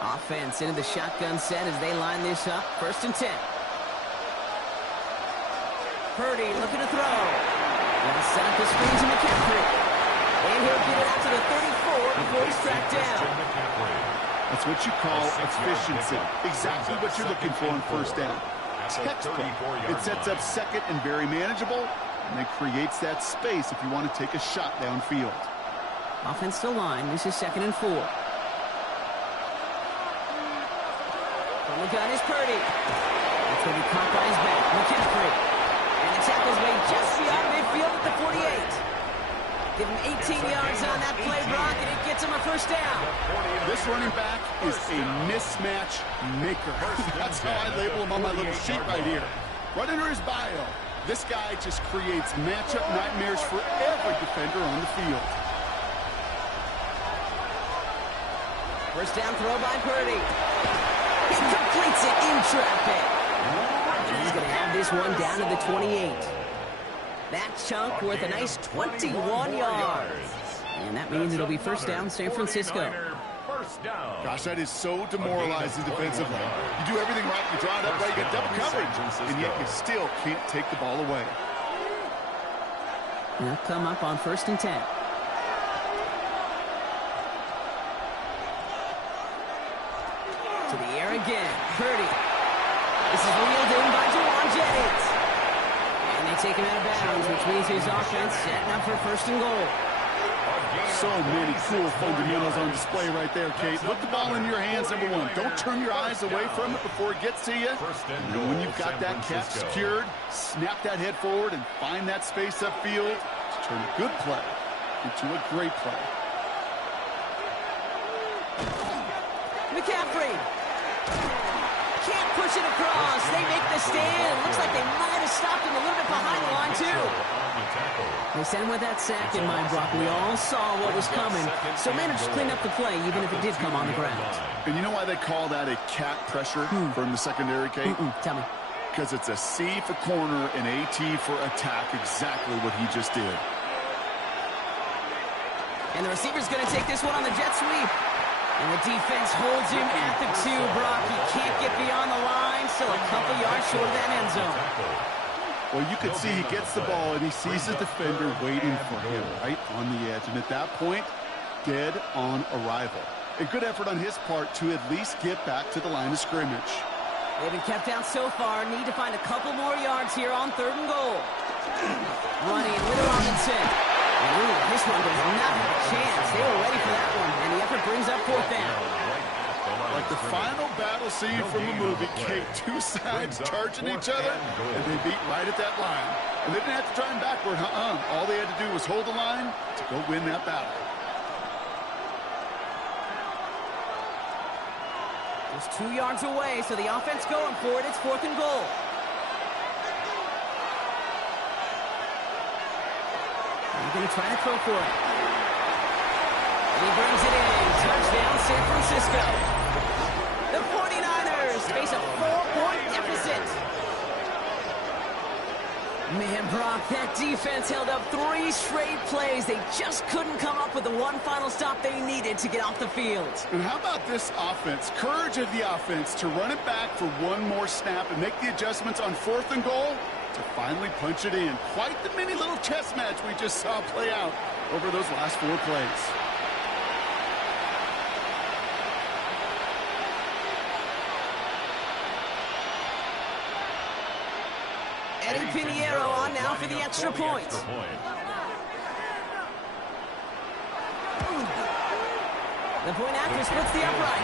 Offense into the shotgun set as they line this up. 1st and 10. Purdy looking to throw. Gonna set up the screen to McCaffrey. And he'll get it out to the 34 before he's tracked down. That's what you call efficiency. Exactly what you're looking for on first down. Textbook. It sets up second and very manageable, and it creates that space if you want to take a shot downfield. Offense to line. This is 2nd and 4. From the gun is Purdy. That's going to be caught by his back. McCaffrey. And the tackle's made just beyond midfield at the 48. Give him 18 yards on that play, Brock, and it gets him a 1st down. This running back is a mismatch maker. That's how I label him on my little sheet right here. Right under his bio, this guy just creates matchup nightmares for every defender on the field. 1st down throw by Purdy. He completes it in traffic. And he's going to have this one down to the 28. That chunk worth a nice 21 yards. And that means it'll be 1st down San Francisco. Gosh, that is so demoralizing defensively. You do everything right, you draw it up right, you get double coverage, and yet you still can't take the ball away. They'll come up on 1st and 10. To the air again. Purdy. This is wheeled in by Jawan Jennings. And they take him out of bounds, which means his offense setting up for 1st and goal. So many cool fundamentals on display right there, Kate. Put the ball in your hands, number 1. Don't turn your eyes away from it before it gets to you. And when you've got that catch secured, snap that head forward and find that space upfield to turn a good play into a great play. McCaffrey. Can't push it across. They make the stand. Looks like they might have stopped him a little bit behind the line, too. They sent him with that sack in mind, Brock. We all saw what was coming, so managed to clean up the play, even if it did come on the ground. And you know why they call that a cat pressure from the secondary, Kate? Tell me. Because it's a C for corner and a T for attack, exactly what he just did. And the receiver's going to take this one on the jet sweep. And the defense holds him at the 2, Brock. He can't get beyond the line, still a couple yards short of that end zone. Well, you could see he gets the ball and he sees the defender waiting for him right on the edge. And at that point, dead on arrival. A good effort on his part to at least get back to the line of scrimmage. They've been kept out so far. Need to find a couple more yards here on 3rd and goal. Running with Robinson. And ooh, this one does not have a chance. They were ready for that one. And the effort brings up 4th down. Like the final battle scene from a movie, Kate, 2 sides charging each other, and they beat right at that line. And they didn't have to try him backward, All they had to do was hold the line to go win that battle. Just 2 yards away, so the offense going for it. It's 4th and goal. He's going to try to throw for it. And he brings it in. Touchdown, San Francisco. The 49ers face a 4-point deficit. Man, Brock, that defense held up 3 straight plays. They just couldn't come up with the one final stop they needed to get off the field. And how about this offense? Courage of the offense to run it back for one more snap and make the adjustments on 4th and goal to finally punch it in. Quite the mini little chess match we just saw play out over those last 4 plays. Eddie Pinheiro on now for the extra point. The point after splits the upright.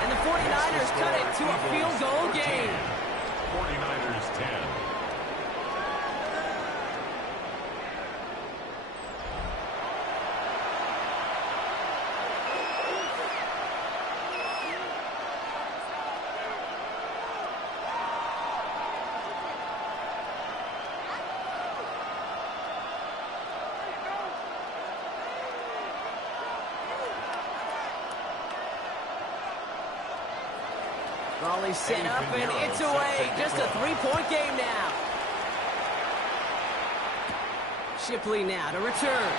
And the 49ers cut it to a field goal game. 49ers 10. Raleigh set up and it's away. Just a 3-point game now. Shipley now to return.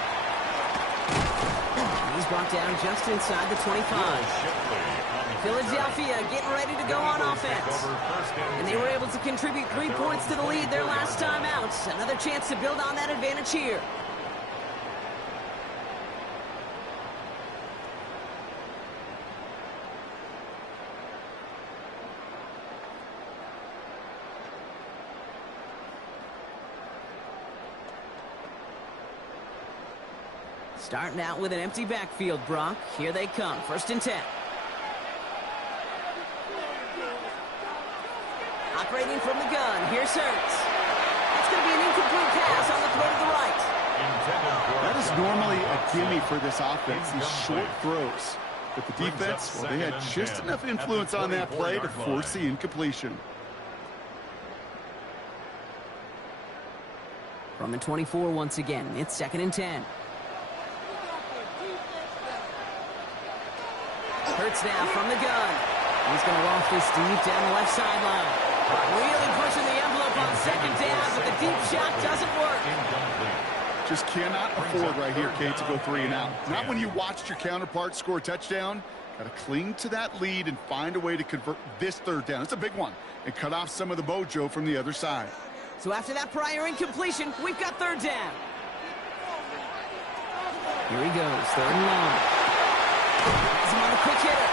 He's brought down just inside the 25. Philadelphia getting ready to go on offense. And they were able to contribute 3 points to the lead their last time out. Another chance to build on that advantage here. Starting out with an empty backfield, Brock. Here they come. 1st and 10. Operating from the gun. Here's Hurts. That's going to be an incomplete pass on the throw to the right. That is normally a gimme for this offense, these short throws. But the defense, well, they had just enough influence on that play to force the incompletion. From the 24 once again. It's 2nd and 10. Hurts now from the gun. He's going to loft this deep down the left sideline. Really pushing the envelope on 2nd down, but the deep shot doesn't work. Just cannot afford right here, Kate, to go 3 and out. Not when you watched your counterpart score a touchdown. Got to cling to that lead and find a way to convert this 3rd down. It's a big one. And cut off some of the mojo from the other side. So after that prior incompletion, we've got 3rd down. Here he goes, 3rd and long. He's on a quick hitter.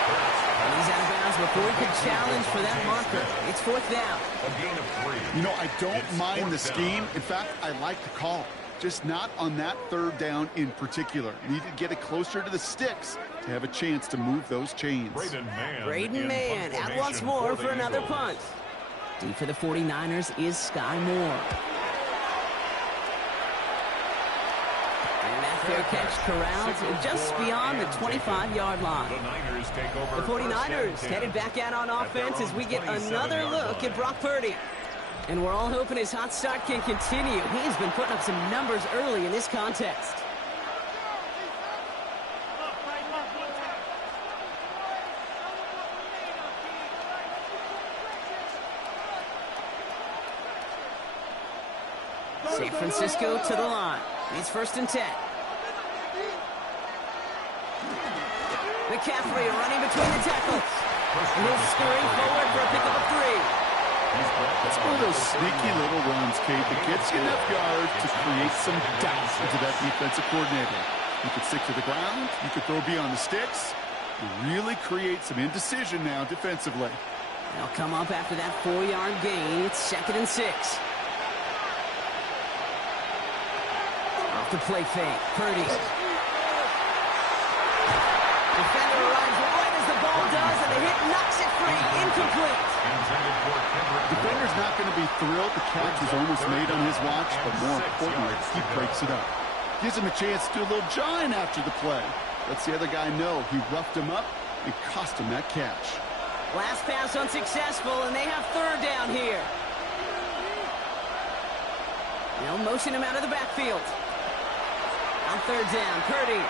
And he's out of bounds before he could challenge for that marker. It's 4th down. A gain of 3. You know, I don't mind the scheme. In fact, I like the call. Just not on that 3rd down in particular. Need to get it closer to the sticks to have a chance to move those chains. Braden Mann out once more for another punt. Deep for the 49ers is Sky Moore. And that fair catch corralled just beyond the 25-yard line. The 49ers headed back out on offense as we get another look at Brock Purdy. And we're all hoping his hot start can continue. He's been putting up some numbers early in this contest. San Francisco to the line. It's 1st and 10. McCaffrey running between the tackles. And he'll scurry forward for a pickup of 3. It's one of those sneaky little runs, Kate, that gets you enough yards to create some doubt into that defensive coordinator. You could stick to the ground. You could throw beyond the sticks. You really create some indecision now defensively. They'll come up after that 4-yard gain. It's 2nd and 6. Off the play fake. Purdy. Defender arrives right as the ball does, and the hit knocks it free. Incomplete. Defender's not going to be thrilled. The catch was almost made on his watch, but more importantly, he breaks it up. Gives him a chance to do a little jawing after the play. Lets the other guy know he roughed him up and cost him that catch. Last pass unsuccessful, and they have 3rd down here. They'll motion him out of the backfield. On 3rd down, Purdy.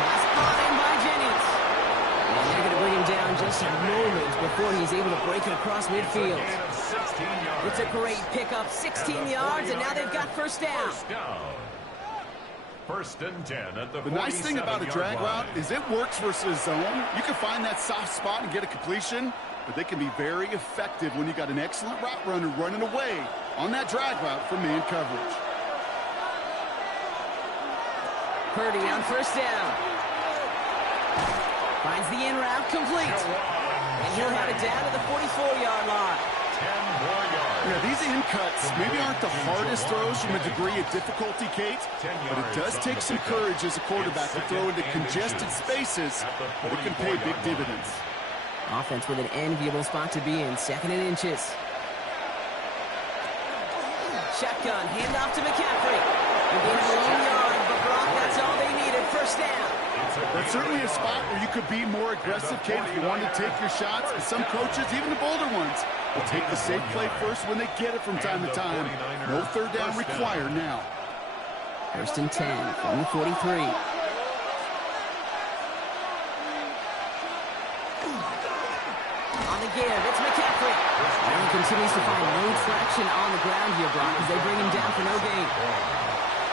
Pass caught in by Jennings. And they're going to bring him down just a moment before he's able to break it across midfield. It's a great pickup, 16 yards, and now they've got 1st down. 1st and 10 at the nice thing about a drag route is it works versus zone. You can find that soft spot and get a completion, but they can be very effective when you got an excellent route runner running away on that drag route from man coverage. Purdy on 1st down. Finds the in route complete. And he'll have it down to the 44-yard line. 10 more yards. Yeah, these in cuts maybe aren't the hardest throws from a degree of difficulty, Kate, but it does take some courage as a quarterback to throw into congested spaces, but it can pay big dividends. Offense with an enviable spot to be in, 2nd and inches. Shotgun, handoff to McCaffrey. They gain a long yard, but Brock, that's all they needed. 1st down. That's certainly a spot where you could be more aggressive, Kate, if you wanted to take your shots. And some coaches, even the bolder ones, will take the safe play first when they get it from time to time. No 3rd down required now. 1st and 10 from the 43. On the give, it's McCaffrey. And he continues to find no traction on the ground here, Brock, as they bring him down for no gain.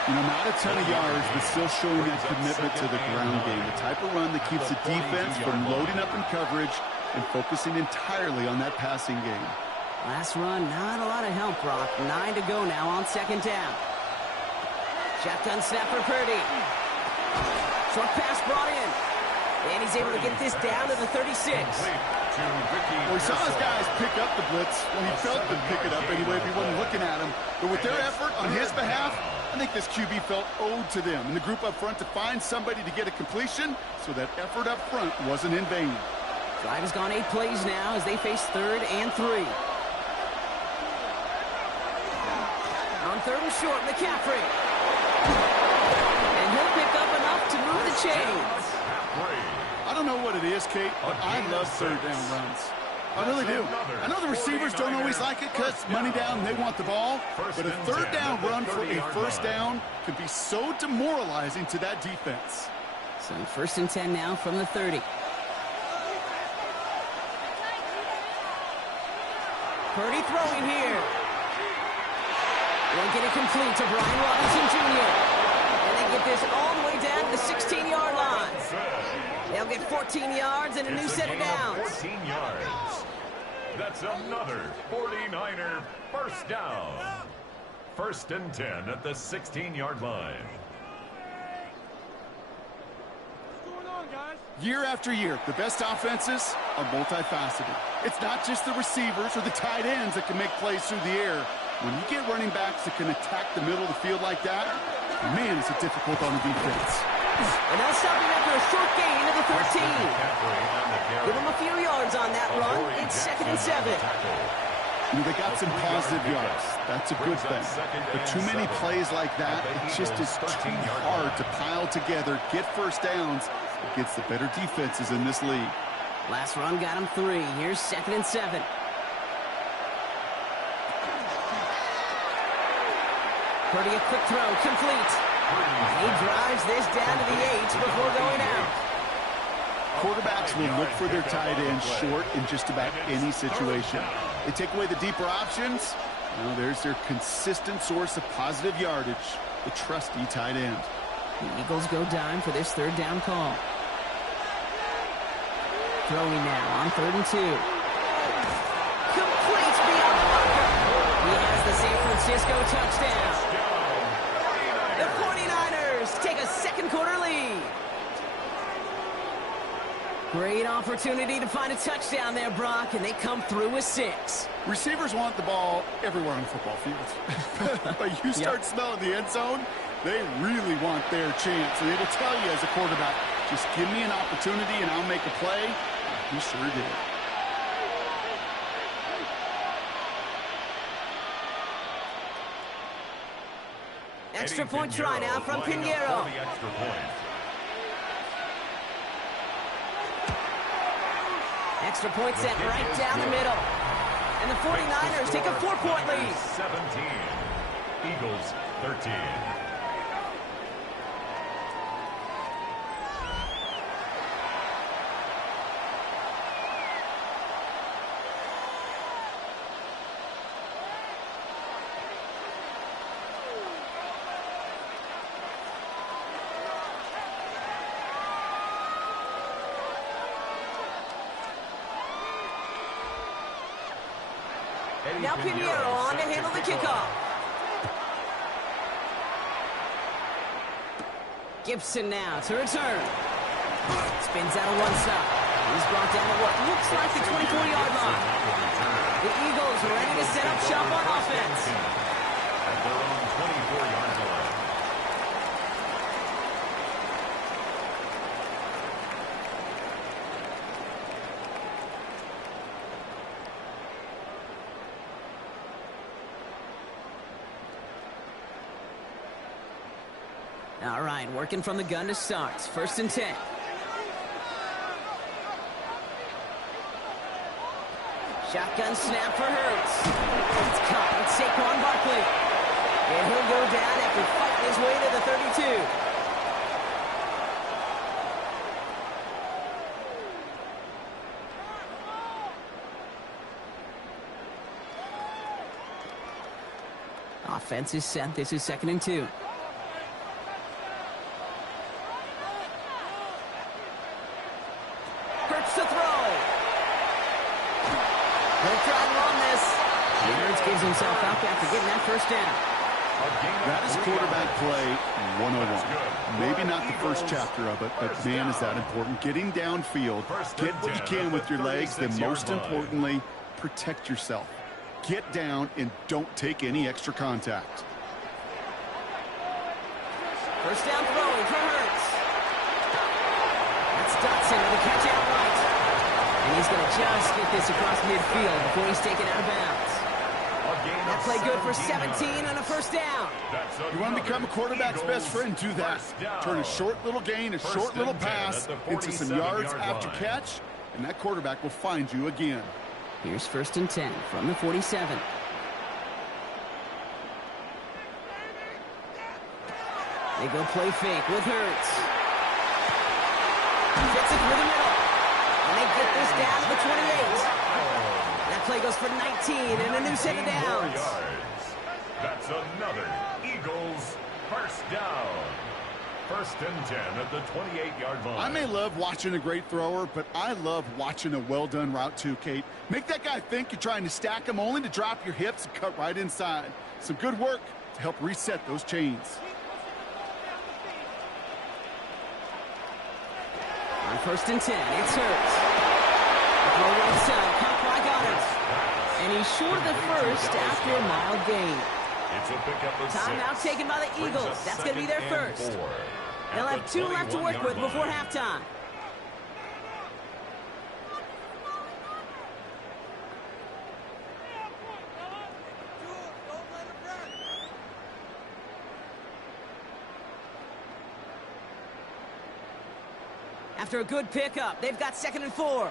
You know, not a ton of yards, but still showing that commitment to the ground game. The type of run that keeps the defense from loading up in coverage and focusing entirely on that passing game. Last run, not a lot of help, Brock. 9 to go now on 2nd down. Shotgun snap for Purdy. Short pass brought in. And he's able to get this down to the 36. Well, he saw his guys pick up the blitz when he felt them pick it up anyway if he wasn't looking at him. But with their effort on his behalf, I think this QB felt owed to them and the group up front to find somebody to get a completion, so that effort up front wasn't in vain. Drive has gone 8 plays now as they face 3rd and 3. On 3rd and short, McCaffrey. And he'll pick up enough to move the chains. I don't know what it is, Kate, but I love 3rd down runs. I really do. I know the receivers don't always like it because money down and they want the ball, but a 3rd down run for a 1st down can be so demoralizing to that defense. So 1st and 10 now from the 30. Purdy throwing here. Won't get it complete to Brian Robinson Jr. And they get this all the way down to the 16-yard line. They'll get 14 yards and a new set of downs. 14 yards. That's another 49er 1st down. 1st and 10 at the 16-yard line. Year after year, the best offenses are multifaceted. It's not just the receivers or the tight ends that can make plays through the air. When you get running backs that can attack the middle of the field like that, man, is it difficult on the defense. And they'll stop him after a short gain of the 13. Give him a few yards on that run. It's 2nd and 7. You know, they got some positive yards. That's a good thing. But too many plays like that, it just is too hard to pile together, get 1st downs against the better defenses in this league. Last run got him 3. Here's 2nd and 7. Purdy a quick throw, complete. He drives this down to the 8 before going out. Quarterbacks will look for their tight end short in just about any situation. They take away the deeper options. Well, there's their consistent source of positive yardage, the trusty tight end. The Eagles go dime for this 3rd down call. Throwing now on 3rd and 2. Complete Francisco touchdown. The 49ers take a second quarter lead. Great opportunity to find a touchdown there, Brock, and they come through with 6. Receivers want the ball everywhere on the football field. But you start smelling the end zone, they really want their chance. And they will tell you as a quarterback, just give me an opportunity and I'll make a play. He sure did. Extra point try now from Pinheiro. Extra point sent right down the middle. And the 49ers take a 4-point lead. 17. Eagles 13. Now Pinheiro on to handle the kickoff. Gibson now to return. Spins out of one side. He's brought down to what looks like the 24-yard line. The Eagles ready to set up shop on offense. At their own 24-yard line. All right, working from the gun to start. 1st and 10. Shotgun snap for Hurts. It's caught. It's Saquon Barkley. And he'll go down after fighting his way to the 32. Offense is set. This is 2nd and 2. Hurts to throw. They'll try to run this. Hurts gives himself up after getting that 1st down. That is quarterback play 101. Maybe not the first chapter of it, but man, is that important. Getting downfield, get what you can with your legs, then most importantly, protect yourself. Get down and don't take any extra contact. 1st down throwing for Hurts. That's Dotson with a catch out right. And he's going to just get this across midfield before he's taken out of bounds. That play good for 17 and a 1st down. You want to become a quarterback's best friend, do that. Turn a short little gain, a short little pass into some yards after catch, and that quarterback will find you again. Here's 1st and 10 from the 47. They go play fake with Hurts. Gets it through the middle. And they get this down to the 28. That play goes for 19 and a new set of downs. That's another Eagles 1st down. 1st and 10 at the 28-yard line. I may love watching a great thrower, but I love watching a well-done route too, Kate. Make that guy think you're trying to stack him only to drop your hips and cut right inside. Some good work to help reset those chains. On 1st and 10, it's Hurts. Throw right side, caught by Goddard. And he's short of the 1st after a mild gain. It's a pickup of 6. Timeout taken by the Eagles. That's going to be their 1st. They'll have 2 left to work with before halftime. After a good pickup, they've got 2nd and 4.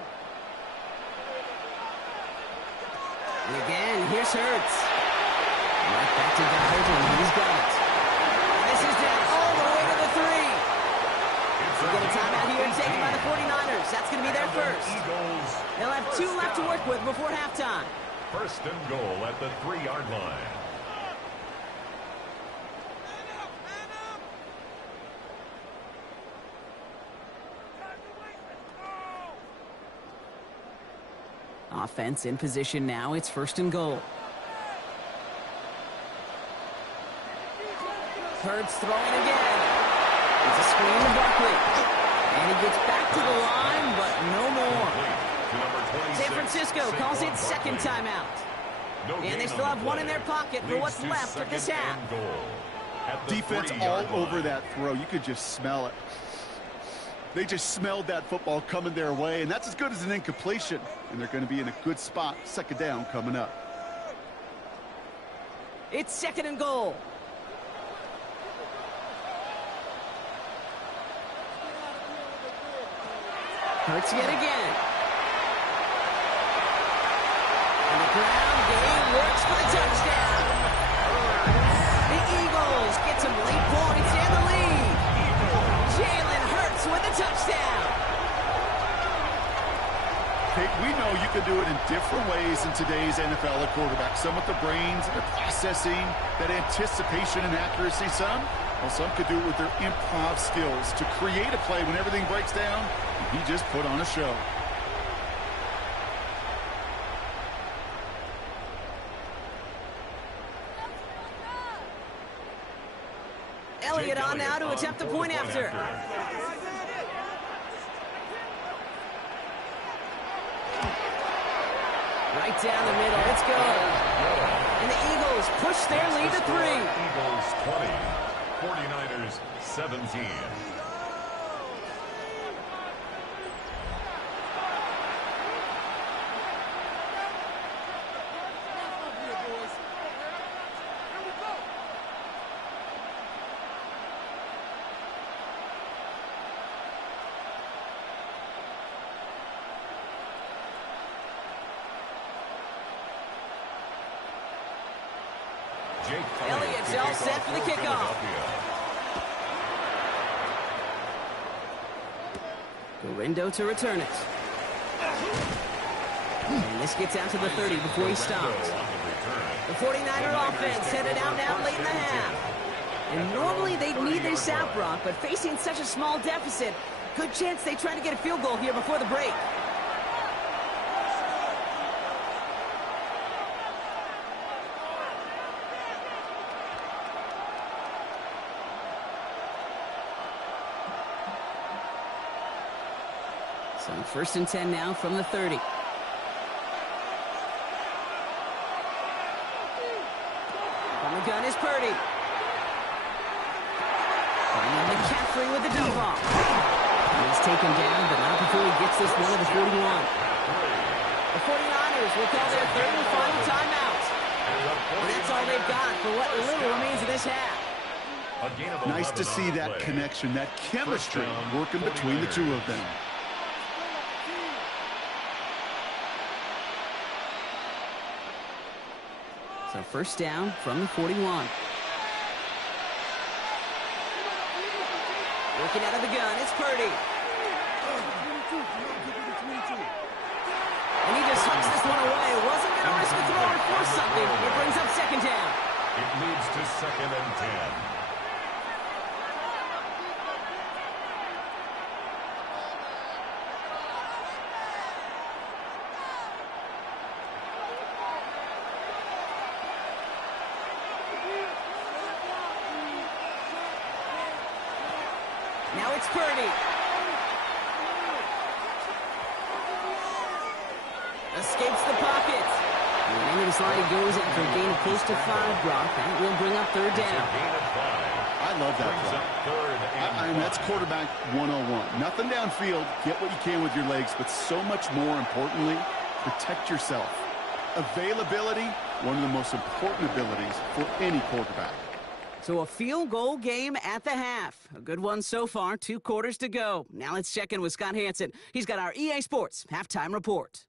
And again, here's Hurts. Right back to Goddard, and he's got it. And this is down all the way to the 3. We'll get a timeout here and taken by the 49ers. That's going to be their 1st. They'll have 2 left to work with before halftime. 1st and goal at the 3-yard line. Offense in position now. It's 1st and goal. Hurts throwing again. It's a screen to Barkley. And he gets back to the line, but no more. San Francisco calls it second timeout. And they still have one in their pocket for what's left of this half. Defense all over that throw. You could just smell it. They just smelled that football coming their way, and that's as good as an incompletion. And they're going to be in a good spot. Second down coming up. It's second and goal. Hurts yet again. And the ground game works for the touchdown. The Eagles get some late points and the lead. Jalen Hurts with a touchdown. Kate, we know you can do it in different ways in today's NFL at quarterback. Some with the brains, their processing, that anticipation and accuracy. Some could do it with their improv skills to create a play when everything breaks down. He just put on a show. Elliott on now to attempt the point after. Right down the middle. Let's go. And the Eagles push their lead to 3. Eagles 20, 49ers 17. Elliott's all set for the kickoff. Gorindo to return it. And this gets out to the 30 before he stops. The 49er offense headed out now late in the half. And normally they'd need their sap rock, but facing such a small deficit, good chance they try to get a field goal here before the break. So first and 10 now from the 30. On the gun is Purdy. Finding McCaffrey with the dump off. He's taken down, but not before he gets this one to the 41. The 49ers will call their third and final timeout. And that's all they've got for what little remains of this half. Nice to see that connection, that chemistry working between the two of them. So first down from the 41. Working out of the gun, it's Purdy. And he just hucks this one away. Wasn't going to risk a throw or force something. It brings up second down. It leads to second and 10. Now it's Purdy. Escapes the pocket. And the slide goes after a gain of close to 5, Brock. That will bring up third down. I love that play. I mean, that's quarterback 101. Nothing downfield. Get what you can with your legs, but so much more importantly, protect yourself. Availability, one of the most important abilities for any quarterback. So a field goal game at the half. A good one so far, 2 quarters to go. Now let's check in with Scott Hanson. He's got our EA Sports halftime report.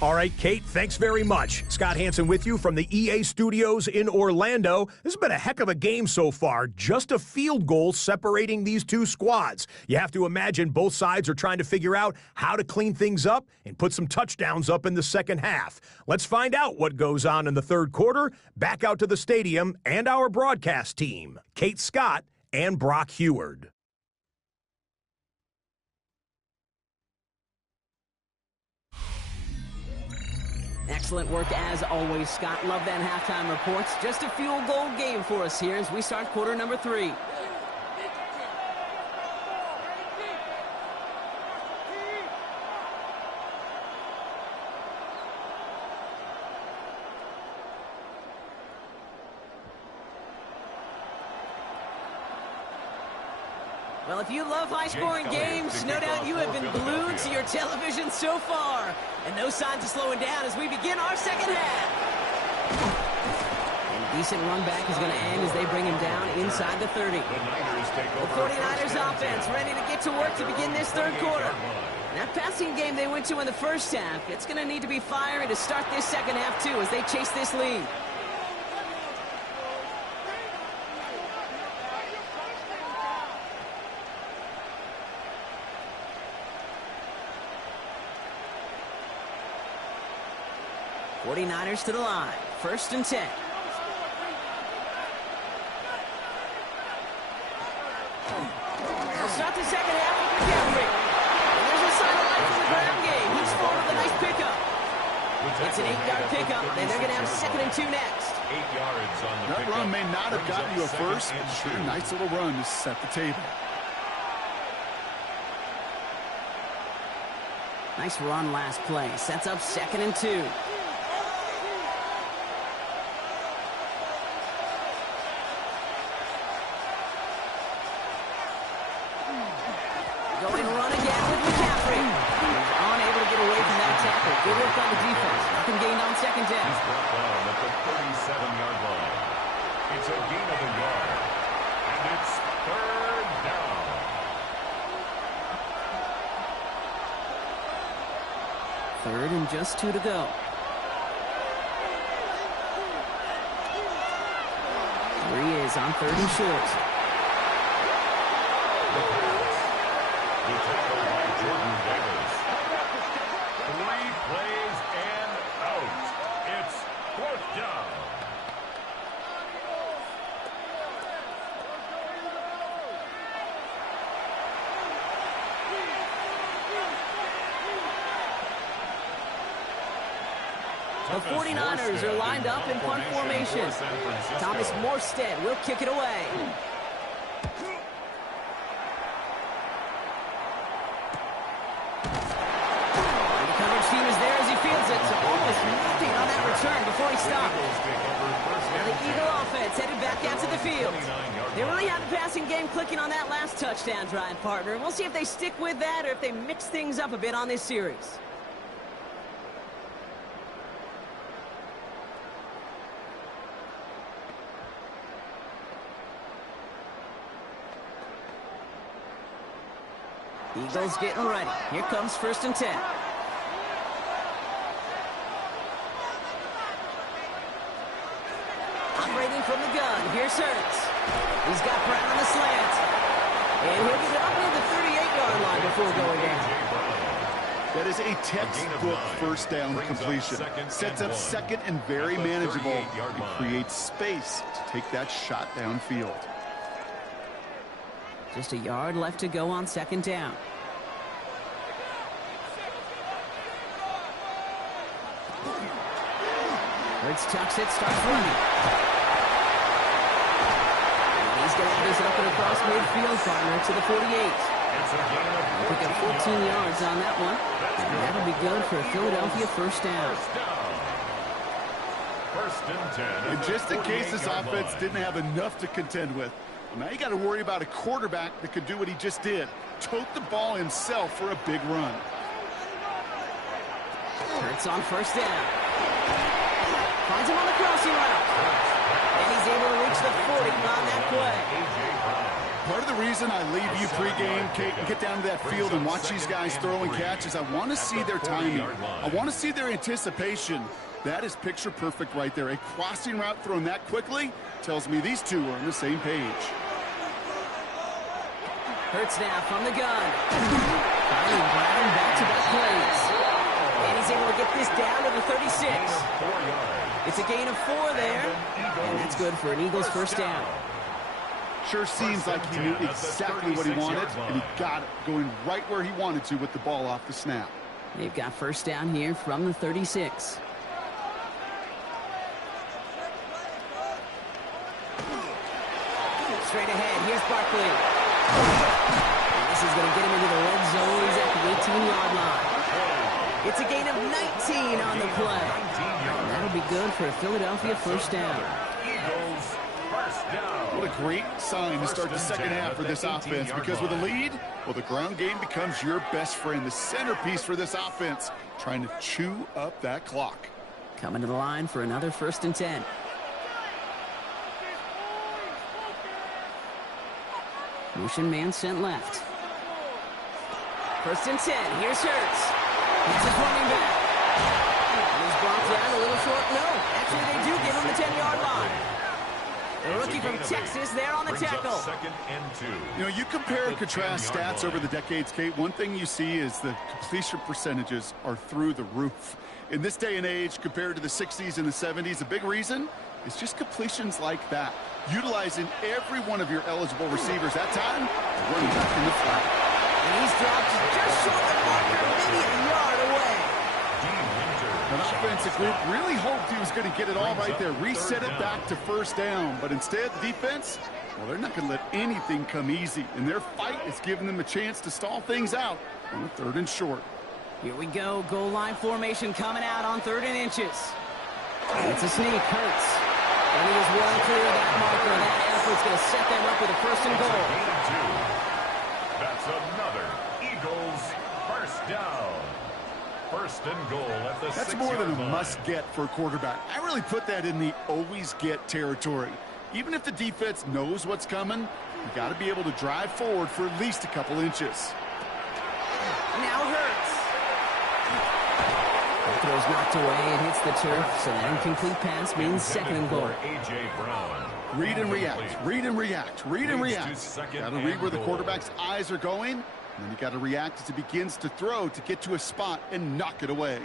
All right, Kate, thanks very much. Scott Hanson with you from the EA Studios in Orlando. This has been a heck of a game so far. Just a field goal separating these two squads. You have to imagine both sides are trying to figure out how to clean things up and put some touchdowns up in the second half. Let's find out what goes on in the third quarter. Back out to the stadium and our broadcast team, Kate Scott and Brock Heward. Excellent work as always, Scott. Love that halftime reports. Just a field goal game for us here as we start quarter number 3. Well, if you love high-scoring games, no doubt you have been glued to your television so far. And no signs of slowing down as we begin our second half. And decent run back is going to end as they bring him down inside the 30. The 49ers offense ready to get to work to begin this third quarter. That passing game they went to in the first half, it's going to need to be firing to start this second half, too, as they chase this lead. '49ers to the line. 1st and 10. They'll start the second half with McCaffrey. And there's a sign of life in the ground game. He's forward with a nice pickup. It's an 8-yard pickup, and they're going to have 2nd and 2 next. 8 yards on the That run may not have gotten you a first, but sure, a nice little run to set the table. Nice run last play. Sets up 2nd and 2. Going run again with McCaffrey. He's unable to get away from that tackle. Good work on the defense. Nothing gained on 2nd down. He's brought down at the 37-yard line. It's a gain of a yard. And it's 3rd down. 3rd and just 2 to go. 3 is on 3rd and short. The tackle by Jordan Davis. 3 plays and out. It's 4th down. The 49ers are lined up in punt formation. Thomas Morstead will kick it away. The coverage team is there as he fields it, so almost nothing on that return before he stopped. Now the Eagle offense headed back out to the field. They really had the passing game clicking on that last touchdown drive, partner. We'll see if they stick with that or if they mix things up a bit on this series. Eagles getting ready. Here comes 1st and 10. Operating from the gun. Here's Hurts. He's got Brown on the slant. And he'll get it up near the 38-yard line before going down. That is a textbook first down completion. Sets up 2nd and very manageable. And creates space to take that shot downfield. Just a yard left to go on 2nd down. Hurts tucks it, starts running. And he's going to have this up and across midfield, partner, to the 48. Pick up 14 yards on that one. And that'll be good for a Philadelphia 1st down. 1st and 10. And just in case this offense didn't have enough to contend with, now you got to worry about a quarterback that could do what he just did. Tote the ball himself for a big run. Hurts on 1st down. Finds him on the crossing route. And he's able to reach the 40 on that play. Part of the reason I leave you pregame, Kate, and get down to that field and watch these guys throw and catch is I want to see their timing. I want to see their anticipation. That is picture perfect right there. A crossing route thrown that quickly tells me these two are on the same page. Hurts now from the gun. Finally, Brown back-to-back plays. And he's able to get this down to the 36. It's a gain of 4 there. And that's good for an Eagles 1st down. Sure seems like he knew exactly what he wanted, and he got it, going right where he wanted to with the ball off the snap. They've got 1st down here from the 36. straight ahead. Here's Barkley. And this is going to get him into the red zone. He's at the 18-yard line. It's a gain of 19 on the play. And that'll be good for a Philadelphia first down. What a great sign to start the second half for this offense, because with a lead, well, the ground game becomes your best friend, the centerpiece for this offense, trying to chew up that clock. Coming to the line for another 1st and 10. Motion man sent left. 1st and 10. Here's Hurts. He's his running back. He's brought down a little short. No, actually they do give him the 10-yard line. The rookie from Texas there on the tackle. You know, you compare and contrast stats over the decades, Kate. One thing you see is the completion percentages are through the roof. In this day and age, compared to the 60s and the 70s, a big reason is just completions like that. Utilizing every one of your eligible receivers that time, running back in the flat. And he's dropped just short of the marker, maybe a yard away. An offensive group really hoped he was going to get it all right there, reset it back to 1st down. But instead, the defense, well, they're not going to let anything come easy. And their fight is giving them a chance to stall things out on a 3rd and short. Here we go. Goal line formation coming out on 3rd and inches. It's a sneak. Hurts. And he is well clear of that marker. And that effort's going to set them up with a 1st and goal. That's another Eagles first down. 1st and goal at the 6-yard line. That's more than a must-get for a quarterback. I really put that in the always-get territory. Even if the defense knows what's coming, you got to be able to drive forward for at least a couple inches. Now Hurts. That throw's knocked away. It hits the turf, so that incomplete pass means 2nd and goal. Read and react. Read and react. Read and react. Got to read where the quarterback's eyes are going. And then you got to react as he begins to throw to get to a spot and knock it away.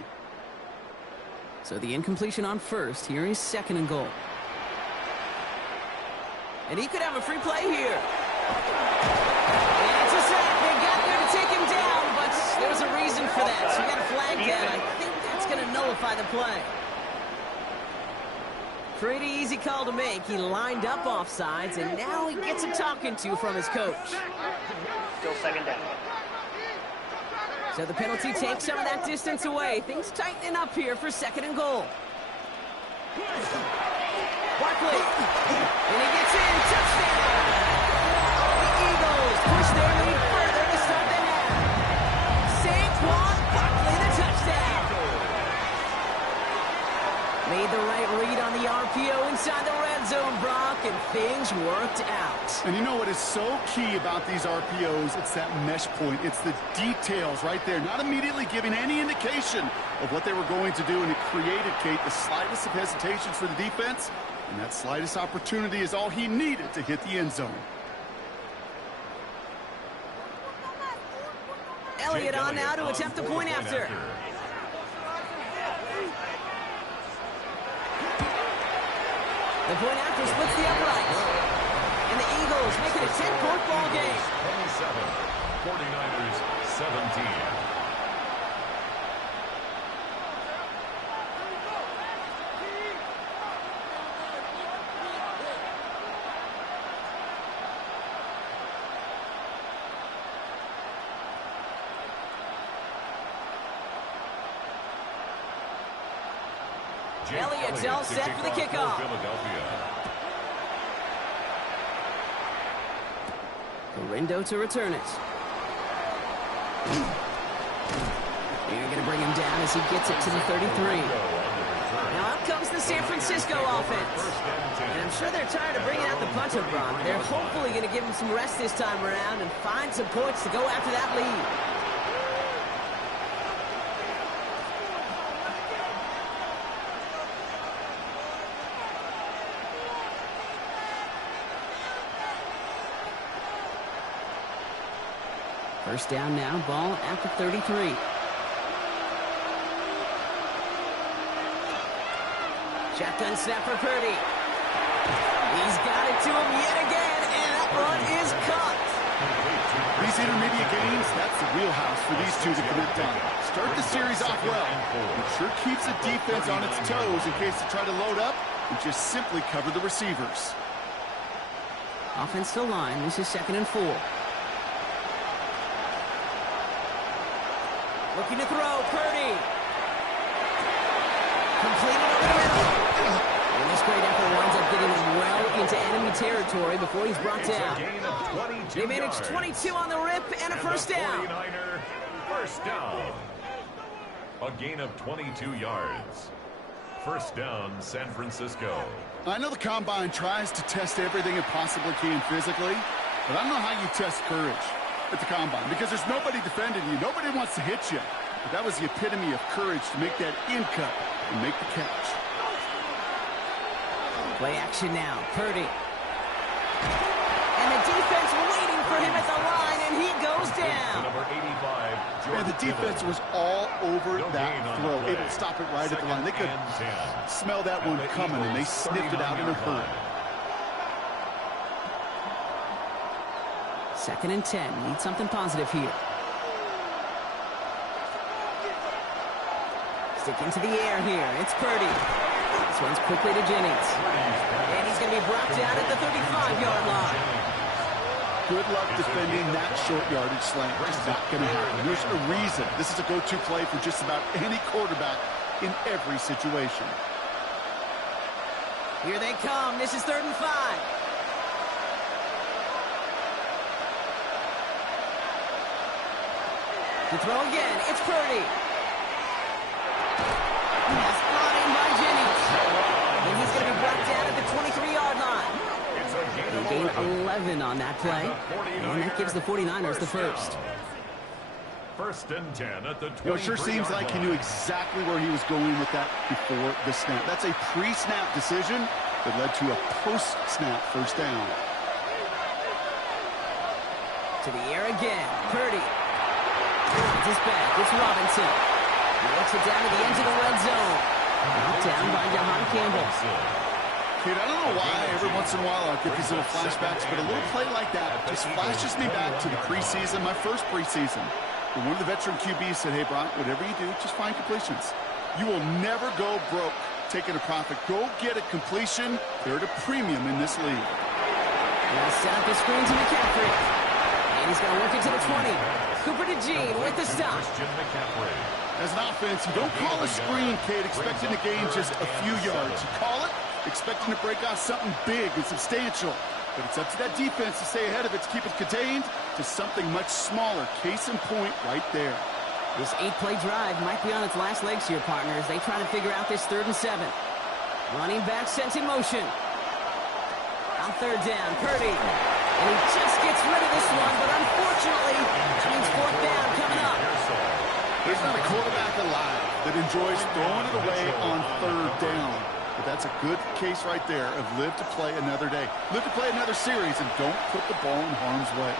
So the incompletion on 1st. Here is 2nd and goal. And he could have a free play here. And it's a sack. They got there to take him down, but there's a reason for that. So you got a flag down. I think that's going to nullify the play. Pretty easy call to make. He lined up offsides, and now he gets a talking to from his coach. Still 2nd down. So the penalty takes some of that distance away. Things tightening up here for 2nd and goal. Barkley. And he gets in. Touchdown. The Eagles push their lead further to start the half. Saquon Barkley, the touchdown. Made the right read on the RPO inside the red zone, Brock, and things worked out. And you know what is so key about these RPOs? It's that mesh point. It's the details right there, not immediately giving any indication of what they were going to do, and it created, Kate, the slightest of hesitations for the defense, and that slightest opportunity is all he needed to hit the end zone. Elliott on now to attempt the point after. The point after splits the uprights. And the Eagles make it a 10-point ball game. 27, 49ers 17. Elliott's all set for the kickoff. Gorindo to return it. They're going to bring him down as he gets it to the 33. Now up comes the San Francisco offense. And I'm sure they're tired of bringing out the punter, Brock. They're hopefully going to give him some rest this time around and find some points to go after that lead. First down now, ball at the 33. Shotgun snap for Purdy. He's got it to him yet again, and that one is caught. These intermediate games, that's the wheelhouse for these two to connect on. Start the series off well. It sure keeps the defense on its toes in case they try to load up and just simply cover the receivers. Offensive line. This is 2nd and 4. Looking to throw. Purdy. Completed over the middle. And this great effort winds up getting him well into enemy territory before he's brought down. They managed 22 on the rip and a first down. 49er, first down. A gain of 22 yards. First down, San Francisco. I know the Combine tries to test everything it possibly can physically, but I don't know how you test courage at the Combine because there's nobody defending you. Nobody wants to hit you. But that was the epitome of courage to make that in cut and make the catch. Play action now. Purdy. And the defense waiting for him at the line, and he goes down. Number 85, and the defense was all over that throw, able to stop it right at the line. They could smell that one coming, and they sniffed it out in a hurry. 2nd and 10. Need something positive here. Stick into the air here. It's Purdy. This one's quickly to Jennings. And he's going to be brought down at the 35-yard line. Good luck defending that short yardage slant. It's not going to happen. There's a reason. This is a go-to play for just about any quarterback in every situation. Here they come. This is 3rd and 5. To throw again. It's Purdy. That's brought in by Jennings. And he's going to be brought down at the 23-yard line. They gain 11 on that play. And that gives the 49ers the first. First and 10 at the 23. You know, it sure seems like he knew exactly where he was going with that before the snap. That's a pre-snap decision that led to a post-snap first down. To the air again. Purdy. It's his back. It's Robinson. He looks it down to the edge of the red zone. Knocked down by Jahan Campbell. Kid, I don't know why every once in a while I get these little flashbacks, but a little play like that just flashes me back to the preseason, my first preseason. And one of the veteran QBs said, hey, Brock, whatever you do, just find completions. You will never go broke taking a profit. Go get a completion. They're at a premium in this league. He'll set up the screen to McCaffrey. And he's going to work it to the 20. Cooper to Gene with the stop. As an offense, you don't call a screen, Kate, expecting to gain just a few yards. You call it expecting to break out something big and substantial. But it's up to that defense to stay ahead of it, to keep it contained to something much smaller. Case in point right there. This 8-play drive might be on its last legs here, partners. They try to figure out this 3rd and 7. Running back sent in motion. On 3rd down, Purdy. And he just gets rid of this one, but unfortunately, that means 4th down coming up. There's not a quarterback alive that enjoys throwing it away on 3rd down. But that's a good case right there of live to play another day. Live to play another series and don't put the ball in harm's way.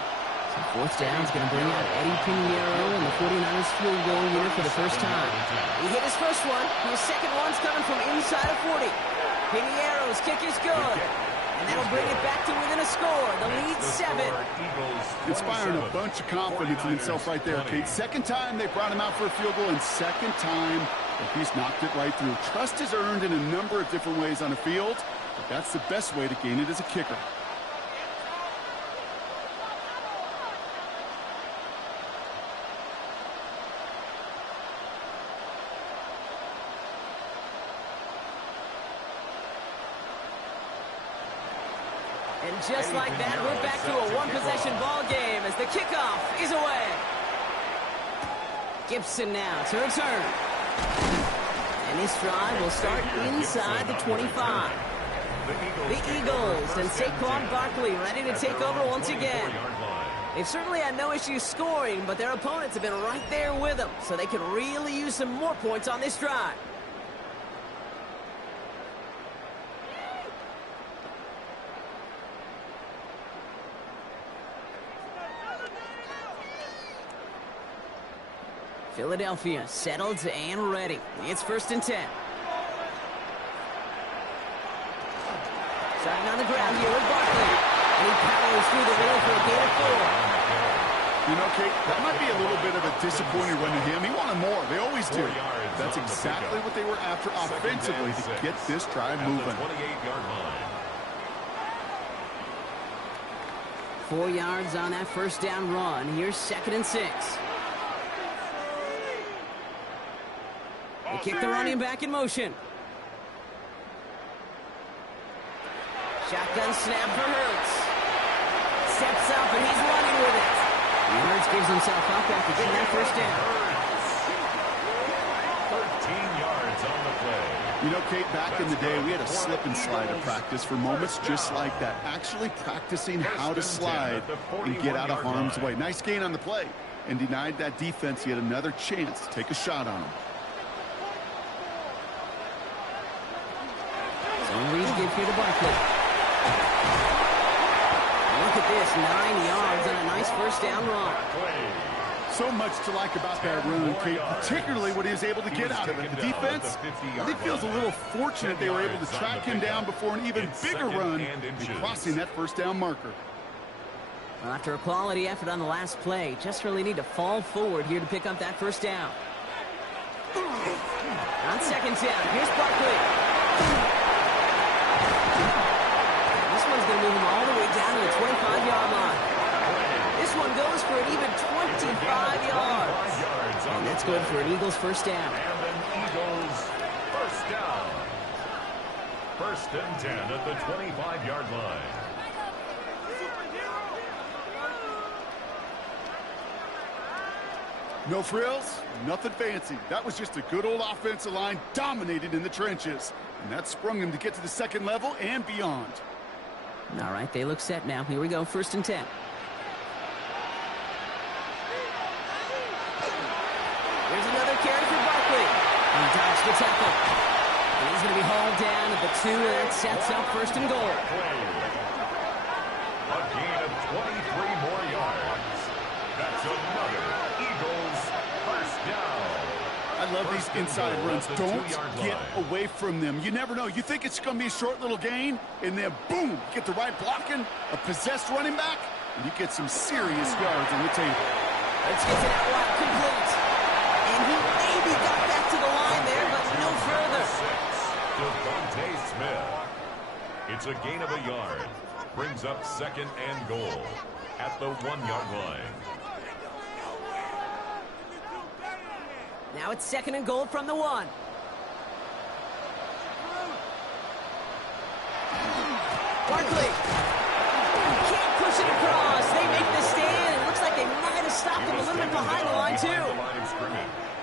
So 4th down is going to bring out Eddie Pinheiro and the 49ers field goal unit for the first time. He hit his first one. His second one's coming from inside of 40. Pinheiro's kick is good. And that'll bring it back to within a score. The lead 7. Inspiring a bunch of confidence in himself right there, Kate. Second time they brought him out for a field goal, and second time he's knocked it right through. Trust is earned in a number of different ways on the field, but that's the best way to gain it as a kicker. And just like that, we're back to a one-possession ball game as the kickoff is away. Gibson now to return. And this drive will start inside the 25. The Eagles and Saquon Barkley ready to take over once again. They've certainly had no issues scoring, but their opponents have been right there with them, so they could really use some more points on this drive. Philadelphia settled and ready. It's 1st and 10. Starting on the ground here with Barkley. And he powers through the middle for a gain of 4. You know, Kate, that might be a little bit of a disappointing run to him. He wanted more. They always do. That's exactly what they were after offensively to get this drive moving. 4 yards on that first down run. Here's 2nd and 6. They kick the running back in motion. Shotgun snap for Hurts. Steps up and he's running with it. And Hurts gives himself up after getting that first down. 13 yards on the play. You know, Kate, back in the day, we had a slip and slide of practice for moments just like that. Actually practicing how to slide and get out of harm's way. Nice gain on the play and denied that defense yet another chance to take a shot on him. Zone read give here to Barkley. Look at this, 9 yards on a nice first down run. So much to like about that run, Kate, particularly what he was able to get out of it. The defense, I think, feels a little fortunate they were able to track him down before an even bigger run and crossing that first down marker. Well, after a quality effort on the last play, just really need to fall forward here to pick up that first down. On 2nd down, here's Barkley. This one's going to move him all the way down to the 25-yard line. This one goes for an even 25 yards. And that's good for an Eagles first down. And an Eagles first down. 1st and 10 at the 25-yard line. No frills, nothing fancy. That was just a good old offensive line dominated in the trenches. And that sprung him to get to the second level and beyond. All right, they look set now. Here we go, 1st and 10. Here's another carry for Barkley. He dodged the tackle. And he's going to be hauled down at the 2, and that sets up 1st and goal. A gain of 23 more yards. That's another Eagles first down. I love these inside runs. Don't get away from them. You never know. You think it's going to be a short little gain, and then boom, get the right blocking, a possessed running back, and you get some serious yards on the table. Let's get to that route complete. And he maybe got back to the line there, but no further. 6, Devontae Smith. It's a gain of a yard. Brings up 2nd and goal at the 1-yard line. Now it's 2nd and goal from the 1. Barkley. Can't push it across. They make the stand. It looks like they might have stopped him a little bit behind the line, too.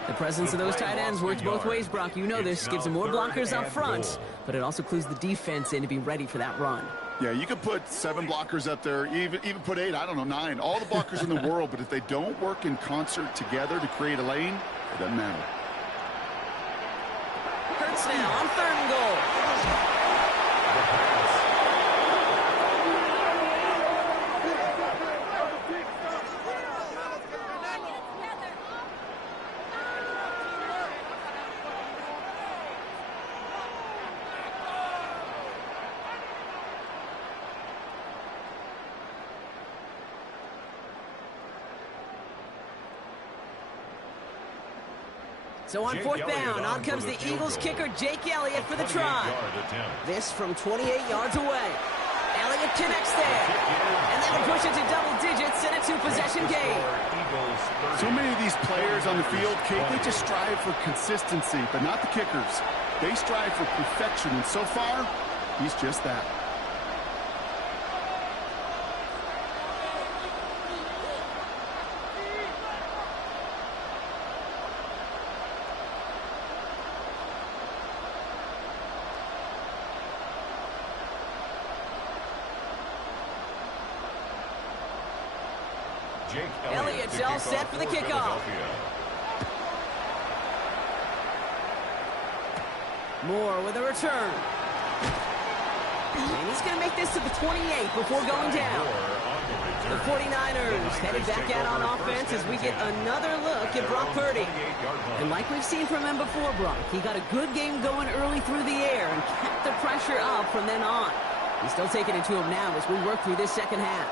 The presence of those tight ends works both ways, Brock. You know this. Gives them more blockers up front, but it also clues the defense in to be ready for that run. Yeah, you could put 7 blockers up there, even put 8, I don't know, 9. All the blockers in the world, but if they don't work in concert together to create a lane, it doesn't matter. Hurts now on 3rd and goal. So on 4th down, on comes the Eagles kicker, Jake Elliott, for the try. This from 28 yards away. Elliott connects there. And that'll push it to double digits and a 2-possession game. So many of these players on the field, Kate, they just strive for consistency, but not the kickers. They strive for perfection, and so far, he's just that. Elliott's all set for the kickoff. Moore with a return. And he's going to make this to the 28 before going down. The 49ers headed back out on offense as we get another look at Brock Purdy. And like we've seen from him before, Brock, he got a good game going early through the air and kept the pressure up from then on. He's still taking it to him now as we work through this second half.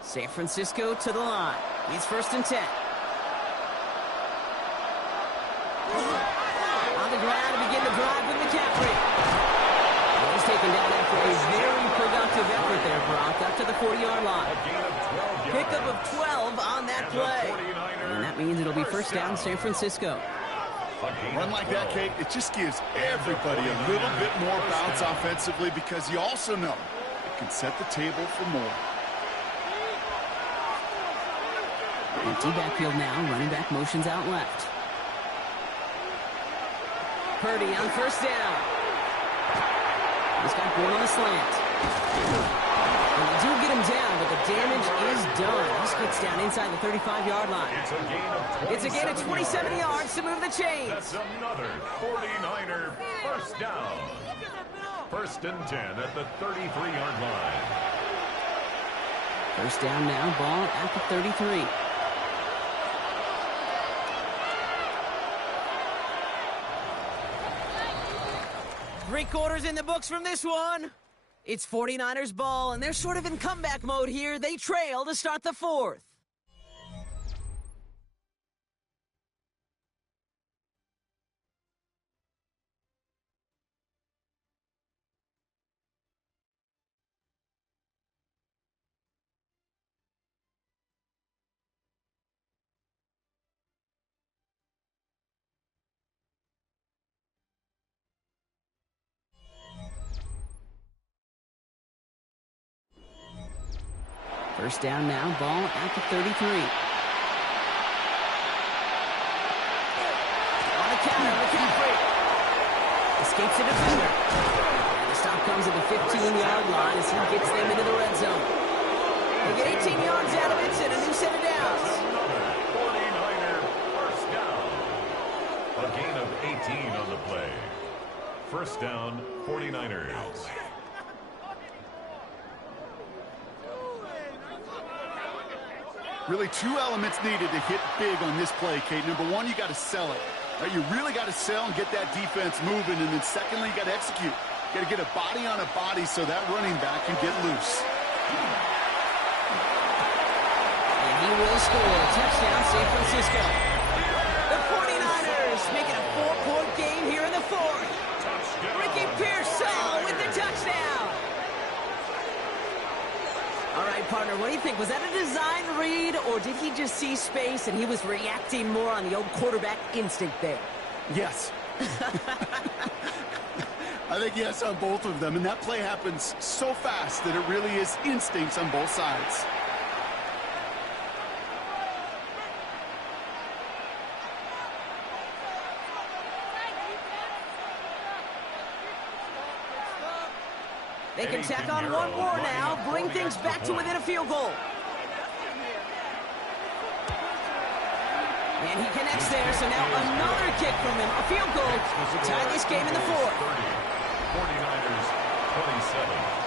San Francisco to the line. He's 1st and 10. second down after a very productive effort there, Brock, up to the 40-yard line. Pickup of 12 on that play. And that means it'll be first down San Francisco. A run like that, Kate, it just gives everybody a little bit more bounce offensively because you also know it can set the table for more. Empty backfield now, running back motions out left. Purdy on first down. He's got Bourne on a slant. And they do get him down, but the damage is done. He gets down inside the 35-yard line. It's a gain of 27 yards to move the chains. That's another 49er first down. First and 10 at the 33-yard line. First down now, ball at the 33. Three quarters in the books from this one. It's 49ers ball, and they're sort of in comeback mode here. They trail to start the fourth. First down now, ball at the 33. On the counter, McCaffrey escapes the defender. And the stop comes at the 15-yard line as he gets them into the red zone. They get 18 yards out of it and a new set of downs. 49er first down. A gain of 18 on the play. First down, 49ers. Really two elements needed to hit big on this play, Kate. Number one, you got to sell it. Right? You really got to sell and get that defense moving. And then secondly, you got to execute. You got to get a body on a body so that running back can get loose. And he will score. Touchdown, San Francisco. The 49ers making a 4-point game here in the fourth. Ricky Pearsall with the touchdown. All right, partner, what do you think? Was that a design read, or did he just see space and he was reacting more on the old quarterback instinct there? Yes. I think yes on both of them, and that play happens so fast that it really is instincts on both sides. They can tack on one more now, bring things back to within a field goal. And he connects there, so now another kick from him, a field goal to tie this game in the fourth. 49ers 27.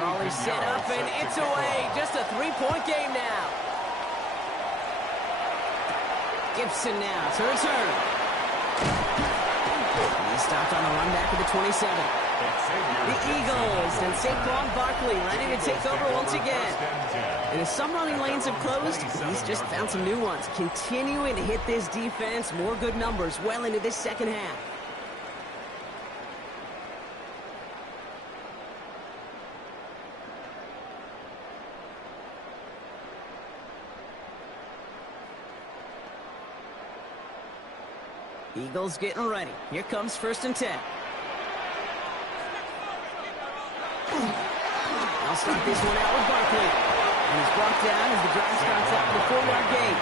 Raleigh set up, and it's away. Just a three-point game now. Gibson now to return. He's stopped on the run back at the 27. The Eagles and Saquon Barkley ready to take over once again. And as some running lanes have closed, he's just found some new ones. Continuing to hit this defense, more good numbers well into this second half. Eagles getting ready. Here comes first and 10. I'll start this one out with Barkley. And he's brought down as the drive starts out with a 4-yard gain.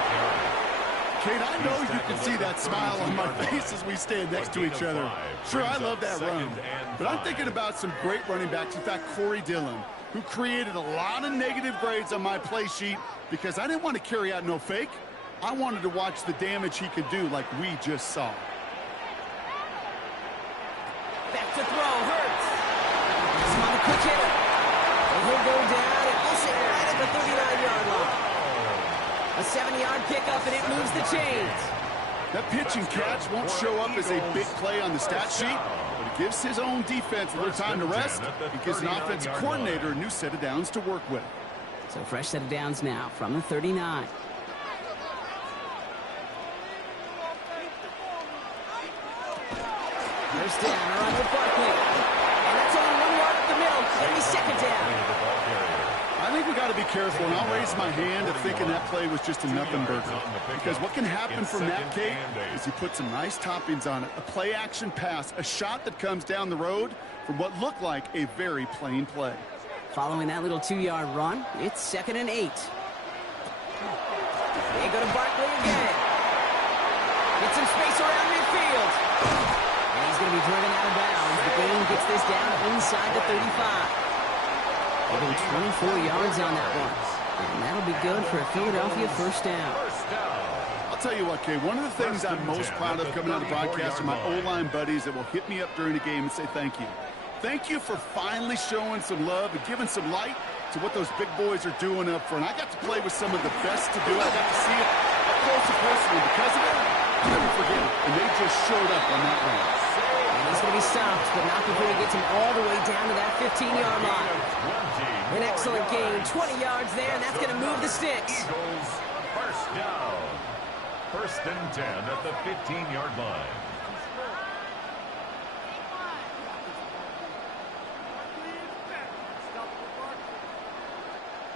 Kate, I know you can see that smile on my face as we stand next to each other. Sure, I love that run. But I'm thinking about some great running backs. In fact, Corey Dillon, who created a lot of negative grades on my play sheet because I didn't want to carry out no fake. I wanted to watch the damage he could do like we just saw. Back to throw, Hurts. Some on the quick hitter. And he'll go down and miss it right at the 39-yard line. A 7-yard pickup, and it moves the chains. That pitch and catch won't show up as a big play on the stat sheet, but it gives his own defense a little time to rest. It gives an offensive coordinator a new set of downs to work with. So fresh set of downs now from the 39. First down, around with Barkley. And that's only 1 yard up the middle. It'll be second down. I think we got to be careful, and I'll raise my hand of thinking that play was just a nothing burger. Because what can happen from that, Kate, is you put some nice toppings on it. A play-action pass, a shot that comes down the road from what looked like a very plain play. Following that little 2-yard run, it's 2nd and 8. They go to Barkley again. Get some space around midfield. And he's going to be driven out of bounds. The game gets this down inside the 35. Over 24 yards on that one. And that'll be good for a Philadelphia first down. I'll tell you what, Kay, one of the things I'm most proud of coming out of the broadcast are my O-line buddies that will hit me up during the game and say thank you. Thank you for finally showing some love and giving some light to what those big boys are doing up front. I got to play with some of the best to do it. I got to see it up close and personal. Because of it, I'll never forget it. And they just showed up on that run. And he's going to be stopped, but not before he gets him all the way down to that 15-yard line. An excellent gain, 20 yards there, and that's going to move the sticks. Eagles, first down. 1st and 10 at the 15-yard line.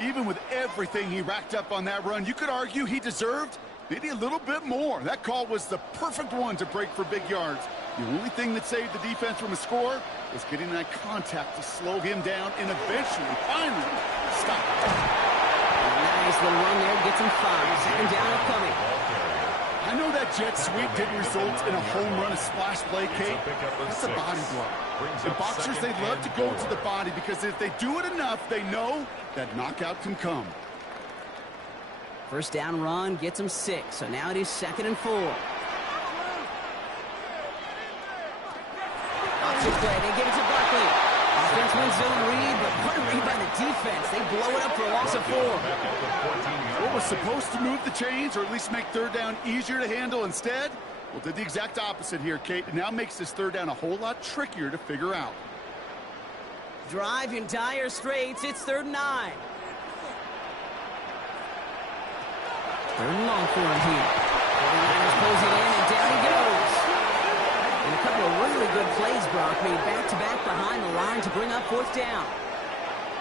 Even with everything he racked up on that run, you could argue he deserved maybe a little bit more. That call was the perfect one to break for big yards. The only thing that saved the defense from a score was getting that contact to slow him down and eventually, finally, stop it. Nice little run there, gets him 5. 2nd down upcoming. I know that jet sweep didn't result in a home run, a splash play, Kate. That's a body blow. The boxers, they love to go to the body because if they do it enough, they know that knockout can come. First down run gets him 6, so now it is 2nd and 4. Option play, they give it to Barkley. Offense wins zone read, but what a read by the defense. They blow it up for a loss of 4. What was supposed to move the chains or at least make 3rd down easier to handle instead? Well, did the exact opposite here, Kate. It now makes this 3rd down a whole lot trickier to figure out. Drive in dire straits. It's 3rd and 9. 3rd and long for him here. 49ers close it in, and down he goes. And a couple of really good plays, Brock, made back-to-back behind the line to bring up 4th down.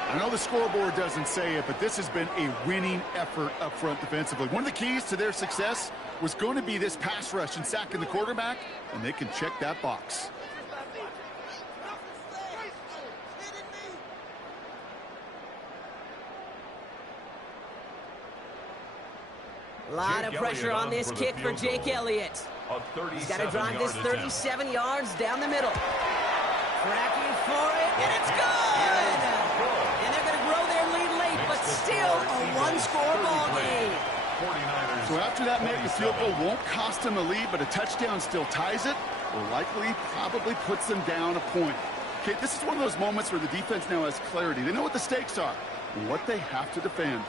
I know the scoreboard doesn't say it, but this has been a winning effort up front defensively. One of the keys to their success was going to be this pass rush and sacking the quarterback, and they can check that box. A lot of pressure on this kick for Jake Elliott. He's got to drive this 37 yards down the middle. Tracking for it, and it's good! And they're going to grow their lead late, but still a one-score ball game. So after that, maybe the field goal won't cost them the lead, but a touchdown still ties it, or likely probably puts them down a point. Okay, this is one of those moments where the defense now has clarity. They know what the stakes are and what they have to defend.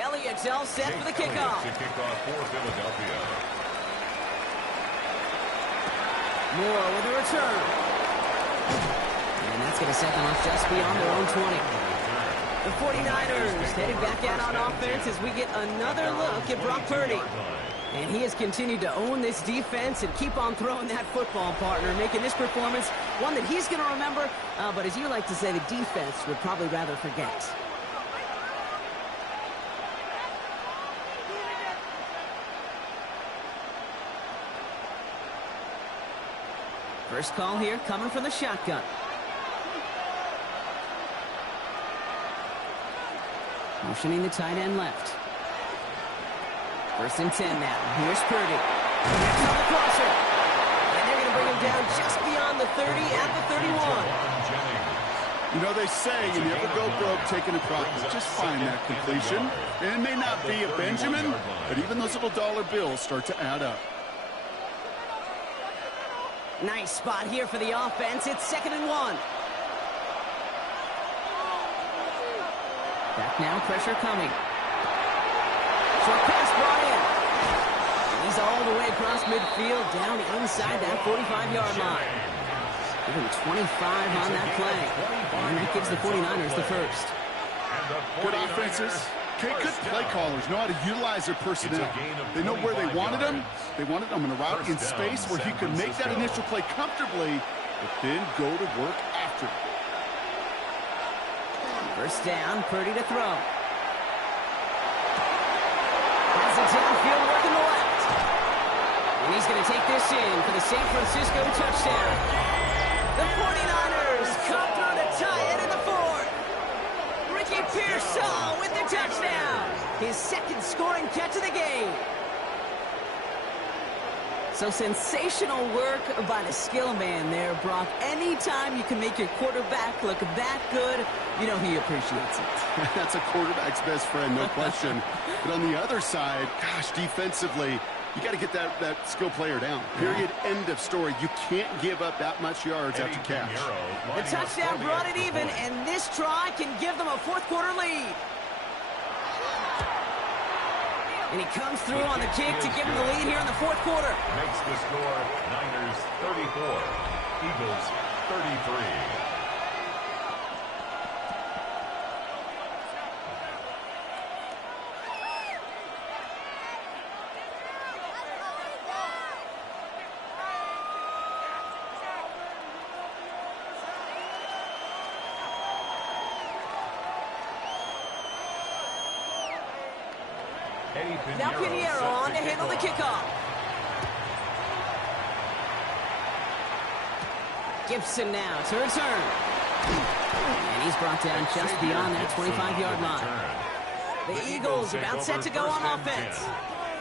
Elliott's all set for the kickoff. For Philadelphia. Moore with a return. And that's going to set them up just beyond their own 20. The 49ers headed back out on offense as we get another look at Brock Purdy. And he has continued to own this defense and keep on throwing that football, partner, making this performance one that he's going to remember, but as you like to say, the defense would probably rather forget. First call here coming from the shotgun. Motioning the tight end left. 1st and 10 now. Here's Purdy. Next on the crosser. And they're going to bring him down just beyond the 30 at the 31. You know, they say you never go broke taking a practice. Just find that completion. And it may not be a Benjamin, but even those little dollar bills start to add up. Nice spot here for the offense. It's 2nd and 1. Back now, pressure coming. Short pass brought in. And he's all the way across midfield, down inside that 45-yard line. Give him 25 on that play. And that gives the 49ers the first. Good offenses. Okay, good play callers know how to utilize their personnel. They know where they wanted him. They wanted him in a route in space where he could make that initial play comfortably, but then go to work after. First down, Purdy to throw. Has it downfield, working the left. And he's going to take this in for the San Francisco touchdown. The 49ers come through to tie it in the 4th. Ricky Pearsall with the touchdown. His 2nd scoring catch of the game. So sensational work by the skill man there, Brock. Anytime you can make your quarterback look that good, you know he appreciates it. That's a quarterback's best friend, no question. But on the other side, gosh, defensively, you got to get that skill player down. Period. End of story. You can't give up that much yards after catch. The touchdown brought it even, and this try can give them a 4th quarter lead. And he comes through on the kick to give him the lead here in the 4th quarter. Makes the score Niners 34, Eagles 33. Now Pinheiro on to handle the kickoff. Gibson now to return. And he's brought down just beyond that 25-yard line. The Eagles about set to go on offense.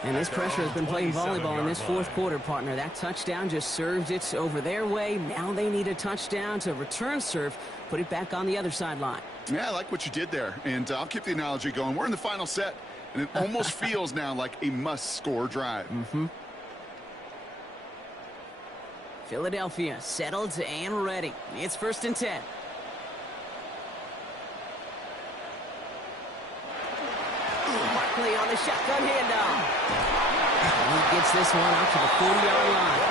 And this pressure has been playing volleyball in this 4th quarter, partner. That touchdown just served it over their way. Now they need a touchdown to return serve, put it back on the other sideline. Yeah, I like what you did there. And I'll keep the analogy going. We're in the final set. And it almost feels now like a must-score drive. Philadelphia settled and ready. It's 1st and 10. Barkley on the shotgun handoff. And he gets this one out to the 40-yard line.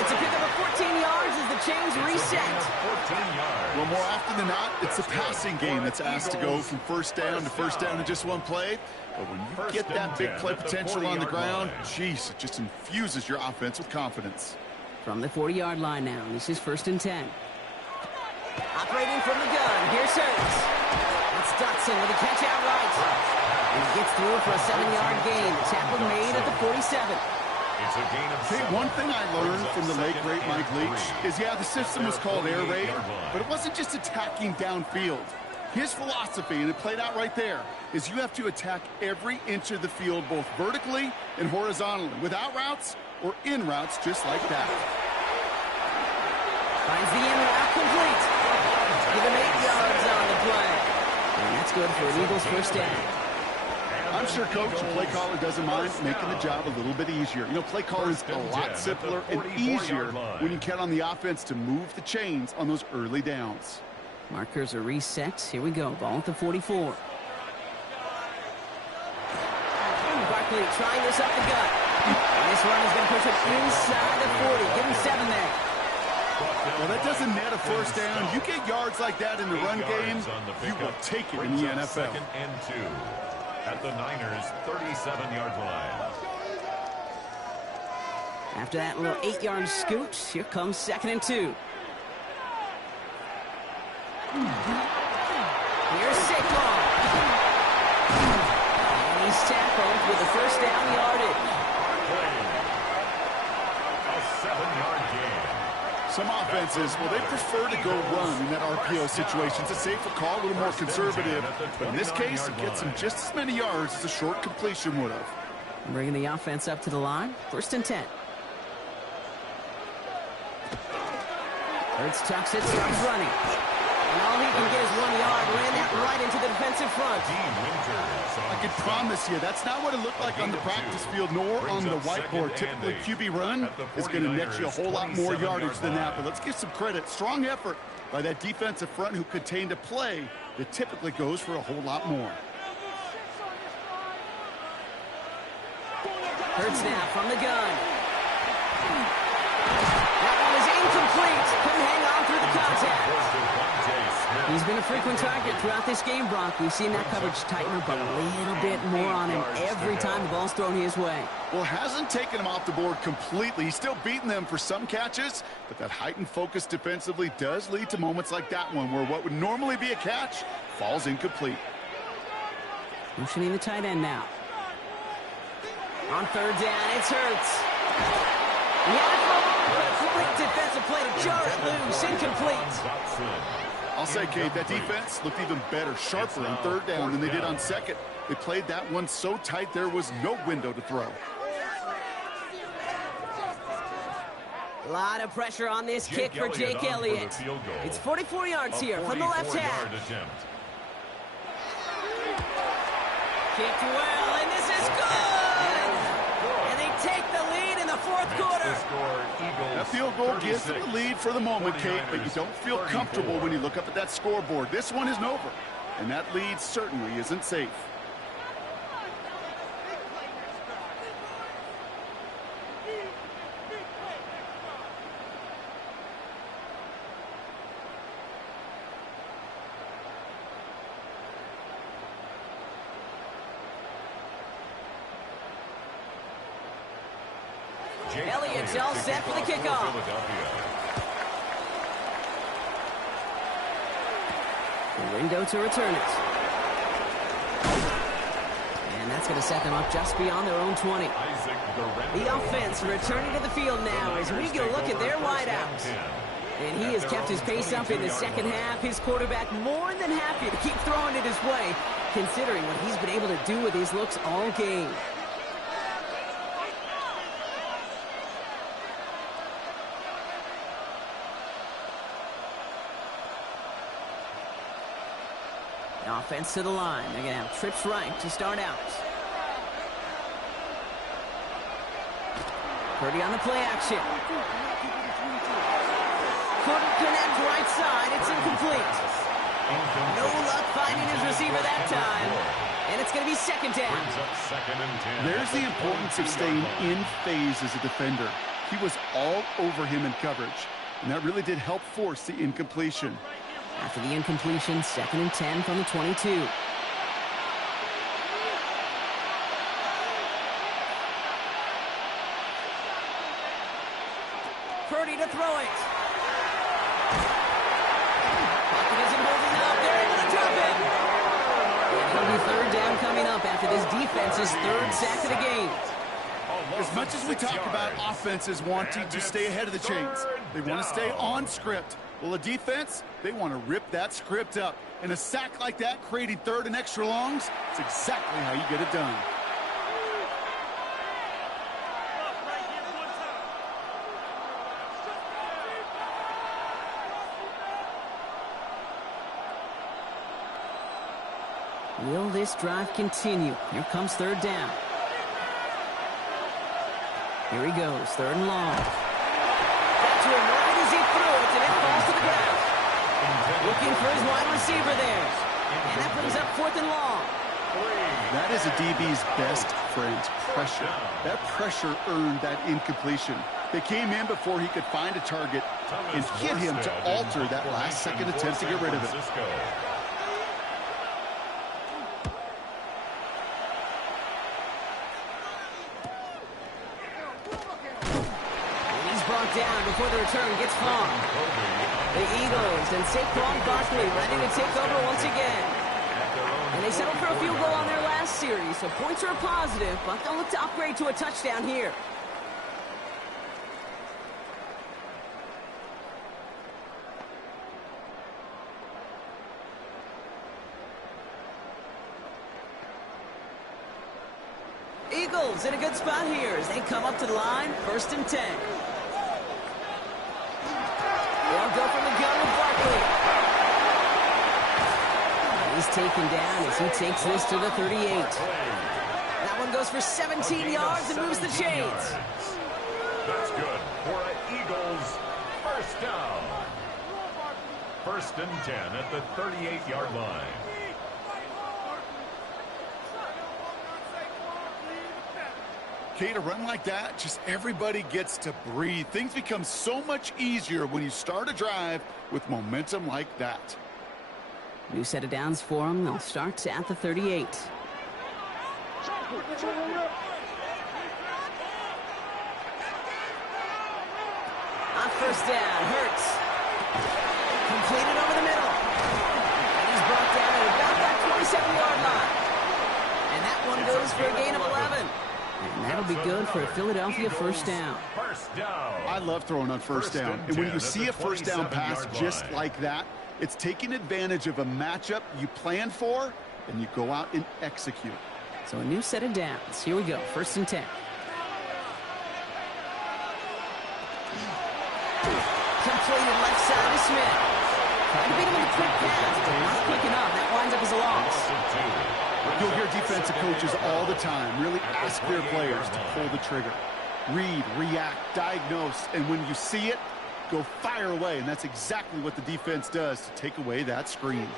It's a pickup of 14 yards as the chains reset. Well, more often than not, it's the passing game that's asked to go from first down in just one play. But when you get that big play potential on the ground, geez, it just infuses your offense with confidence. From the 40-yard line now, this is 1st and 10. Operating from the gun, here's Hurts. It's Dotson with a catch out right. And he gets through for a 7-yard gain. The tackle made at the 47. It's a gain of 7. One thing I learned from the late, great Mike Leach is, yeah, the system was called air raid, but it wasn't just attacking downfield. His philosophy, and it played out right there, is you have to attack every inch of the field, both vertically and horizontally, without routes or in routes just like that. Finds the in route complete. Give him 8 yards on the play. And that's good for an Eagles first down. I'm sure Coach, the play caller, doesn't mind making the job a little bit easier. You know, play calling is a lot simpler and easier when you count on the offense to move the chains on those early downs. Markers are reset. Here we go. Ball at the 44. Barkley trying this up the gut. And this run is going to push it inside the 40. Give him 7 there. Well, that doesn't net a first down. You get yards like that in the run game, you will take it in the NFL. 2nd and 2 at the Niners' 37-yard line. After that little 8-yard scoot, here comes 2nd and 2. Here's Saquon. And he's tackled with the first down yardage. A 7-yard gain. Some offenses, well, they prefer to go run in that RPO situation. It's a safer call, a little more conservative. But in this case, it gets him just as many yards as a short completion would have. Bringing the offense up to the line. 1st and 10. Hurts tucks it, starts running. And all he can get is 1 yard. Ran that right into the defensive front. I can promise you, that's not what it looked like on the practice field, nor on the whiteboard. Typically, QB run is going to net you a whole lot more yardage than that. But let's give some credit. Strong effort by that defensive front who contained a play that typically goes for a whole lot more. Hurts now from the gun. That one is incomplete. Couldn't hang on through the contact. He's been a frequent target throughout this game, Brock. We've seen that coverage tighten up a little bit more on him every time the ball's thrown his way. Well, hasn't taken him off the board completely. He's still beating them for some catches, but that heightened focus defensively does lead to moments like that one where what would normally be a catch falls incomplete. Motioning the tight end now. On third down, it's Hurts. Great defensive play to jar it loose. Incomplete. I'll say, Kate, that defense looked even better, sharper on third down than they did on second. They played that one so tight there was no window to throw. A lot of pressure on this kick for Jake Elliott. It's 44 yards here from the left half. Kicked well, and this is good! And they take the lead in the fourth quarter. That field goal gives them the lead for the moment, Kate, but you don't feel comfortable when you look up at that scoreboard. This one isn't over, and that lead certainly isn't safe. Elliott's all set for the kickoff. The window to return it. And that's going to set them up just beyond their own 20. The offense returning to the field now as we get a look at their wideouts. And he has kept his pace up in the second half. His quarterback more than happy to keep throwing it his way, considering what he's been able to do with his looks all game. Offense to the line. They're going to have trips right to start out. Purdy on the play action. Couldn't connect right side. It's incomplete. No luck finding his receiver that time. And it's going to be second down. There's the importance of staying in phase as a defender. He was all over him in coverage, and that really did help force the incompletion. After the incompletion, 2nd and 10 from the 22. Purdy to throw it. Pocket isn't holding up. They're able to drop it. And it'll be third down coming up after this defense's third sack of the game. As much as we talk about offenses wanting to stay ahead of the chains, they want to stay on script. Well, the defense, they want to rip that script up. And a sack like that, creating third and extra longs, it's exactly how you get it done. Will this drive continue? Here comes third down. Here he goes, third and long. Got to him right as he threw it, and it falls to the ground. Looking for his wide receiver there. And that brings up 4th and long. That is a DB's best friend, pressure. That pressure earned that incompletion. They came in before he could find a target and hit him to alter that last-second attempt to get rid of it. Down before the return gets far. The Eagles and Saquon Barkley ready to take over once again. And they settled for a field goal on their last series, so points are positive, but they'll look to upgrade to a touchdown here. Eagles in a good spot here as they come up to the line, 1st and 10. They'll go from the gun with Barkley. taken down as he takes this to the 38. That one goes for 17 yards and moves the chains. That's good for an Eagles first down. 1st and 10 at the 38-yard line. Kate, a run like that, just everybody gets to breathe. Things become so much easier when you start a drive with momentum like that. New set of downs for them. They'll start at the 38. On 1st down, Hurts. Completed over the middle. And he's brought down at about that 27-yard line. And that one goes for a gain of 11. And that'll be good for a Philadelphia first down. I love throwing on first down. And when you see a first down pass just like that, it's taking advantage of a matchup you plan for, and you go out and execute. So a new set of downs. Here we go. 1st and 10. Completed left side to Smith. Trying to beat him with a quick pass, but not quick enough. That winds up as a loss. You'll hear defensive coaches all the time really ask their players to pull the trigger. Read, react, diagnose, and when you see it, go fire away. And that's exactly what the defense does to take away that screen.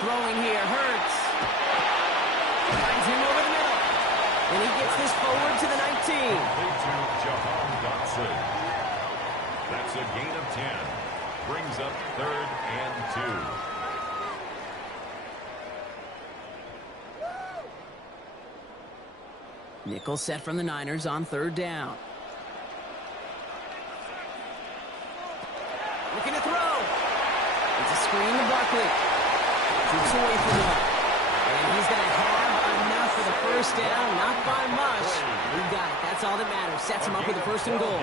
Throwing here, Hurts. Finds him over the middle. And he gets this forward to the 19. That's a gain of 10. Brings up 3rd and 2. Nickel set from the Niners on 3rd down. Looking to throw. It's a screen to Barkley. Keeps away from him. And he's going to have enough for the first down. Not by much. We got it. That's all that matters. Sets him up with a 1st and goal.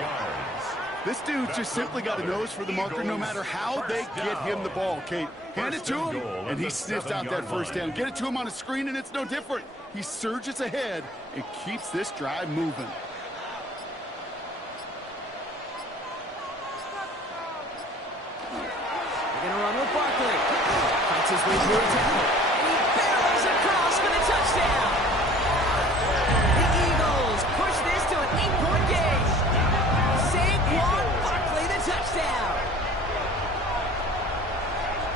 This dude just simply got a nose for the marker no matter how they get him the ball, Kate. Hand it to him, and he sniffs out that first down. Get it to him on a screen, and it's no different. He surges ahead and keeps this drive moving. They're going to run with Barkley. Fights his way through a tackle. And he barrels across for the touchdown. The Eagles push this to an 8-point game. Saquon Barkley, the touchdown.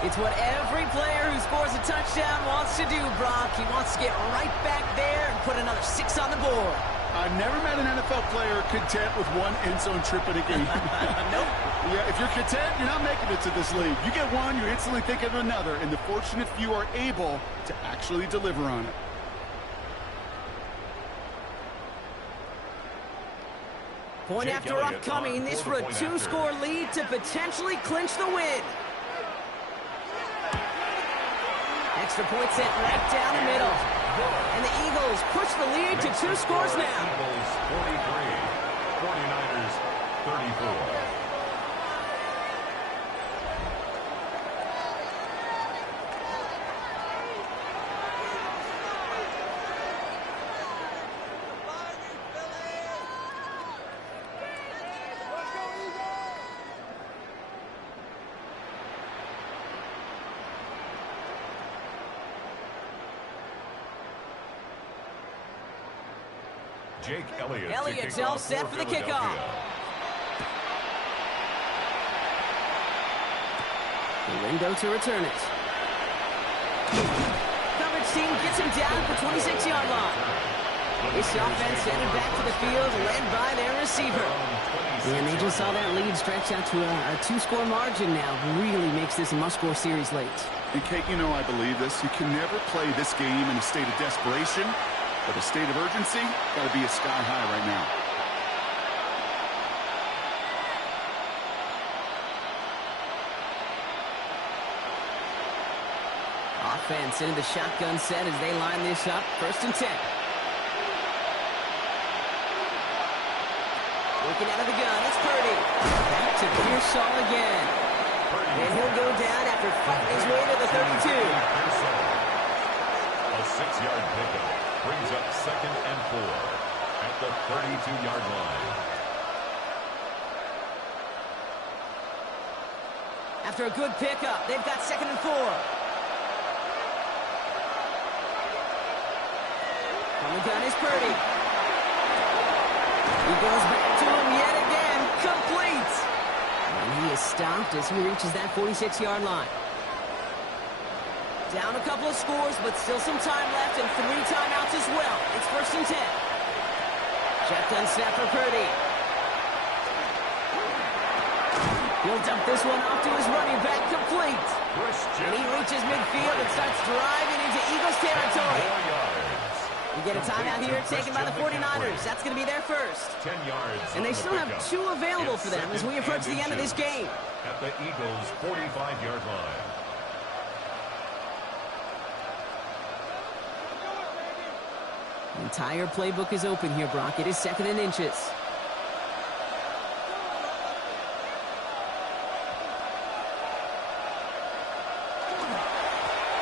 It's what every player who scores a touchdown wants to do, Brock. He wants to get right back there and put another 6 on the board. I've never met an NFL player content with one end zone trip in a game. Nope. Yeah, if you're content, you're not making it to this league. You get one, you're instantly thinking of another, and the fortunate few are able to actually deliver on it. Point after upcoming, this for a 2-score lead to potentially clinch the win. Extra point sent right down the middle. And the Eagles push the lead to 2 scores now. Eagles 43, 49ers 34. Jake Elliott's all set for the kickoff. The window to return it. Coverage team gets him down at the 26-yard line. This offense sent it back to the field, led by their receiver. And they just saw that lead stretch out to a 2-score margin now. Really makes this a must-score series late. And Kate, you know I believe this. You can never play this game in a state of desperation. But a state of urgency, got to be a sky high right now. Offense into the shotgun set as they line this up. 1st and 10. Looking out of the gun, it's Purdy. Back to Pearsall again. And he'll go down after fighting his way to the 32. A 6-yard pickup. Brings up 2nd and 4 at the 32-yard line. After a good pickup, they've got 2nd and 4. From the gun is Purdy. He goes back to him yet again. Complete. And he is stopped as he reaches that 46-yard line. Down a couple of scores, but still some time left and 3 timeouts as well. It's 1st and 10. Shotgun snap for Purdy. He'll dump this one off to his running back, complete. And he reaches midfield and starts driving into Eagles territory. We get a timeout here taken by the 49ers. That's going to be their first. 10 yards. And they still have 2 available for them as we approach the end of this game. At the Eagles' 45-yard line. The entire playbook is open here, Brock. It is 2nd and inches.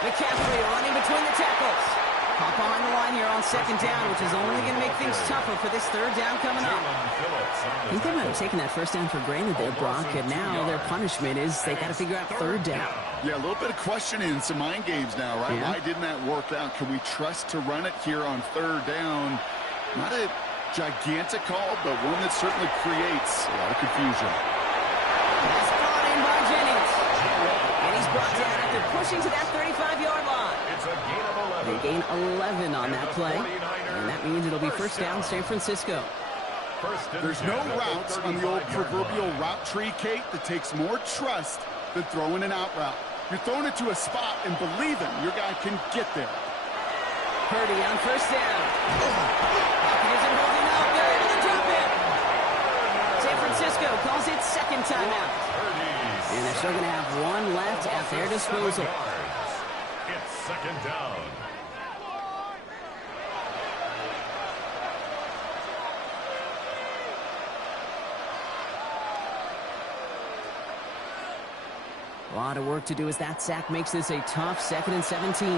McCaffrey running between the tackles. Caught behind the line here on 2nd down, which is only going to make things tougher for this 3rd down coming up. I think they might have taken that 1st down for granted there, Brock, and now their punishment is they got to figure out 3rd down. Yeah, a little bit of questioning, some mind games now, right? Yeah. Why didn't that work out? Can we trust to run it here on 3rd down? Not a gigantic call, but one that certainly creates a lot of confusion. That's brought in by Jennings. And he's brought down after pushing to that 35-yard line. It's a gain of 11. They gain 11 on that play, and that means it'll be 1st down San Francisco. There's no route on the old proverbial route tree, Kate, that takes more trust than throwing an out route. You're throwing it to a spot and believing your guy can get there. Purdy on 1st down. Pocket isn't holding up. They're able to drop it. San Francisco calls it 2nd timeout. And they're still going to have 1 left at their disposal. It's 2nd down. A lot of work to do as that sack makes this a tough 2nd and 17.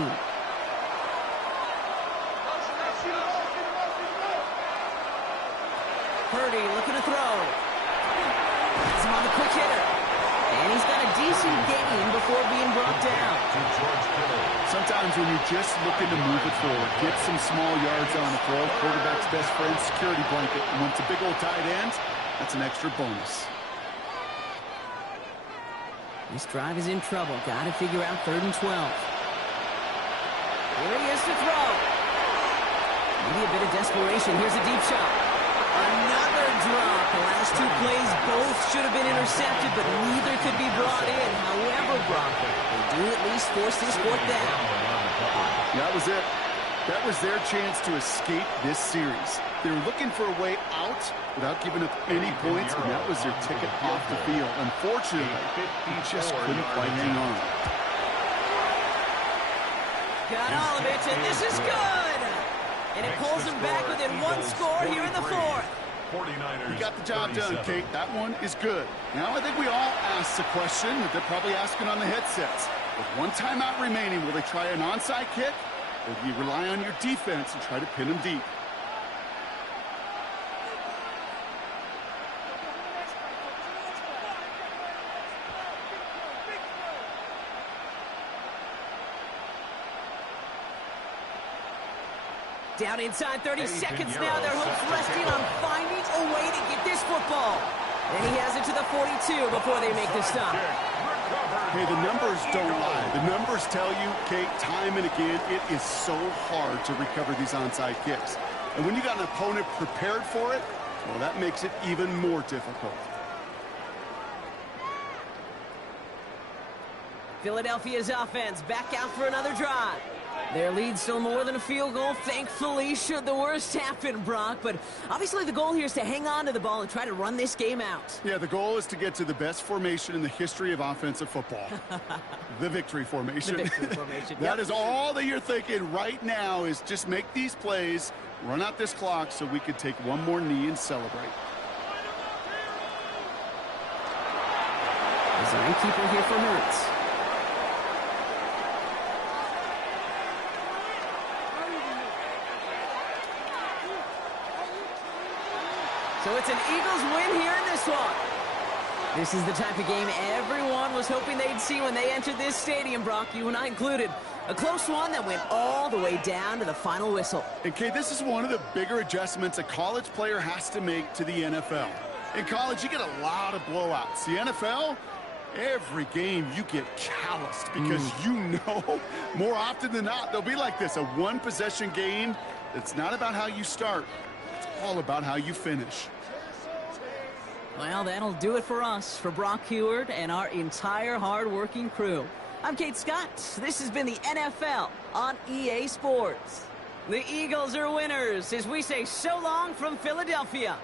Purdy looking to throw. Has him on the quick hitter. And he's got a decent gain before being brought down. Sometimes when you're just looking to move it forward, get some small yards on the throw, quarterback's best friend, security blanket. And when it's a big old tight end, that's an extra bonus. This drive is in trouble. Got to figure out 3rd and 12. Here he is to throw. Maybe a bit of desperation. Here's a deep shot. Another drop. The last 2 plays both should have been intercepted, but neither could be brought in. However, Brock, they do at least force this 4th down. That was it. That was their chance to escape this series. They were looking for a way out without giving up any points, and that was their ticket off the field. Unfortunately, he just couldn't quite hang on. Got Olivet, and this is good! And it pulls them back within 1 score here in the 4th. 49ers. You got the job done, Kate. That one is good. Now I think we all asked the question that they're probably asking on the headsets. With 1 timeout remaining, will they try an onside kick? Or do you rely on your defense and try to pin them deep? Down inside 30 seconds now. Their hopes resting on finding a way to get this football. And he has it to the 42 before they make the stop. Hey, the numbers don't lie. The numbers tell you, Kate, time and again, it is so hard to recover these onside kicks. And when you got an opponent prepared for it, well, that makes it even more difficult. Philadelphia's offense back out for another drive. Their lead's still more than a field goal, thankfully, should the worst happen, Brock. But obviously the goal here is to hang on to the ball and try to run this game out. Yeah, the goal is to get to the best formation in the history of offensive football. The victory formation. The victory formation. That is all that you're thinking right now is just make these plays, run out this clock so we could take one more knee and celebrate. Design keeper here for Hurts. So it's an Eagles win here in this one. This is the type of game everyone was hoping they'd see when they entered this stadium, Brock, you and I included. A close one that went all the way down to the final whistle. And, Kay, this is one of the bigger adjustments a college player has to make to the NFL. In college, you get a lot of blowouts. The NFL, every game you get calloused because you know more often than not they'll be like this, a one-possession game. It's not about how you start. It's all about how you finish. Well, that'll do it for us, for Brock Heward and our entire hard-working crew. I'm Kate Scott. This has been the NFL on EA Sports. The Eagles are winners as we say so long from Philadelphia.